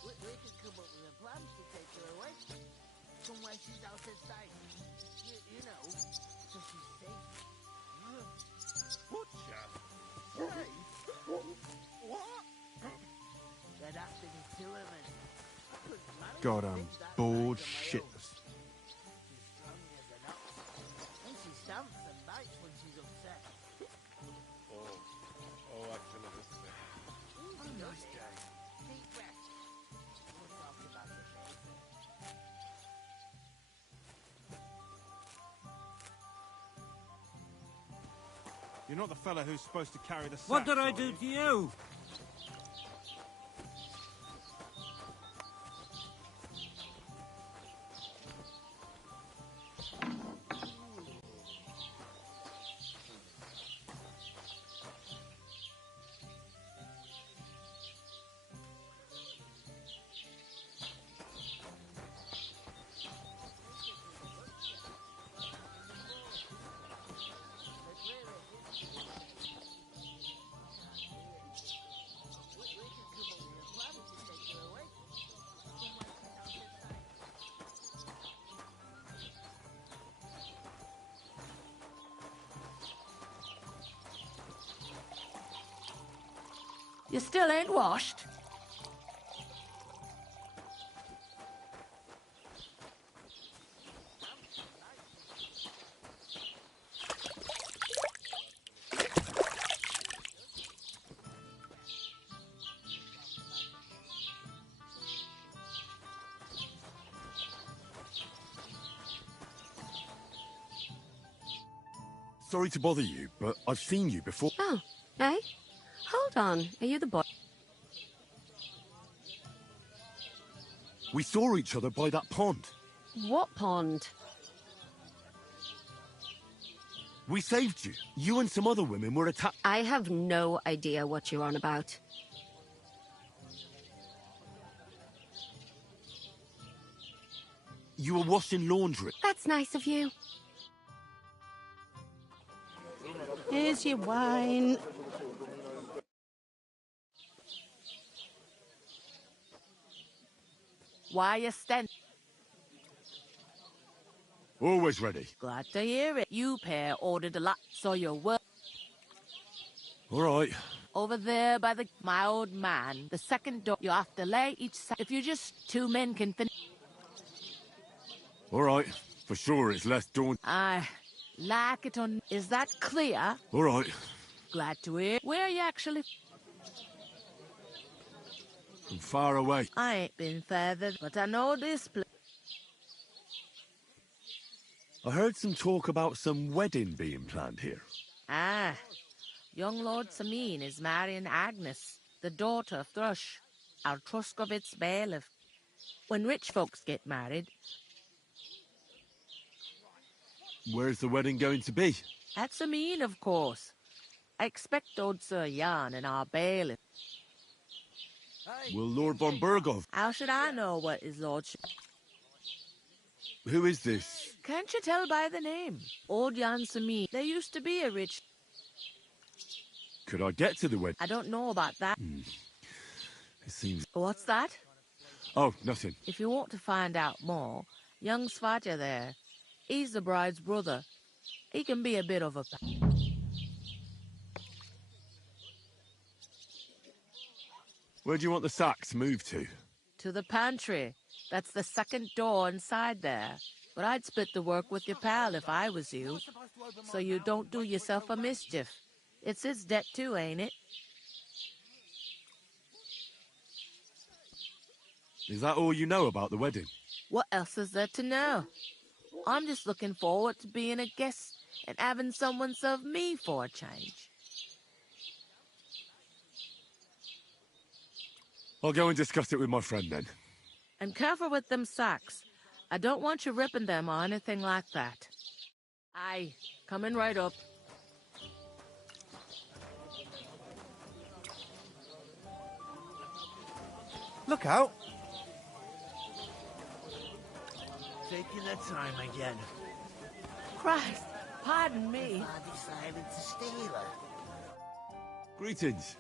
We could come up with a plan to take her away. Somewhere she's out of sight. You know, so she's safe. Butcher? Safe? What? There'd have to be two of us. I couldn't manage God, a I'm pig that bored size on my own. shitless. She's stronger than us. And she stamps and bites when she's upset. Oh, I feel a bit sick. Easy does it. Deep breath. We'll talk about it later. You're not the fella who's supposed to carry the What sacks, did I are do you? to you? You still ain't washed? Sorry to bother you, but I've seen you before. Oh, eh? Hold on. Are you the boy? We saw each other by that pond. What pond? We saved you. You and some other women were attacked. I have no idea what you're on about. You were washing laundry. That's nice of you. Here's your wine. Why you stand? Always ready. Glad to hear it. You pair ordered a lot, so you're well. All right. Over there by my old man, the second door, you have to lay each side. If you just two men can finish. All right. For sure, it's less daunting. I like it on. Is that clear? All right. Glad to hear. Where are you actually? From far away. I ain't been further, but I know this place. I heard some talk about some wedding being planned here. Ah, young Lord Samin is marrying Agnes, the daughter of Thrush, our Truskovitz bailiff. When rich folks get married... Where's the wedding going to be? At Samin, of course. I expect old Sir Jan and our bailiff. Will Lord von Burgov... How should I know what his lordship... Who is this? Can't you tell by the name? Old Jan Samin. There used to be a rich... Could I get to the wedding? I don't know about that. It seems... What's that? Oh, nothing. If you want to find out more, young Svatja there, he's the bride's brother. He can be a bit of a... Where do you want the sacks moved to? To the pantry. That's the second door inside there. But I'd split the work with your pal if I was you. So you don't do yourself a mischief. It's his debt too, ain't it? Is that all you know about the wedding? What else is there to know? I'm just looking forward to being a guest and having someone serve me for a change. I'll go and discuss it with my friend then. And careful with them sacks. I don't want you ripping them or anything like that. Aye, coming right up. Look out! Taking their time again. Christ, pardon me. I decided to steal her. Greetings.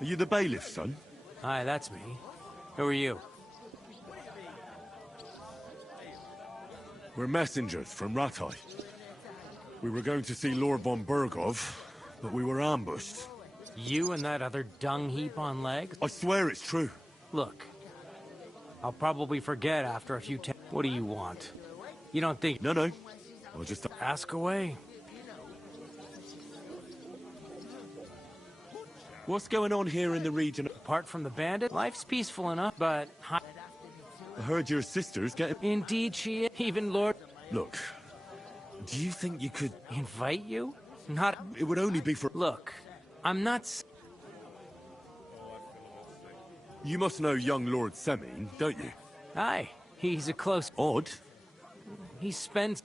Are you the bailiff's son? Hi, that's me. Who are you? We're messengers from Rattay. We were going to see Lord von Burgov, but we were ambushed. You and that other dung heap on legs? I swear it's true. Look, I'll probably forget after a few What do you want? You don't think... No. I'll just... Ask away. What's going on here in the region? Apart from the bandit, life's peaceful enough, but... I heard your sister's getting... Indeed she is. Even Lord... Look, do you think you could... Invite you? Not... It would only be for... Look, I'm not... You must know young Lord Semin, don't you? Aye, he's a close... Odd. He spends...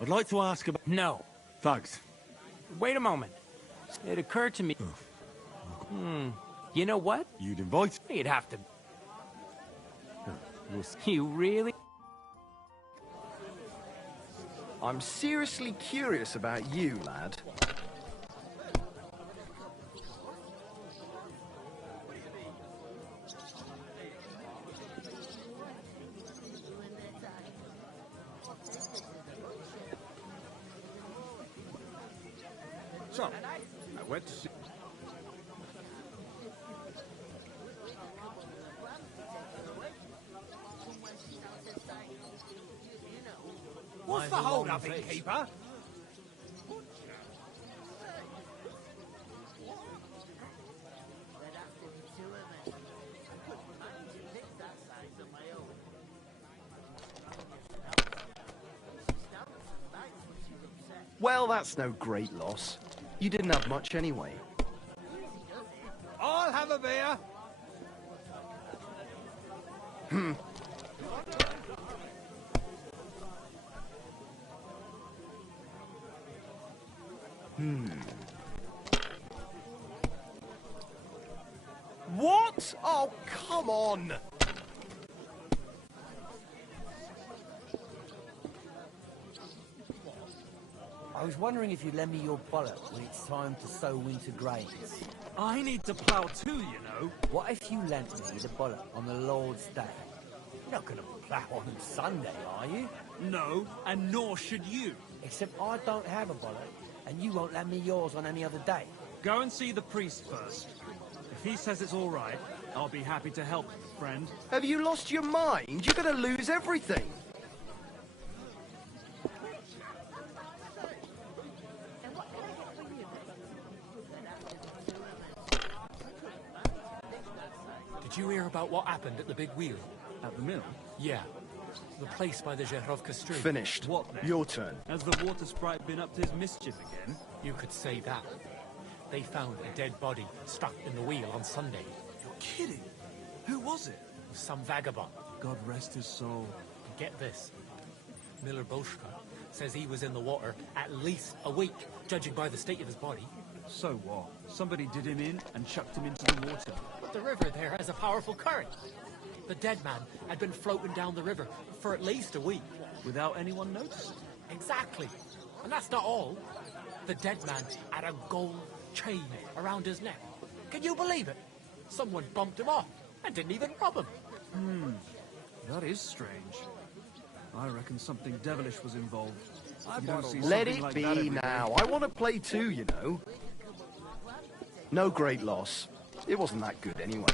I'd like to ask about... No. Thanks. Wait a moment. It occurred to me... You know what? You'd invite... You'd have to... You really... I'm seriously curious about you, lad. So, I went to see... What's the hold-up, innkeeper? Well, that's no great loss. You didn't have much anyway. I'll have a beer. What? Oh, come on! I was wondering if you'd lend me your bollock when it's time to sow winter grains. I need to plough too, you know. What if you lent me the bollock on the Lord's Day? You're not going to plough on Sunday, are you? No, and nor should you. Except I don't have a bollock, and you won't lend me yours on any other day. Go and see the priest first. If he says it's all right, I'll be happy to help, friend. Have you lost your mind? You're going to lose everything. Did you hear about what happened at the big wheel? At the mill? Yeah. The place by the Zherovka Stream. Finished. What then? Your turn. Has the water sprite been up to his mischief again? You could say that. They found a dead body stuck in the wheel on Sunday. You're kidding. Who was it? Some vagabond. God rest his soul. Get this. Miller Boschka says he was in the water at least a week, judging by the state of his body. So what? Somebody did him in and chucked him into the water. The river there has a powerful current. The dead man had been floating down the river for at least a week. Without anyone noticing? Exactly. And that's not all. The dead man had a gold chain around his neck. Can you believe it? Someone bumped him off and didn't even rob him. That is strange. I reckon something devilish was involved. You don't see Let something it like be that every day. now. I want to play too, you know. No great loss. It wasn't that good anyway.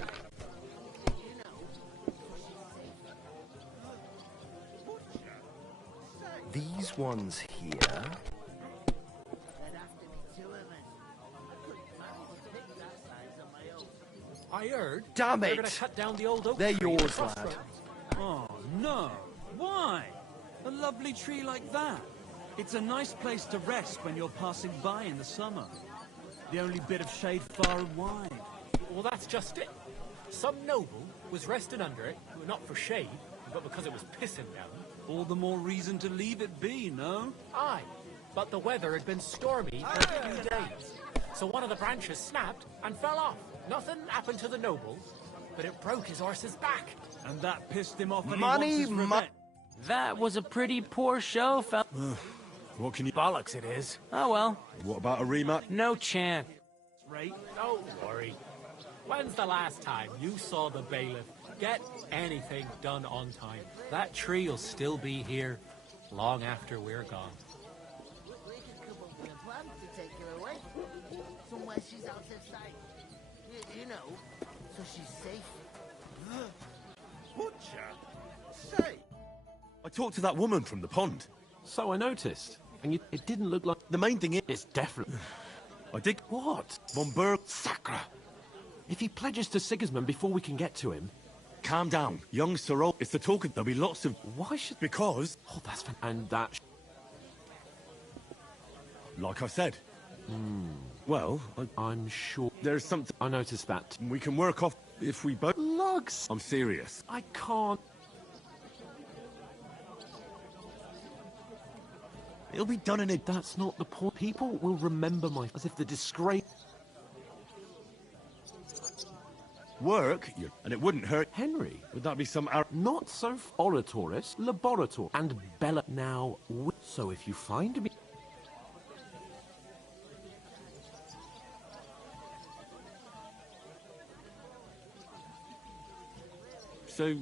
These ones here... I heard Damn they're it! going to cut down the old oak They're tree at the yours, lad. crossroads. Oh, no. Why? A lovely tree like that. It's a nice place to rest when you're passing by in the summer. The only bit of shade far and wide. Well, that's just it. Some noble was resting under it, not for shade, but because it was pissing down. All the more reason to leave it be, no? Aye, but the weather had been stormy for a few days. So one of the branches snapped and fell off. Nothing happened to the noble, but it broke his horse's back. And that pissed him off and Money, he wants his revenge. That was a pretty poor show, fella. What can you... Bollocks it is. Oh well. What about a rematch? No chance. Right? Don't worry. When's the last time you saw the bailiff get anything done on time? That tree will still be here long after we're gone. To take her away. Somewhere she's out of sight. You know, so she's safe. Butcher? Say! I talked to that woman from the pond. So I noticed. And it didn't look like... The main thing is... It's definitely... I did... What? Von Berg... Sacre! If he pledges to Sigismund before we can get to him... Calm down. Young Sir O... It's the talk of... There'll be lots of... Why should... Because... Oh, that's... And that... Like I said. Well, I'm sure... There's something... I noticed that. We can work off... If we both... Lugs! I'm serious. I can't... It'll be done in it. That's not the point. People will remember my... As if the disgrace... Work? And it wouldn't hurt... Henry. Would that be some... Not so... Oratoris, laborator, and Bella now... So if you find me... So...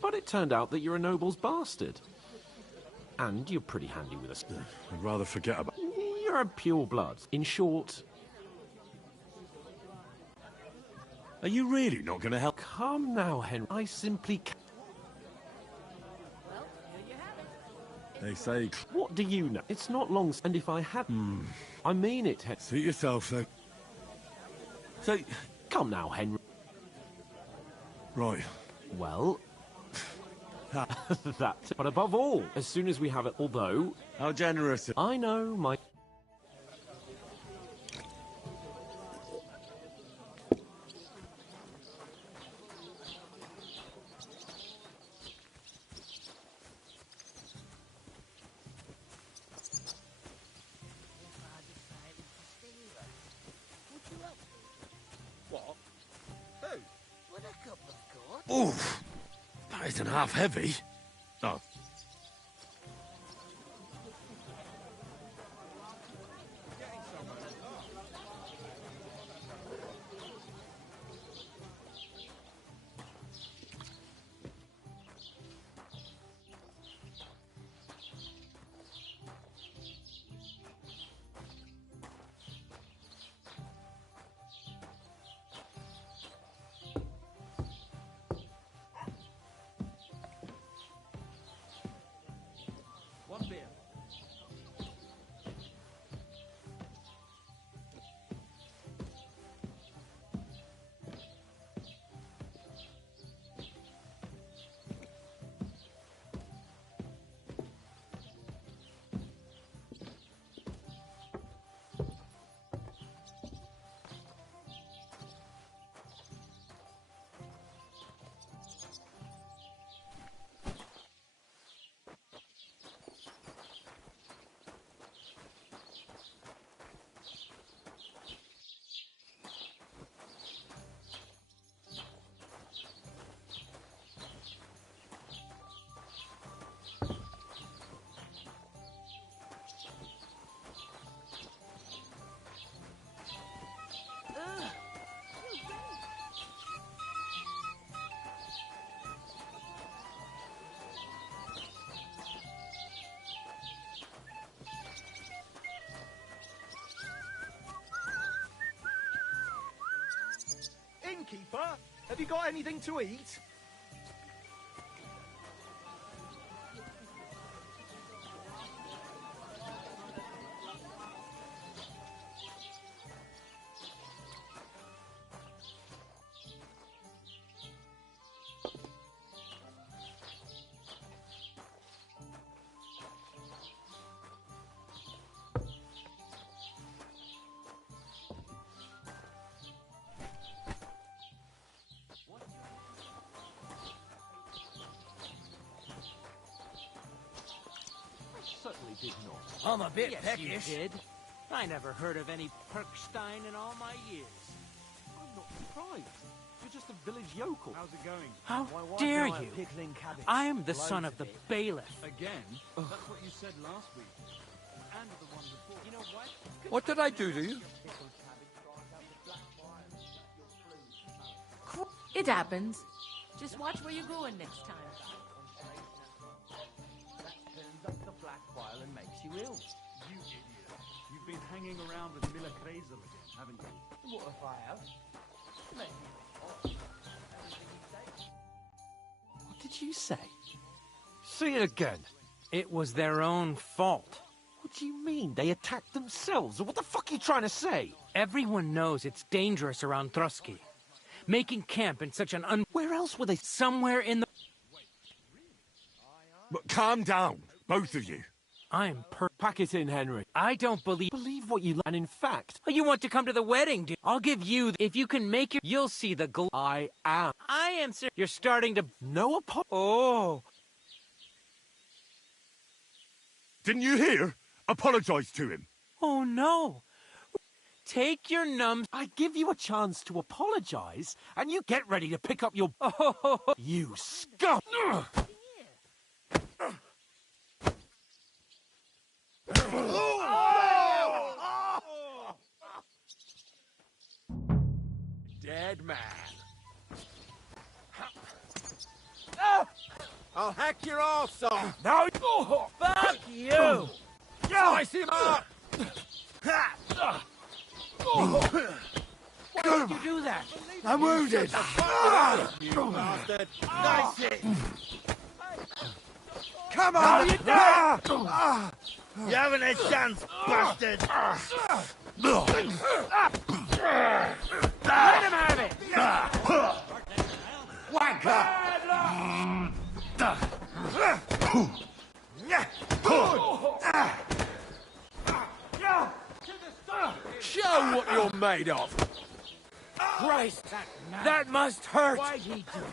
But it turned out that you're a noble's bastard. And you're pretty handy with us. I'd rather forget about... You're a pure blood. In short... Are you really not going to help? Come now, Henry. I simply can't... Well, here you have it. They say... What do you know? It's not long, and if I had... I mean it, Suit yourself, then. So, come now, Henry. Right. Well... that. But above all, as soon as we have it, although... How generous. I know, my... Oof! That isn't half heavy. Oh. Innkeeper, have you got anything to eat? Did not. I'm a bit Yes, peckish. you did. I never heard of any Perkstein in all my years. I'm not surprised. You're just a village yokel. How's it going? How My wife dare and I are you? pickling cabbage. I am the Loads son of the it. bailiff. Again? That's what you said last week. And the one before. You know what? What did I do to you? It happens. Just watch where you're going next time. Turns up the black bile and makes you ill. You idiot. You've been hanging around with Miller Krazel again, haven't you? What if I have? What did you say? Say it again. It was their own fault. What do you mean? They attacked themselves? What the fuck are you trying to say? Everyone knows it's dangerous around Trotsky. Making camp in such an Where else were they? Somewhere in the... But calm down, both of you. I'm Pack it in, Henry. I don't believe what you... And in fact... Oh, you want to come to the wedding, dude? I'll give you... If you can make your... You'll see the I am. I am, sir. You're starting to... No Oh. Didn't you hear? Apologise to him. Oh, no. Take your numbs. I give you a chance to apologise, and you get ready to pick up your... Oh. You scum! Dead man. I'll hack your arse off. Now, Fuck you! Slice him up. Why did you do that? I'm wounded. You bastard. Nice it. Come on! No, you don't! You haven't a chance, bastard! Let him have it! Wanker! Show what you're made of. Christ, that must hurt! Why'd he do it?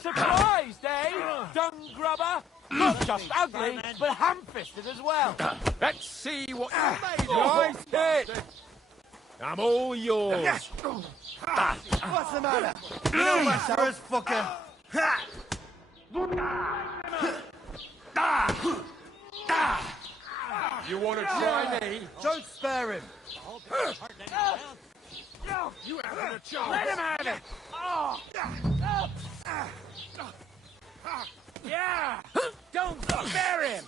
Surprised, eh? Dung grubber? Not just ugly, but ham-fisted as well. Let's see what you're made of. Nice hit! I'm all yours. What's the matter? You know my Sarah's fucker. You want to try me? Don't spare him. You haven't a chance. Let him have it! Yeah! Don't spare him!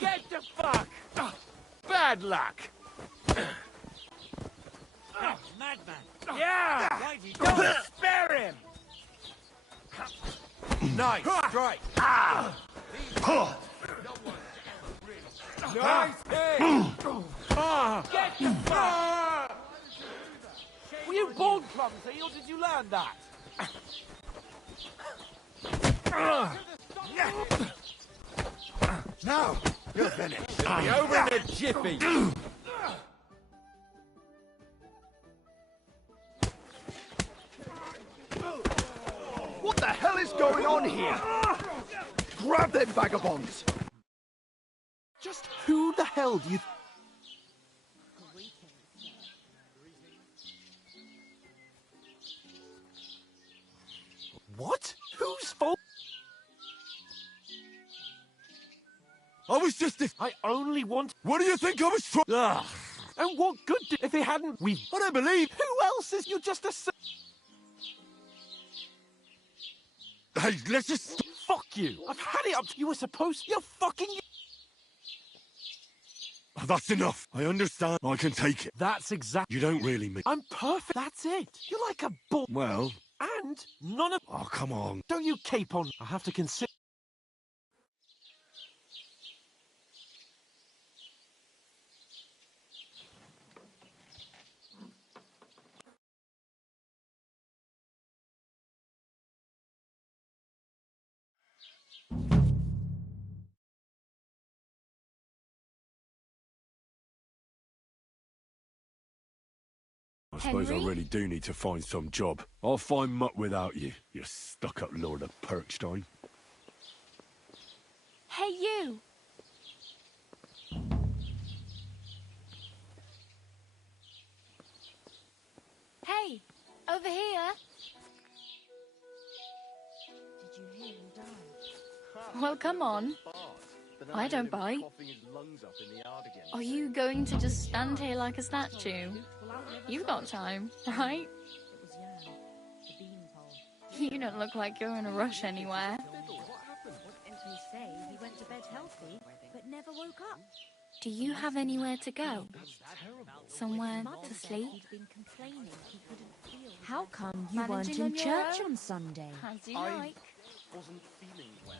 Get the fuck! Bad luck. Madman. Yeah! Don't spare him! Nice strike. Nice hit! Get the fuck! Were you born clumsy, or did you learn that? Now, you're finished. It'll be over in a jiffy. What the hell is going on here? Grab them vagabonds! Just who the hell do you... What? Whose fault? I was just if... I only want... What do you think I was trying... And what good did... If they hadn't... We... I don't believe... Who else is... You're just a... Hey, let's just... Fuck you! I've had it up to... You were supposed... You're fucking... Oh, that's enough. I understand. I can take it. That's exactly... You don't really mean... I'm perfect. That's it. You're like a bull... Well... And none of... Oh, come on. Don't you cape on... I have to consider... I suppose I Henry? really do need to find some job. I'll find mutt without you, you stuck-up Lord of Perkstein. Hey, you! Hey, over here! Did you hear him die? Well, come on. I don't bite. Are you going to just stand here like a statue? You've got time, right? You don't look like you're in a rush anywhere. They say he went to bed healthy, but never woke up. Do you have anywhere to go? Somewhere to sleep? How come you weren't Managing in on your church own? on Sunday? As you like. wasn't feeling well.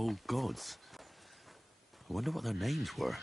old gods. I wonder what their names were.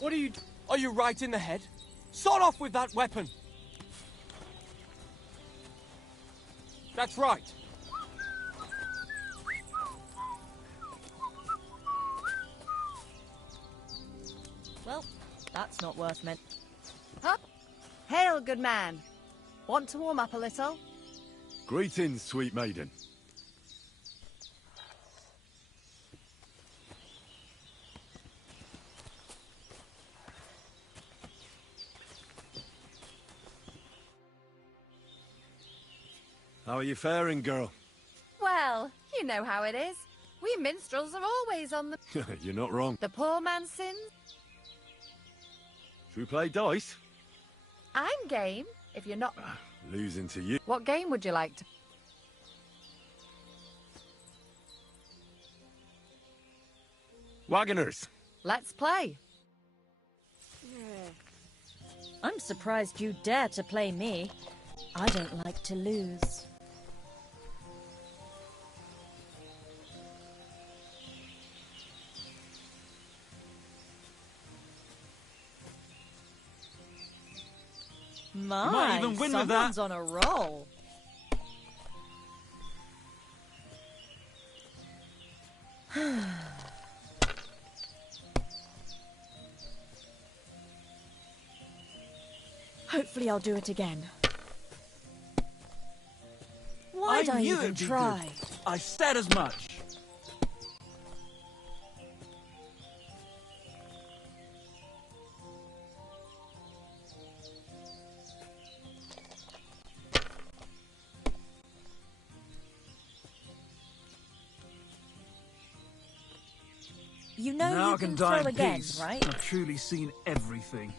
What are you... Are you right in the head? Sod off with that weapon! That's right. Well, that's not worth it. Up! Hail, good man. Want to warm up a little? Greetings, sweet maiden. How are you faring, girl? Well, you know how it is. We minstrels are always on the... You're not wrong. The poor man's sins. Should we play dice? I'm game, if you're not... Losing to you. What game would you like to... Wagoners. Let's play. I'm surprised you dare to play me. I don't like to lose. You might even win with that. Someone's on a roll. Hopefully I'll do it again. Why'd I knew even it'd be try? good. I said as much. You know now you I can throw die in again, peace. right? I've truly seen everything.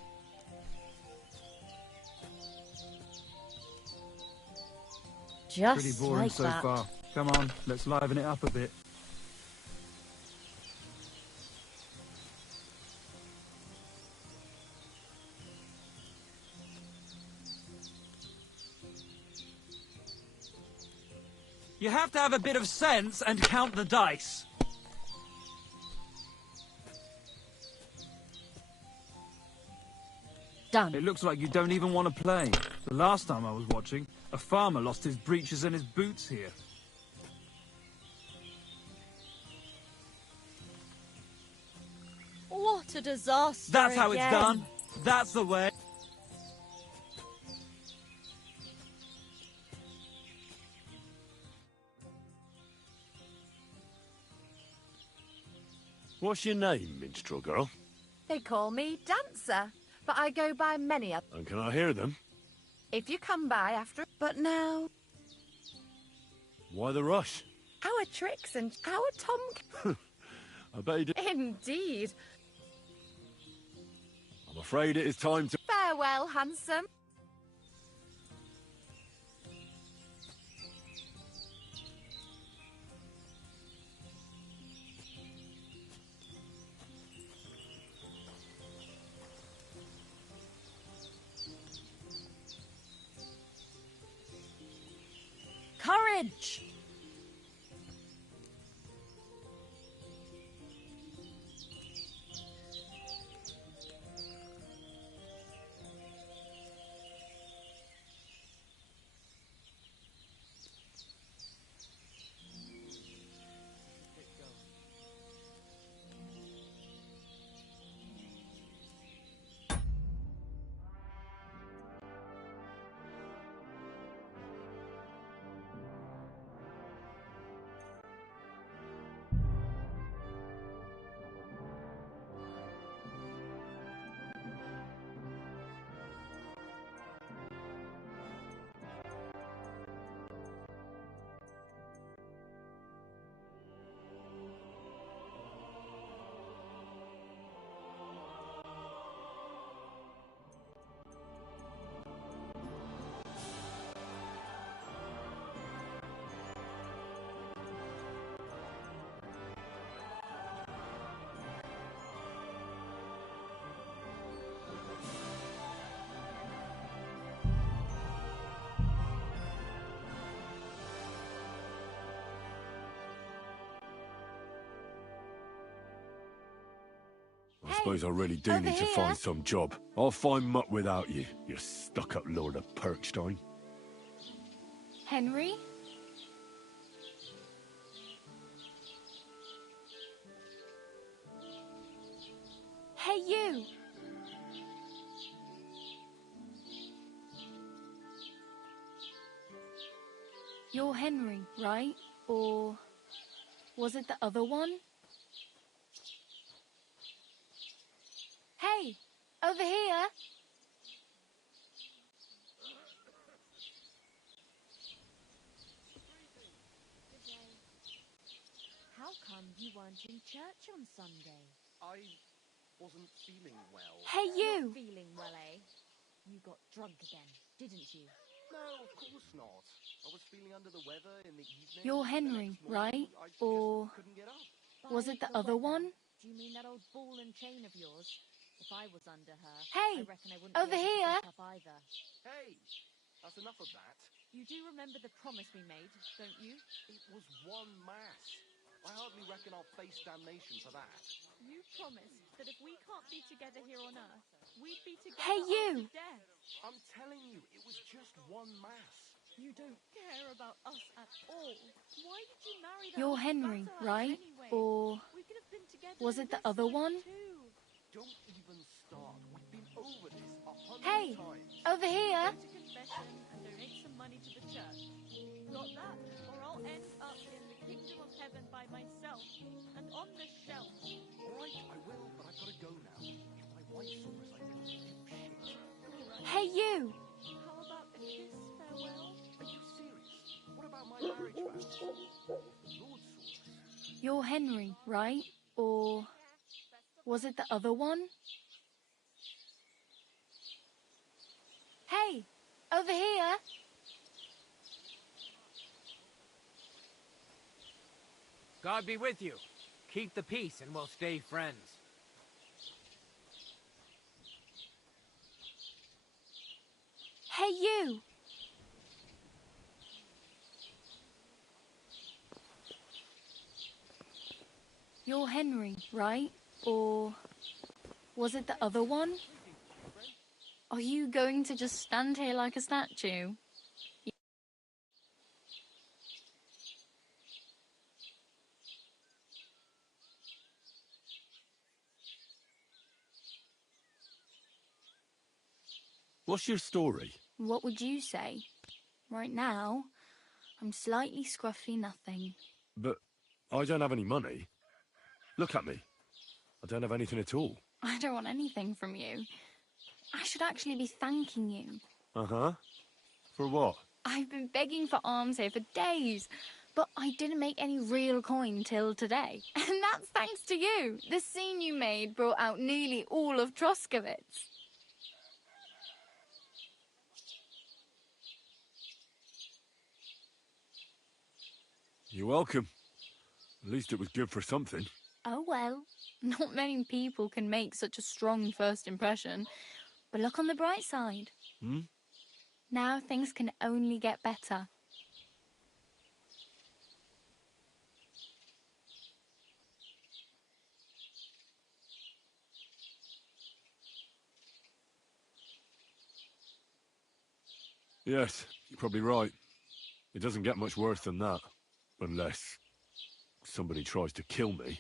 Just Pretty boring like so that. far. Come on, let's liven it up a bit. You have to have a bit of sense and count the dice. Done. It looks like you don't even want to play. The last time I was watching, a farmer lost his breeches and his boots here. What a disaster. That's how again. it's done. That's the way. What's your name, minstrel girl? They call me Dancer, but I go by many others. And can I hear them? If you come by after... But now... Why the rush? Our tricks and our Tom... I bet you did. Indeed. I'm afraid it is time to... Farewell, handsome. Courage! I suppose I really do need to find some job. I'll find mutt without you, you stuck-up Lord of Perkstein. Henry? Hey, you! You're Henry, right? Or was it the other one? Hey, over here! come you weren't in church on Sunday? I wasn't feeling well. Hey, you! Not feeling well, eh? You got drunk again, didn't you? No, of course not. I was feeling under the weather in the evening. You're Henry, right? Or was it the other one? Do you mean that old ball and chain of yours? If I was under her, Hey, I reckon I wouldn't over be able here. to pick up either. Hey, that's enough of that. You do remember the promise we made, don't you? It was one mass. I hardly reckon I'll face damnation for that. You promised that if we can't be together here on Earth, we'd be together Hey, you! after death. I'm telling you, it was just one mass. You don't care about us at all. Why did you marry that You're old Henry, bastard right? anyway? Or We could have been together was in it the this other life one? too. Don't even start. We've been over this 100 Hey, times. over here. Go to confession and donate some money to the church. Got that? Or I'll end up in the kingdom of heaven by myself and on the shelf. All right, I will, but I've got to go now. If my wife saw us, I think she'd shit. Hey, you! How about a kiss farewell? Are you serious? What about my marriage vows? Lord saw us. You're Henry, right? Or was it the other one? Hey, over here. God be with you. Keep the peace and we'll stay friends. Hey, you! You're Henry, right? Or was it the other one? Are you going to just stand here like a statue? What's your story? What would you say? Right now, I'm slightly scruffy nothing. But I don't have any money. Look at me. I don't have anything at all. I don't want anything from you. I should actually be thanking you. Uh-huh. For what? I've been begging for alms here for days, but I didn't make any real coin till today. And that's thanks to you. The scene you made brought out nearly all of Troskowitz. You're welcome. At least it was good for something. Oh well, not many people can make such a strong first impression. But look on the bright side. Hmm? Now things can only get better. Yes, you're probably right. It doesn't get much worse than that. Unless somebody tries to kill me.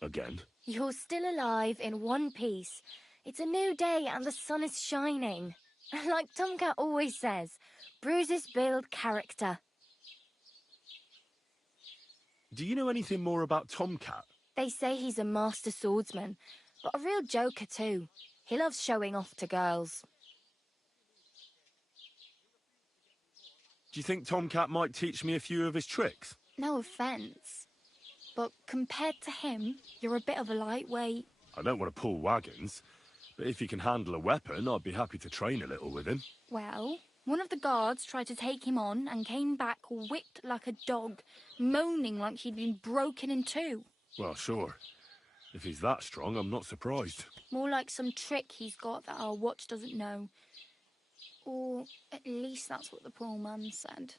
Again. You're still alive in one piece. It's a new day and the sun is shining. Like Tomcat always says, bruises build character. Do you know anything more about Tomcat? They say he's a master swordsman, but a real joker too. He loves showing off to girls. Do you think Tomcat might teach me a few of his tricks? No offence, but compared to him, you're a bit of a lightweight. I don't want to pull wagons, but if he can handle a weapon, I'd be happy to train a little with him. Well, one of the guards tried to take him on and came back whipped like a dog, moaning like he'd been broken in two. Well, sure. If he's that strong, I'm not surprised. More like some trick he's got that our watch doesn't know. Or at least that's what the poor man said.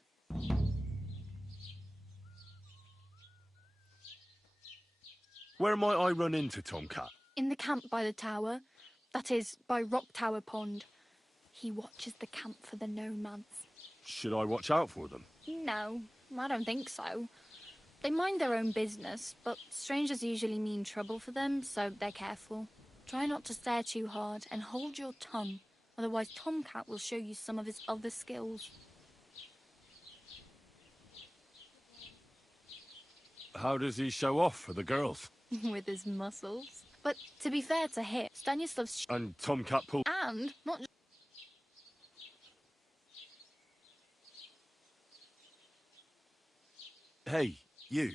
Where might I run into Tomcat? In the camp by the tower. That is, by Rock Tower Pond. He watches the camp for the nomads. Should I watch out for them? No, I don't think so. They mind their own business, but strangers usually mean trouble for them, so they're careful. Try not to stare too hard and hold your tongue. Otherwise, Tomcat will show you some of his other skills. How does he show off for the girls? With his muscles. But to be fair to him, Stanislav's... And Tomcat pull... And not just... Hey, you.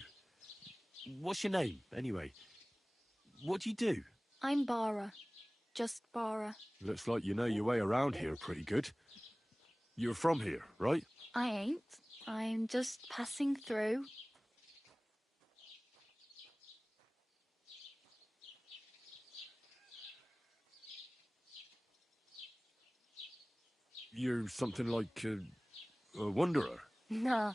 What's your name, anyway? What do you do? I'm Bara. Just Bara. Looks like you know your way around here pretty good. You're from here, right? I ain't. I'm just passing through. You're something like a wanderer. Nah,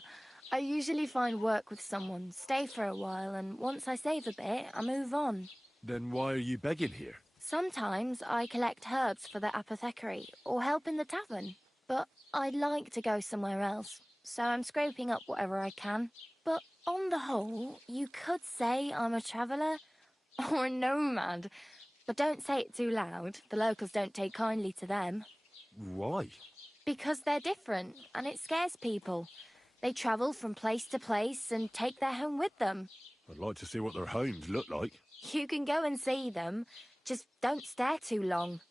I usually find work with someone, stay for a while, and once I save a bit, I move on. Then why are you begging here? Sometimes I collect herbs for the apothecary, or help in the tavern. But I'd like to go somewhere else, so I'm scraping up whatever I can. But on the whole, you could say I'm a traveller, or a nomad. But don't say it too loud, the locals don't take kindly to them. Why? Because they're different, and it scares people. They travel from place to place and take their home with them. I'd like to see what their homes look like. You can go and see them, just don't stare too long.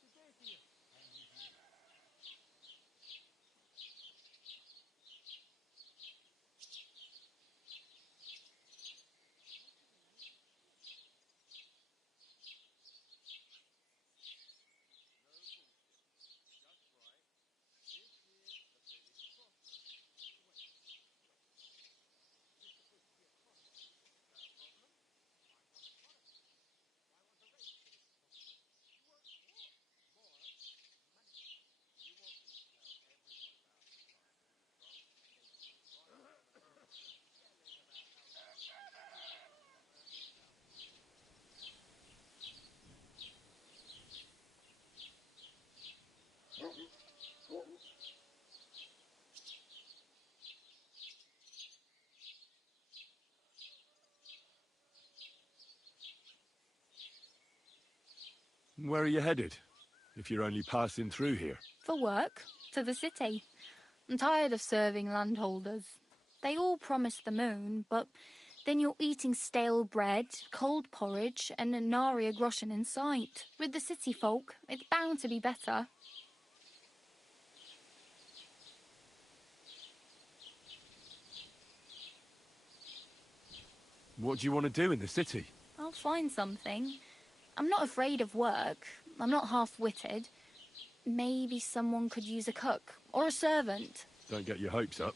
Where are you headed, if you're only passing through here? For work, to the city. I'm tired of serving landholders. They all promise the moon, but then you're eating stale bread, cold porridge, and a nary a groschen in sight. With the city folk, it's bound to be better. What do you want to do in the city? I'll find something. I'm not afraid of work. I'm not half-witted. Maybe someone could use a cook or a servant. Don't get your hopes up.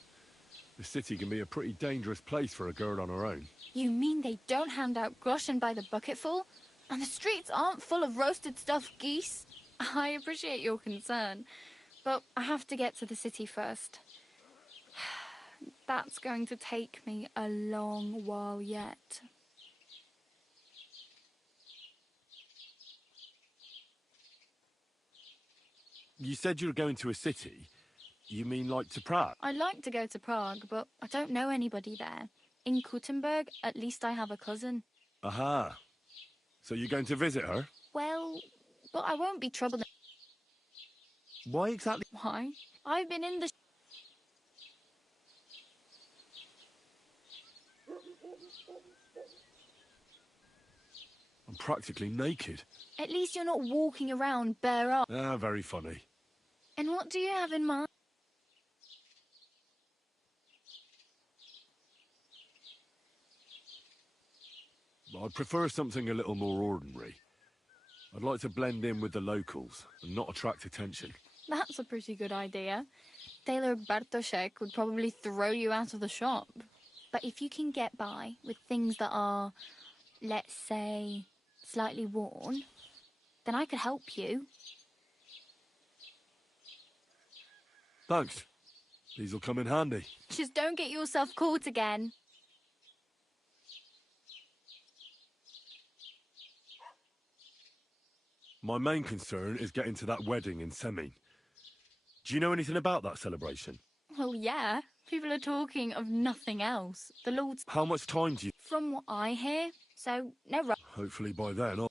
The city can be a pretty dangerous place for a girl on her own. You mean they don't hand out groschen by the bucketful? And the streets aren't full of roasted stuffed geese? I appreciate your concern, but I have to get to the city first. That's going to take me a long while yet. You said you were going to a city. You mean like to Prague? I'd like to go to Prague, but I don't know anybody there. In Kuttenberg, at least I have a cousin. Aha. So you're going to visit her? Well, but I won't be troubled. Why exactly? Why? I've been in the... I'm practically naked. At least you're not walking around bare arms. Ah, very funny. And what do you have in mind? I'd prefer something a little more ordinary. I'd like to blend in with the locals and not attract attention. That's a pretty good idea. Tailor Bartoszek would probably throw you out of the shop. But if you can get by with things that are, let's say, slightly worn, then I could help you. Thanks. These'll come in handy. Just don't get yourself caught again. My main concern is getting to that wedding in Semmin. Do you know anything about that celebration? Well, yeah. People are talking of nothing else. The Lord's... How much time do you... From what I hear, so no rush. Hopefully by then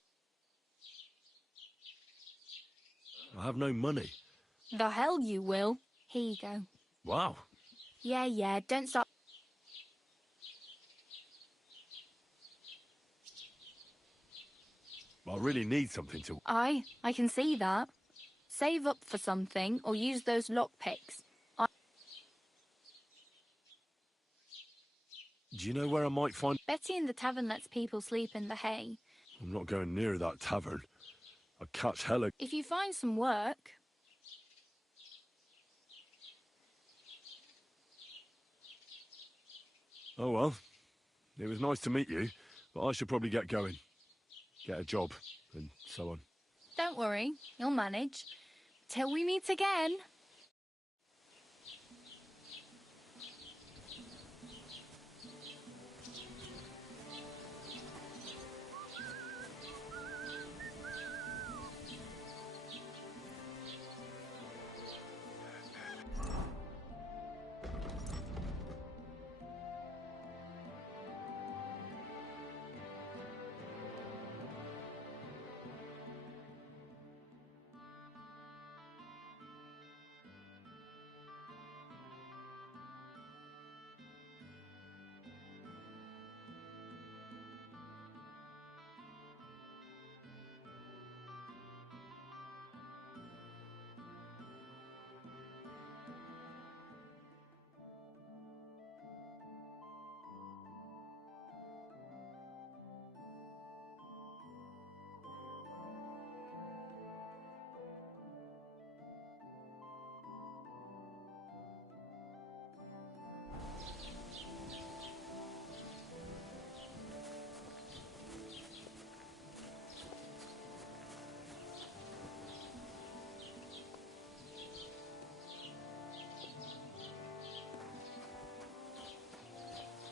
I have no money. The hell you will. Here you go. Wow. Yeah, don't stop. I really need something to... I can see that. Save up for something, or use those lockpicks. Do you know where I might find... Betty in the tavern lets people sleep in the hay. I'm not going near that tavern. I'd catch hella... If you find some work... Oh well. It was nice to meet you, but I should probably get going. Get a job, and so on. Don't worry, you'll manage. Till we meet again.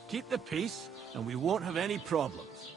Keep the peace, and we won't have any problems.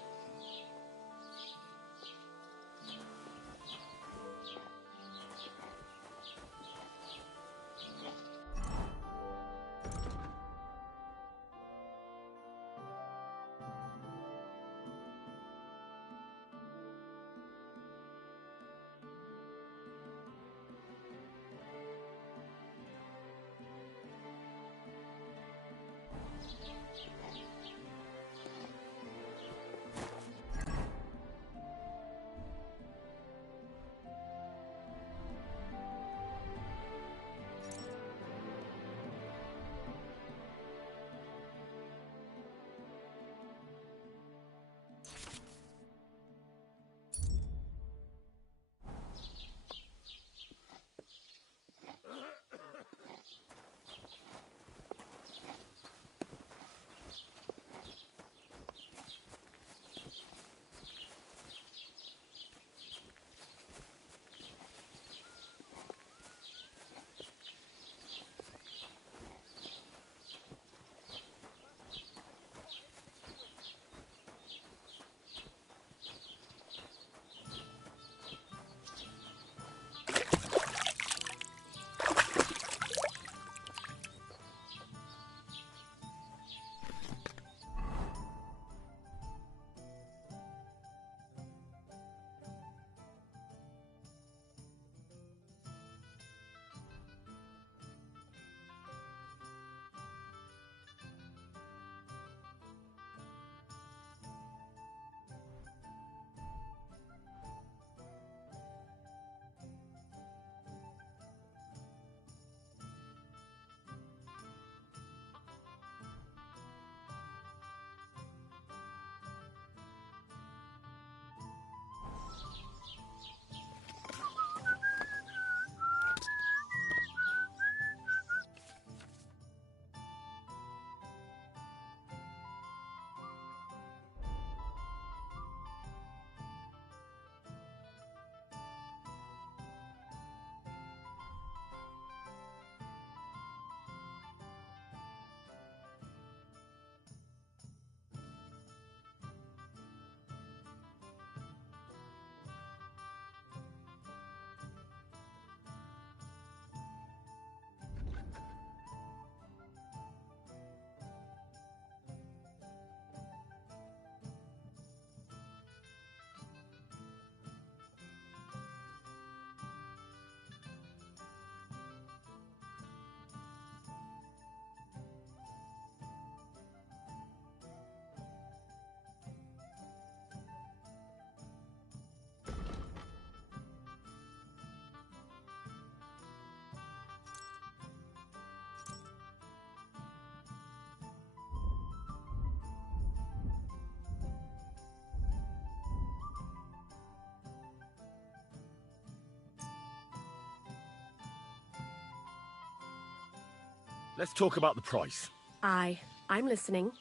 Let's talk about the price. Aye, I'm listening.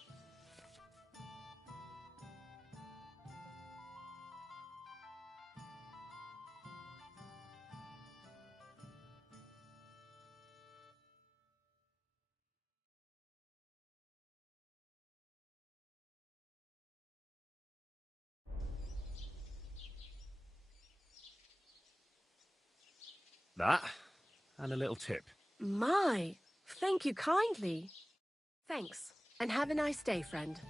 That, and a little tip. My, thank you kindly. Thanks, and have a nice day, friend.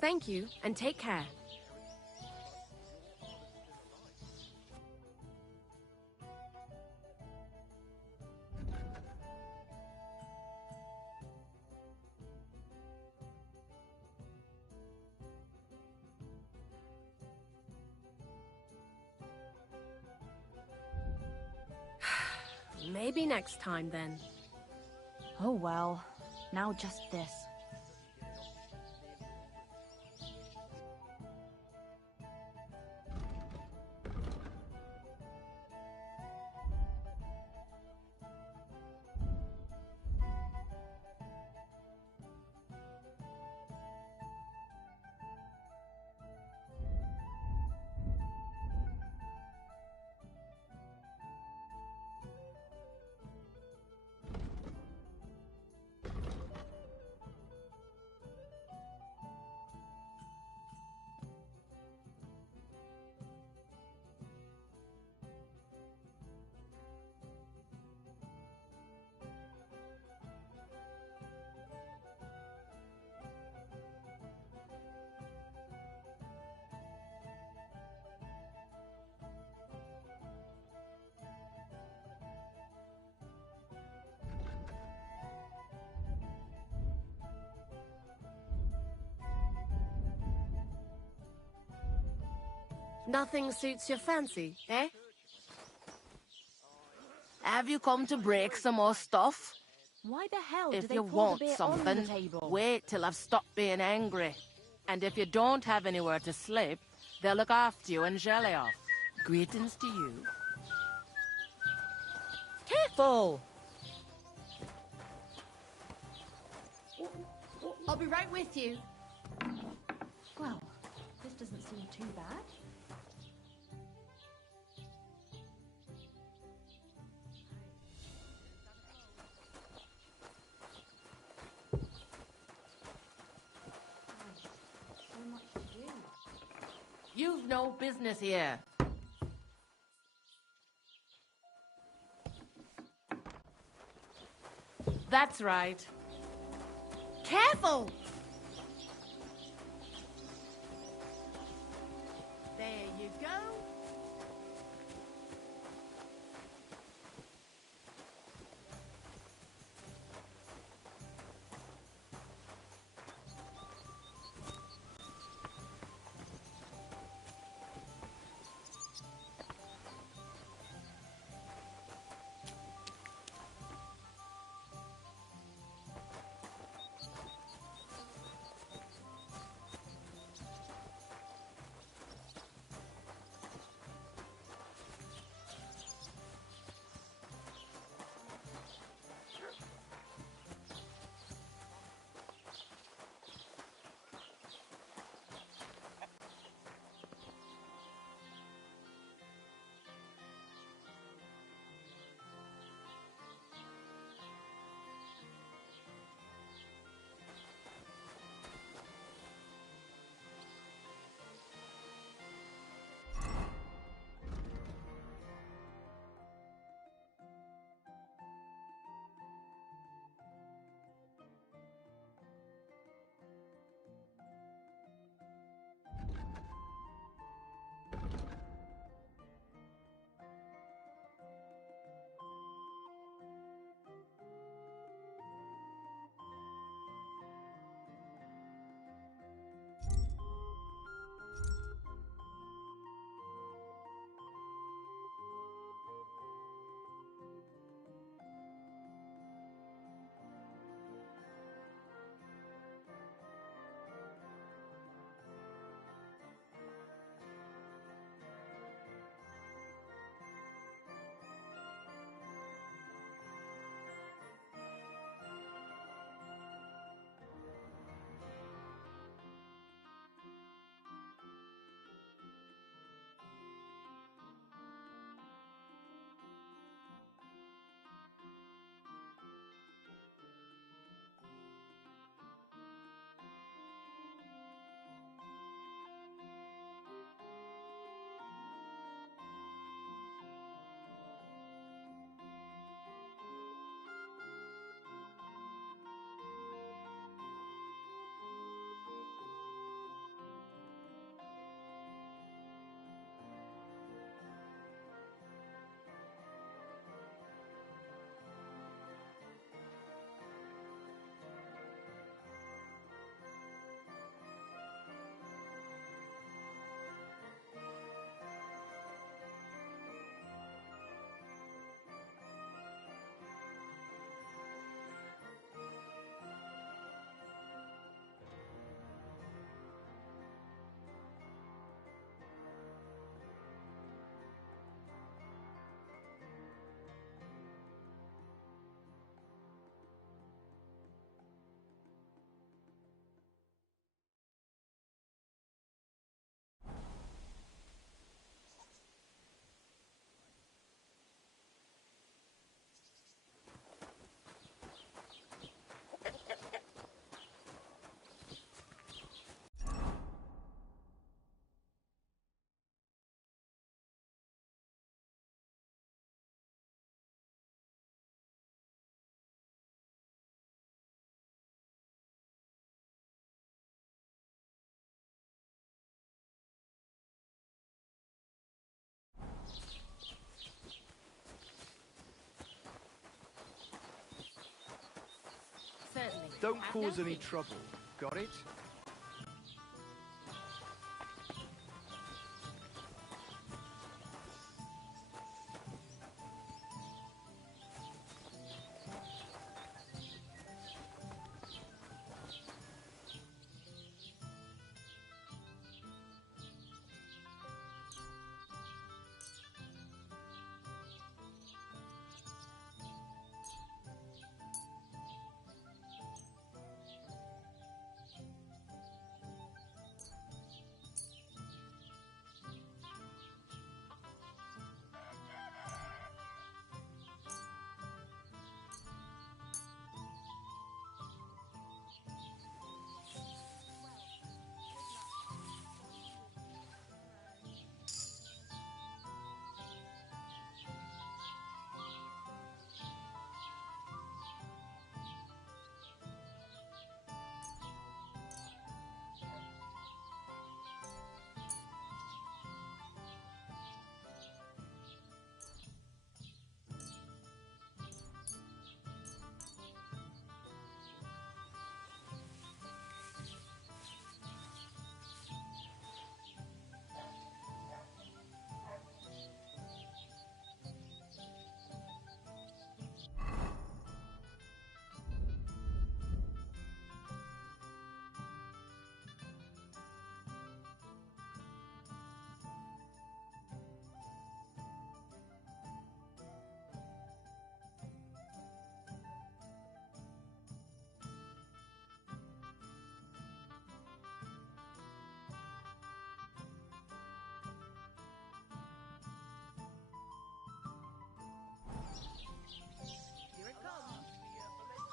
Thank you, and take care. Maybe next time, then. Oh well, now just this. Nothing suits your fancy, eh? Have you come to break some more stuff? Why the hell do If they you pour the want beer on something, the table? wait till I've stopped being angry. And if you don't have anywhere to sleep, they'll look after you and jelly off. Greetings to you. Careful! I'll be right with you. Well, this doesn't seem too bad. So much to do. You've no business here. That's right. Careful! There you go. cause any trouble. Got it?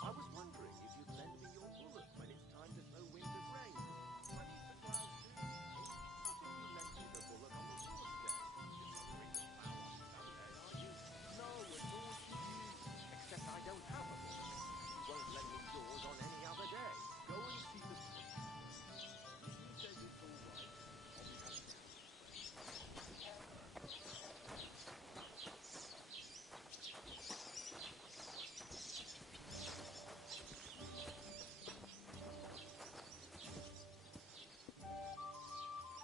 I was wondering if you'd lend me your bullet when it's time to throw winter's rain. I need the plow too. I think you lent me the bullet on the sword day. Considering the plow on Sunday, are you? No, of course you do. Except I don't have a bullet. You won't lend me yours on any other day. Go and see the sun. If he says it's all right, I'll be happy.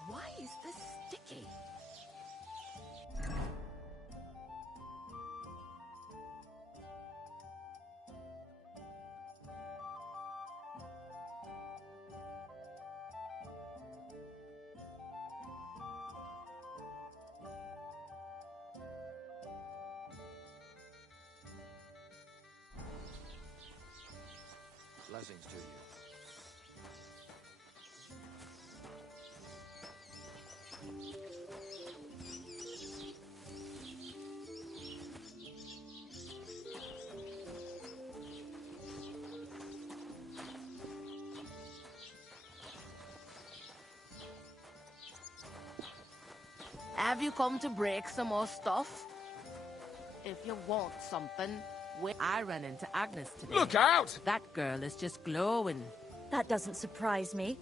Why is this sticky? Blessings to you. Have you come to break some more stuff? If you want something, I ran into Agnes today. Look out! That girl is just glowing. That doesn't surprise me.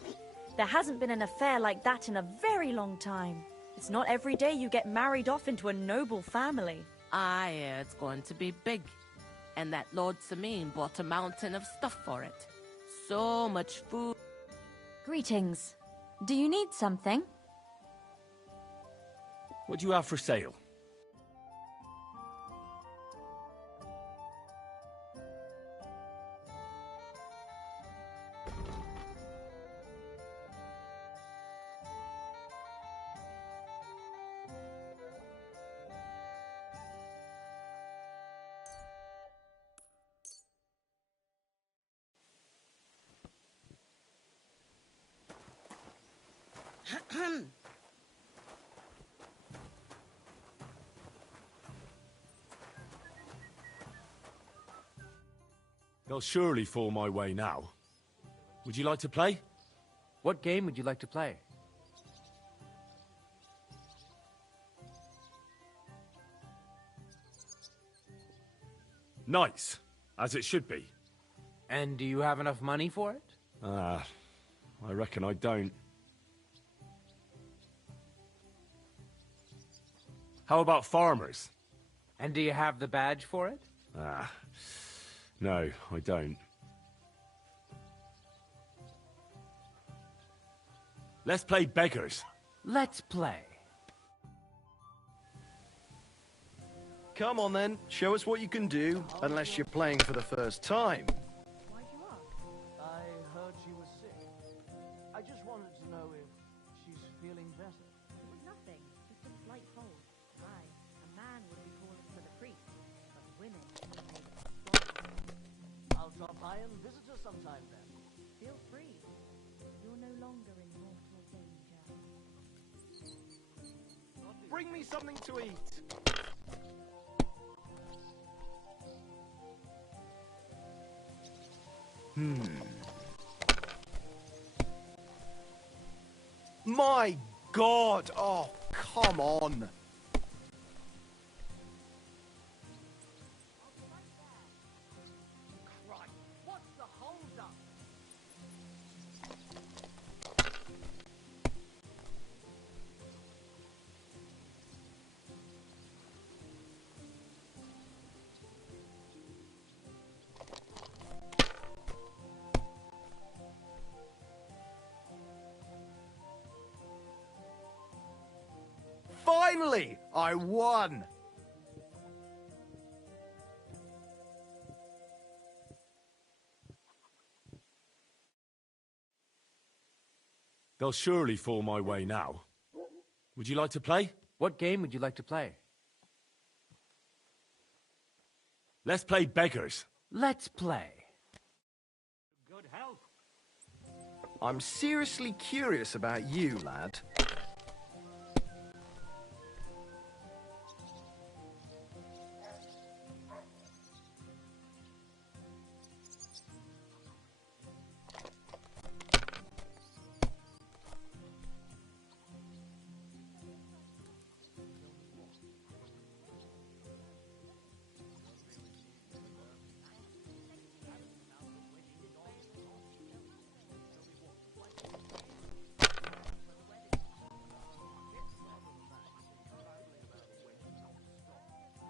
There hasn't been an affair like that in a very long time. It's not every day you get married off into a noble family. I hear it's going to be big. And that Lord Samin bought a mountain of stuff for it. So much food. Greetings. Do you need something? What do you have for sale? They'll surely fall my way now. Would you like to play? What game would you like to play? Nice, as it should be. And do you have enough money for it? I reckon I don't. How about farmers? And do you have the badge for it? No, I don't. Let's play beggars. Let's play. Come on then, show us what you can do, unless you're playing for the first time. Why'd you ask? I heard she was sick. I just wanted to know if she's feeling better. It was nothing, just a slight cold. Aye, a man would be calling for the priest, but women would make it strong. I'll drop by and visit her sometime then. Feel free. You're no longer in mortal danger. Bring me something to eat. My God! Oh, come on! Right. What's the hold up? Finally! I won! They'll surely fall my way now. Would you like to play? What game would you like to play? Let's play beggars. Let's play. Good help. I'm seriously curious about you, lad.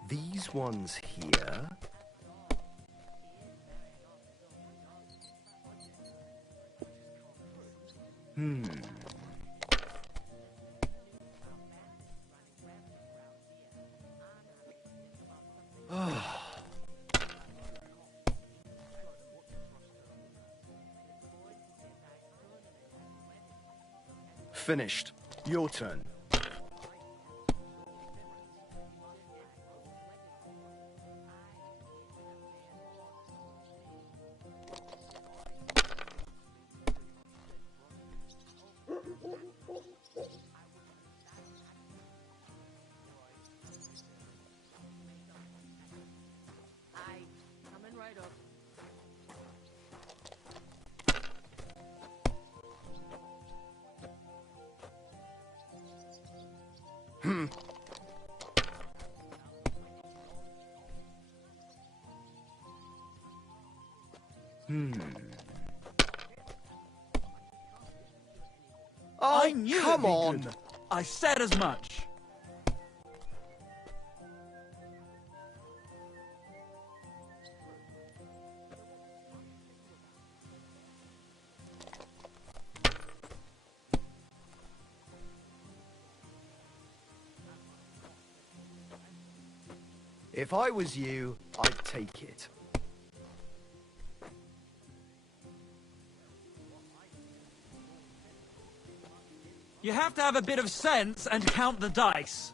These ones here. Finished. Your turn. Aye, coming right up. Oh, I knew come it'd be on! good. I said as much. If I was you, I'd take it. You have to have a bit of sense and count the dice.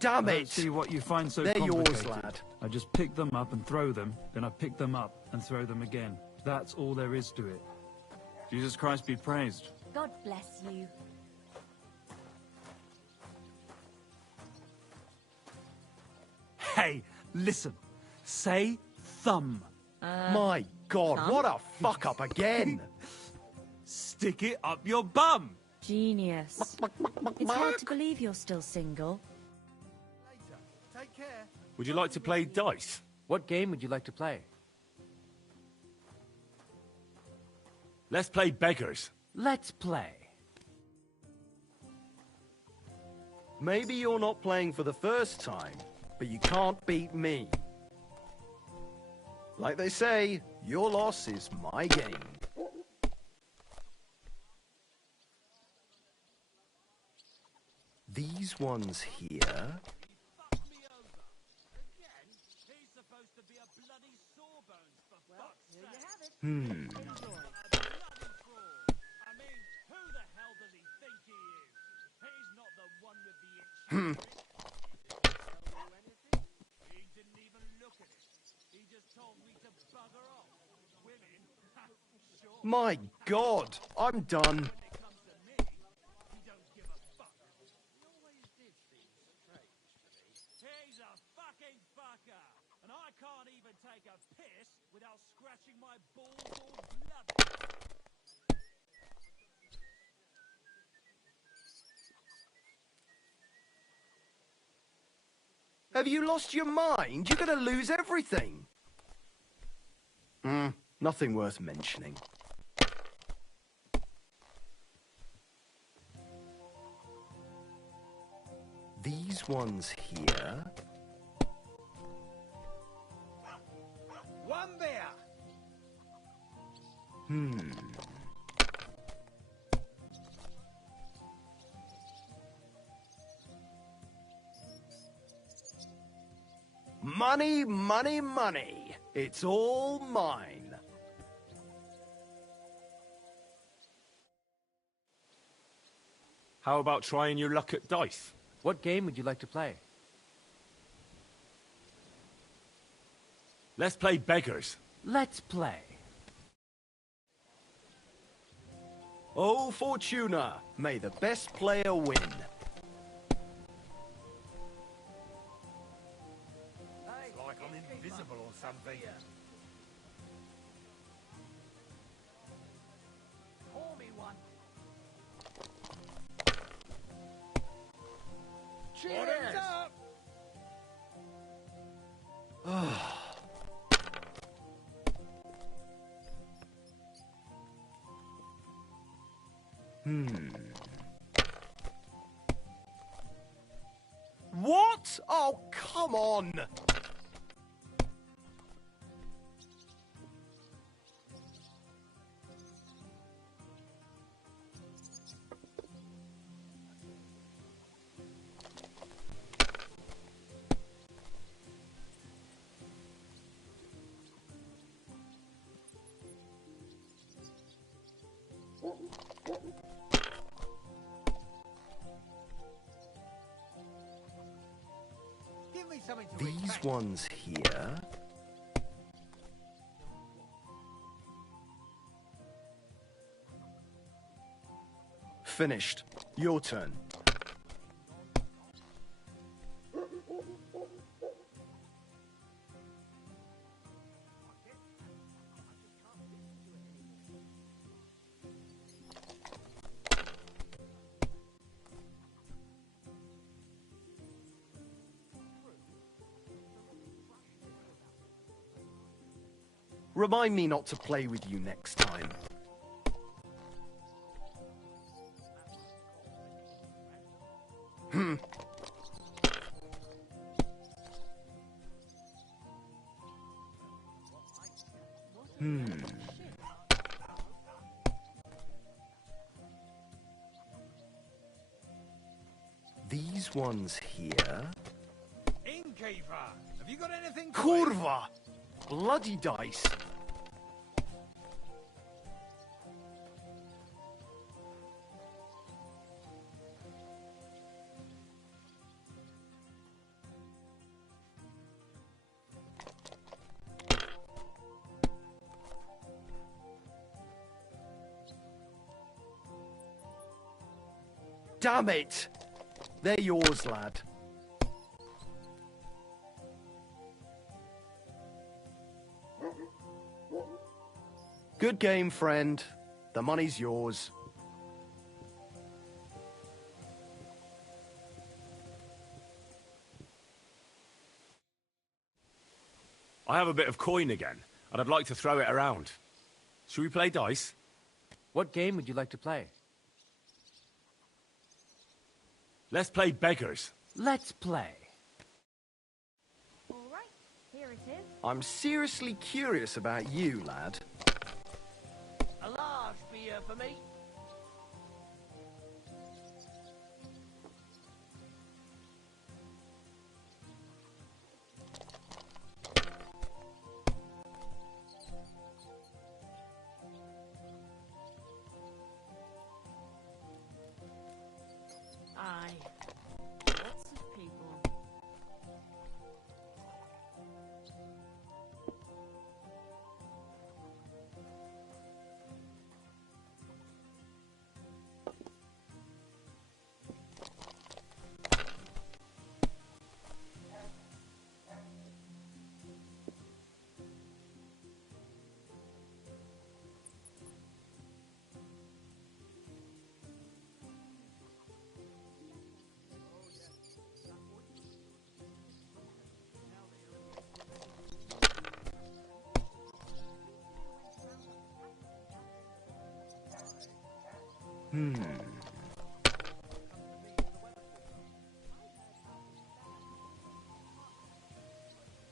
Damn I it! don't see what you find so They're yours, complicated. lad. I just pick them up and throw them, then I pick them up and throw them again. That's all there is to it. Jesus Christ be praised. God bless you. Hey, listen. Say thumb. My God, thumb? what a fuck up again! Stick it up your bum. Genius. It's hard to believe you're still single. Take care. Would you like to play dice? What game would you like to play? Let's play beggars. Let's play. Maybe you're not playing for the first time, but you can't beat me. Like they say, your loss is my gain. These ones here... Hmm. Hmm. My God, I'm done. He's a fucking fucker, and I can't even take a piss without scratching my balls all bloody. Have you lost your mind? You're gonna lose everything. Nothing worth mentioning. These ones here... One beer! Money, money, money. It's all mine. How about trying your luck at dice? What game would you like to play? Let's play beggars. Let's play. Oh, Fortuna, may the best player win. It's like I'm invisible or something. Pour me one. Cheers up! What? Oh, come on! Give me something to These respect. ones here... Finished. Your turn. Remind me not to play with you next time. These ones here... Innkeeper, have you got anything? Kurva! Bloody dice! Damn it! They're yours, lad. Good game, friend. The money's yours. I have a bit of coin again, and I'd like to throw it around. Should we play dice? What game would you like to play? Let's play beggars. Let's play. All right, here it is. I'm seriously curious about you, lad. A large beer for me. Aye. Lots of people.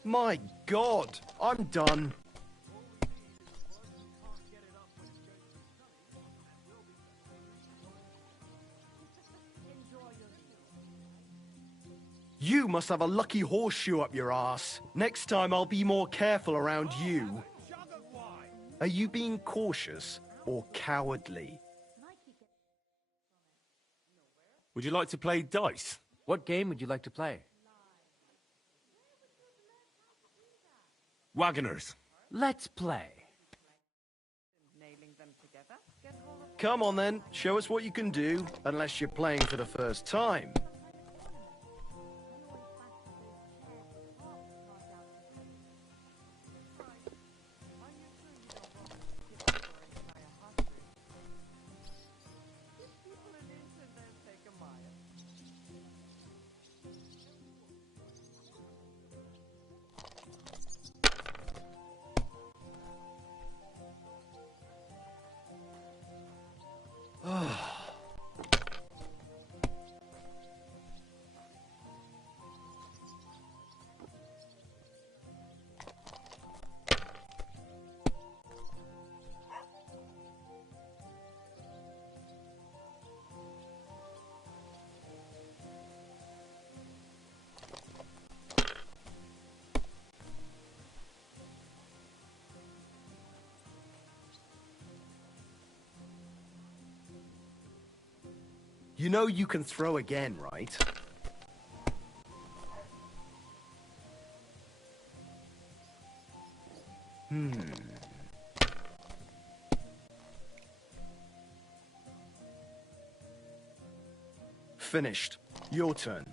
My God, I'm done. You must have a lucky horseshoe up your ass. Next time I'll be more careful around you. Are you being cautious or cowardly? Would you like to play dice? What game would you like to play? Wagoners. Let's play. Come on then, show us what you can do, unless you're playing for the first time. You know you can throw again, right? Finished. Your turn.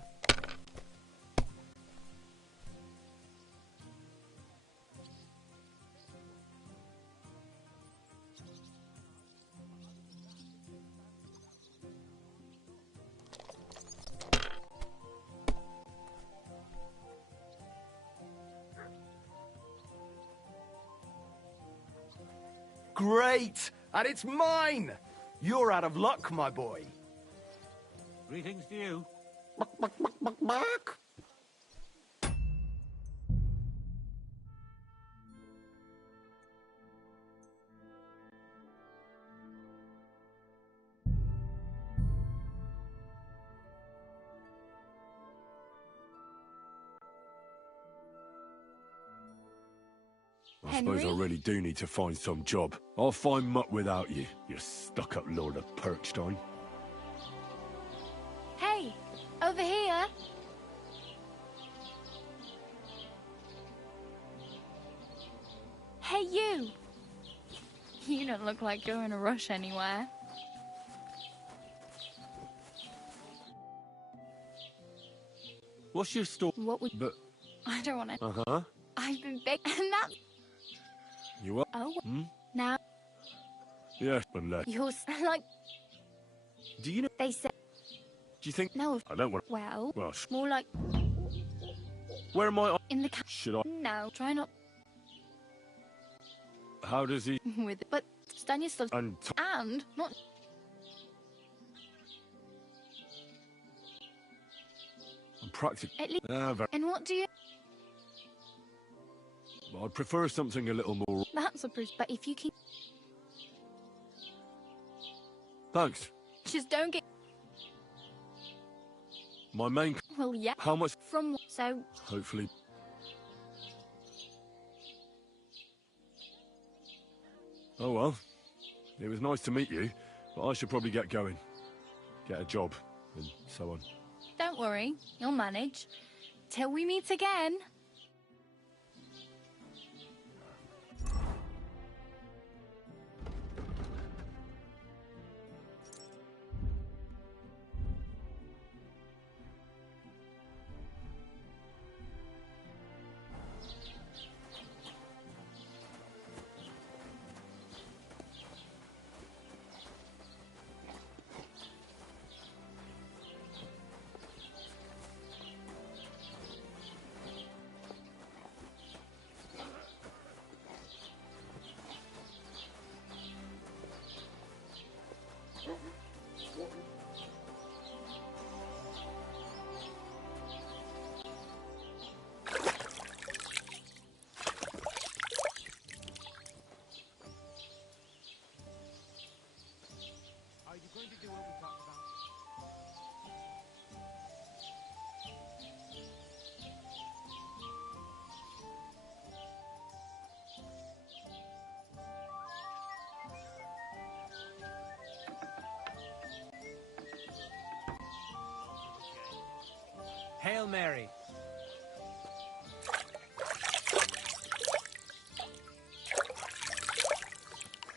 Great! And it's mine! You're out of luck, my boy. Greetings to you. I suppose I really do need to find some job. I'll find mutt without you, you stuck-up Lord of Perkstein. Hey, over here. Hey, you. You don't look like you're in a rush anywhere. What's your story? What would... But... I don't want to... Uh-huh. I've been big, and that's... You what? Oh, Hmm? now... Yes, but You're like... Do you know... They said... Do you think... No. I don't want... Well... Well, more like... Where am I on... In the... Should I... No, try not... How does he... with it. But Stanislav... And... And... Not... practical. At least. Very. And what do you? I'd prefer something a little more. That's a proof. But if you keep. Thanks. Just don't get. My main. Well, yeah. How much? From so. Hopefully. Oh well. It was nice to meet you, but I should probably get going. Get a job, and so on. Don't worry, you'll manage. Till we meet again. Hail Mary.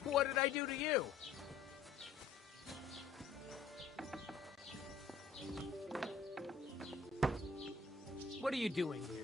What did I do to you? What are you doing here?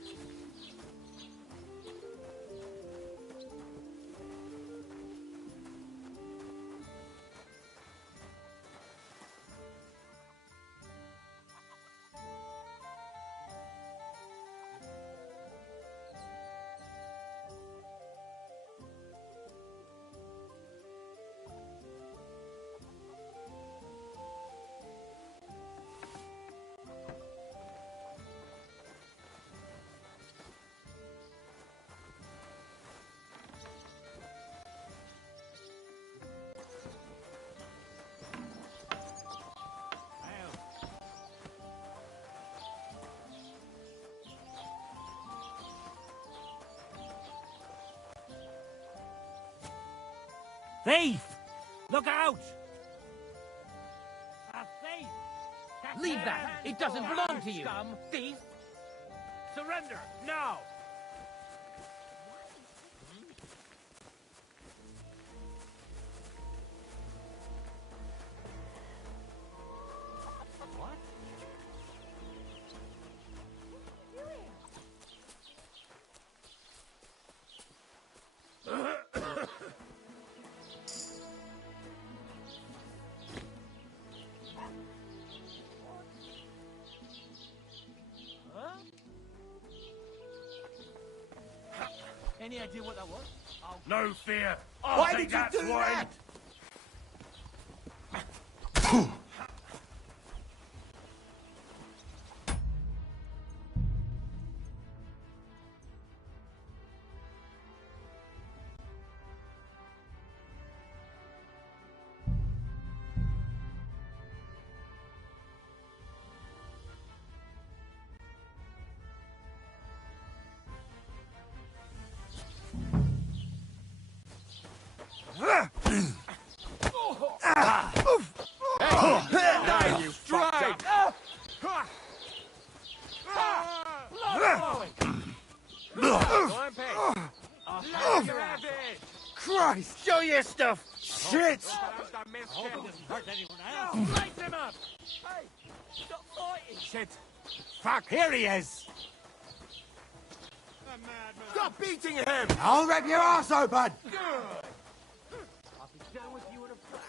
Thief! Look out! A thief! Leave that! It doesn't belong to you! Scum! Thief! Surrender! Now! Any idea what that was? No fear. Why did you do that? Christ! Show your stuff! Shit! Light them up! Hey! Stop fighting! Shit! Fuck, here he is! Stop beating him! I'll rip your ass open! Good! I'll be done with you in a flash.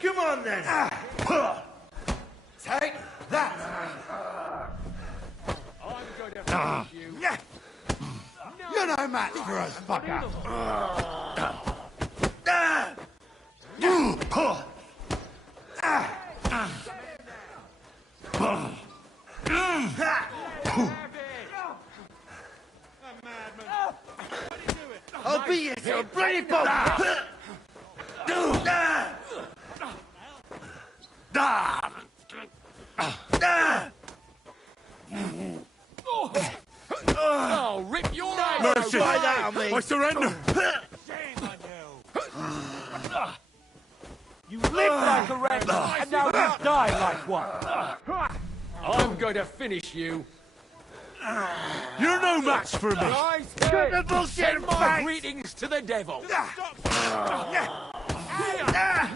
Come on then! Take that! I'm going to finish you. You're no match for us, fucker! I'll beat you to a bloody pulp! Oh, rip your eyes Mercy! Try that on me. I surrender! You live like a wreck, and now you die like one. I'm going to finish you. You're no match for me! Get the bullshit Send and my fight! greetings to the devil.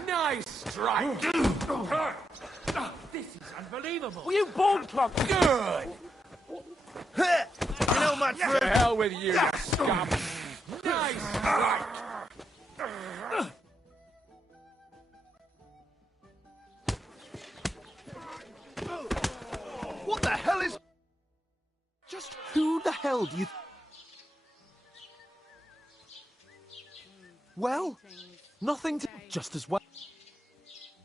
Nice strike. This is unbelievable. Will you bone club? Good. You know much for To hell with you, scum. Nice strike. What the hell is... Just who the hell do you... Well, nothing to... Just as well.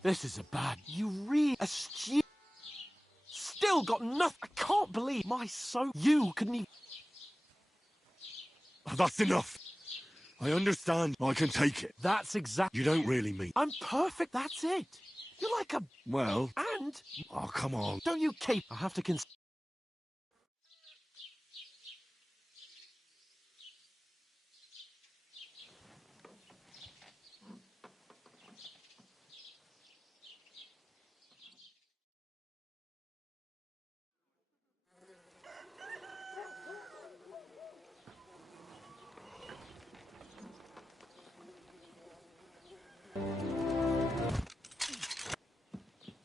This is a bad... You really... Astute... Still got nothing... I can't believe my soul... You couldn't even... Oh, that's enough. I understand. I can take it. That's exactly... You don't really mean... I'm perfect, that's it. You're like a... Well... And... Oh, come on. Don't you keep... I have to consider...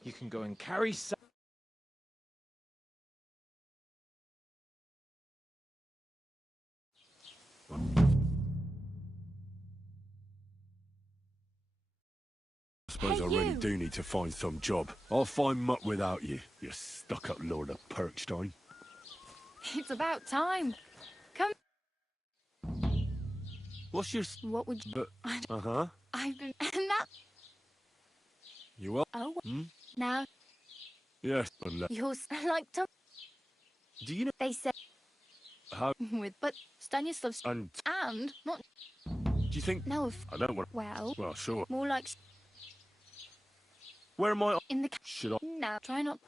You can go and carry some. I suppose I really do need to find some job. I'll find muck without you, you stuck-up Lord of Perkstein. It's about time. Come. What's your... What would you... Uh-huh. I've been... And that... You what? Oh, Hmm? now Yes, unless... you're like to... Do you know... They said... How... With... But Stanislav's... And... Not... Do you think... No, if... I don't want... Well... Well, sure. More like... Where am I... In the... Should I... No, try not...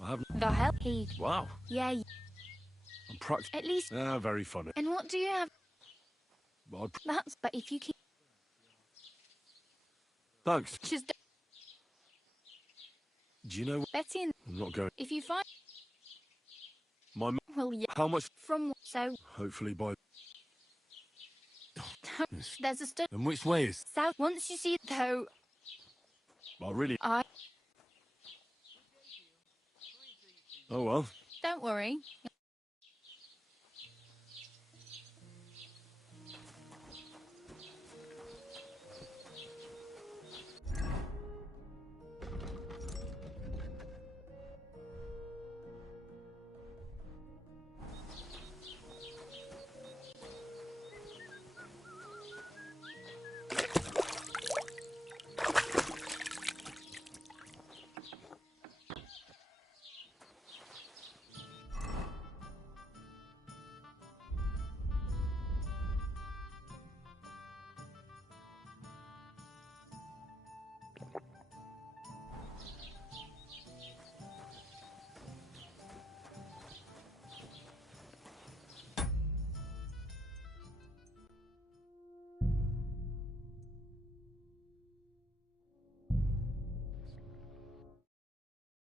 I haven't... The hell? He... Wow. Yeah, I'm practicing... at least... Ah, very funny. And what do you have? I'd... That's... But if you keep... Thanks. She's... Do you know... Betty and... I'm not going... If you find... My... Well, yeah. How much... From... So... Hopefully by... There's a And which way is... south. Once you see... Though... I really... I... Oh, well. Don't worry.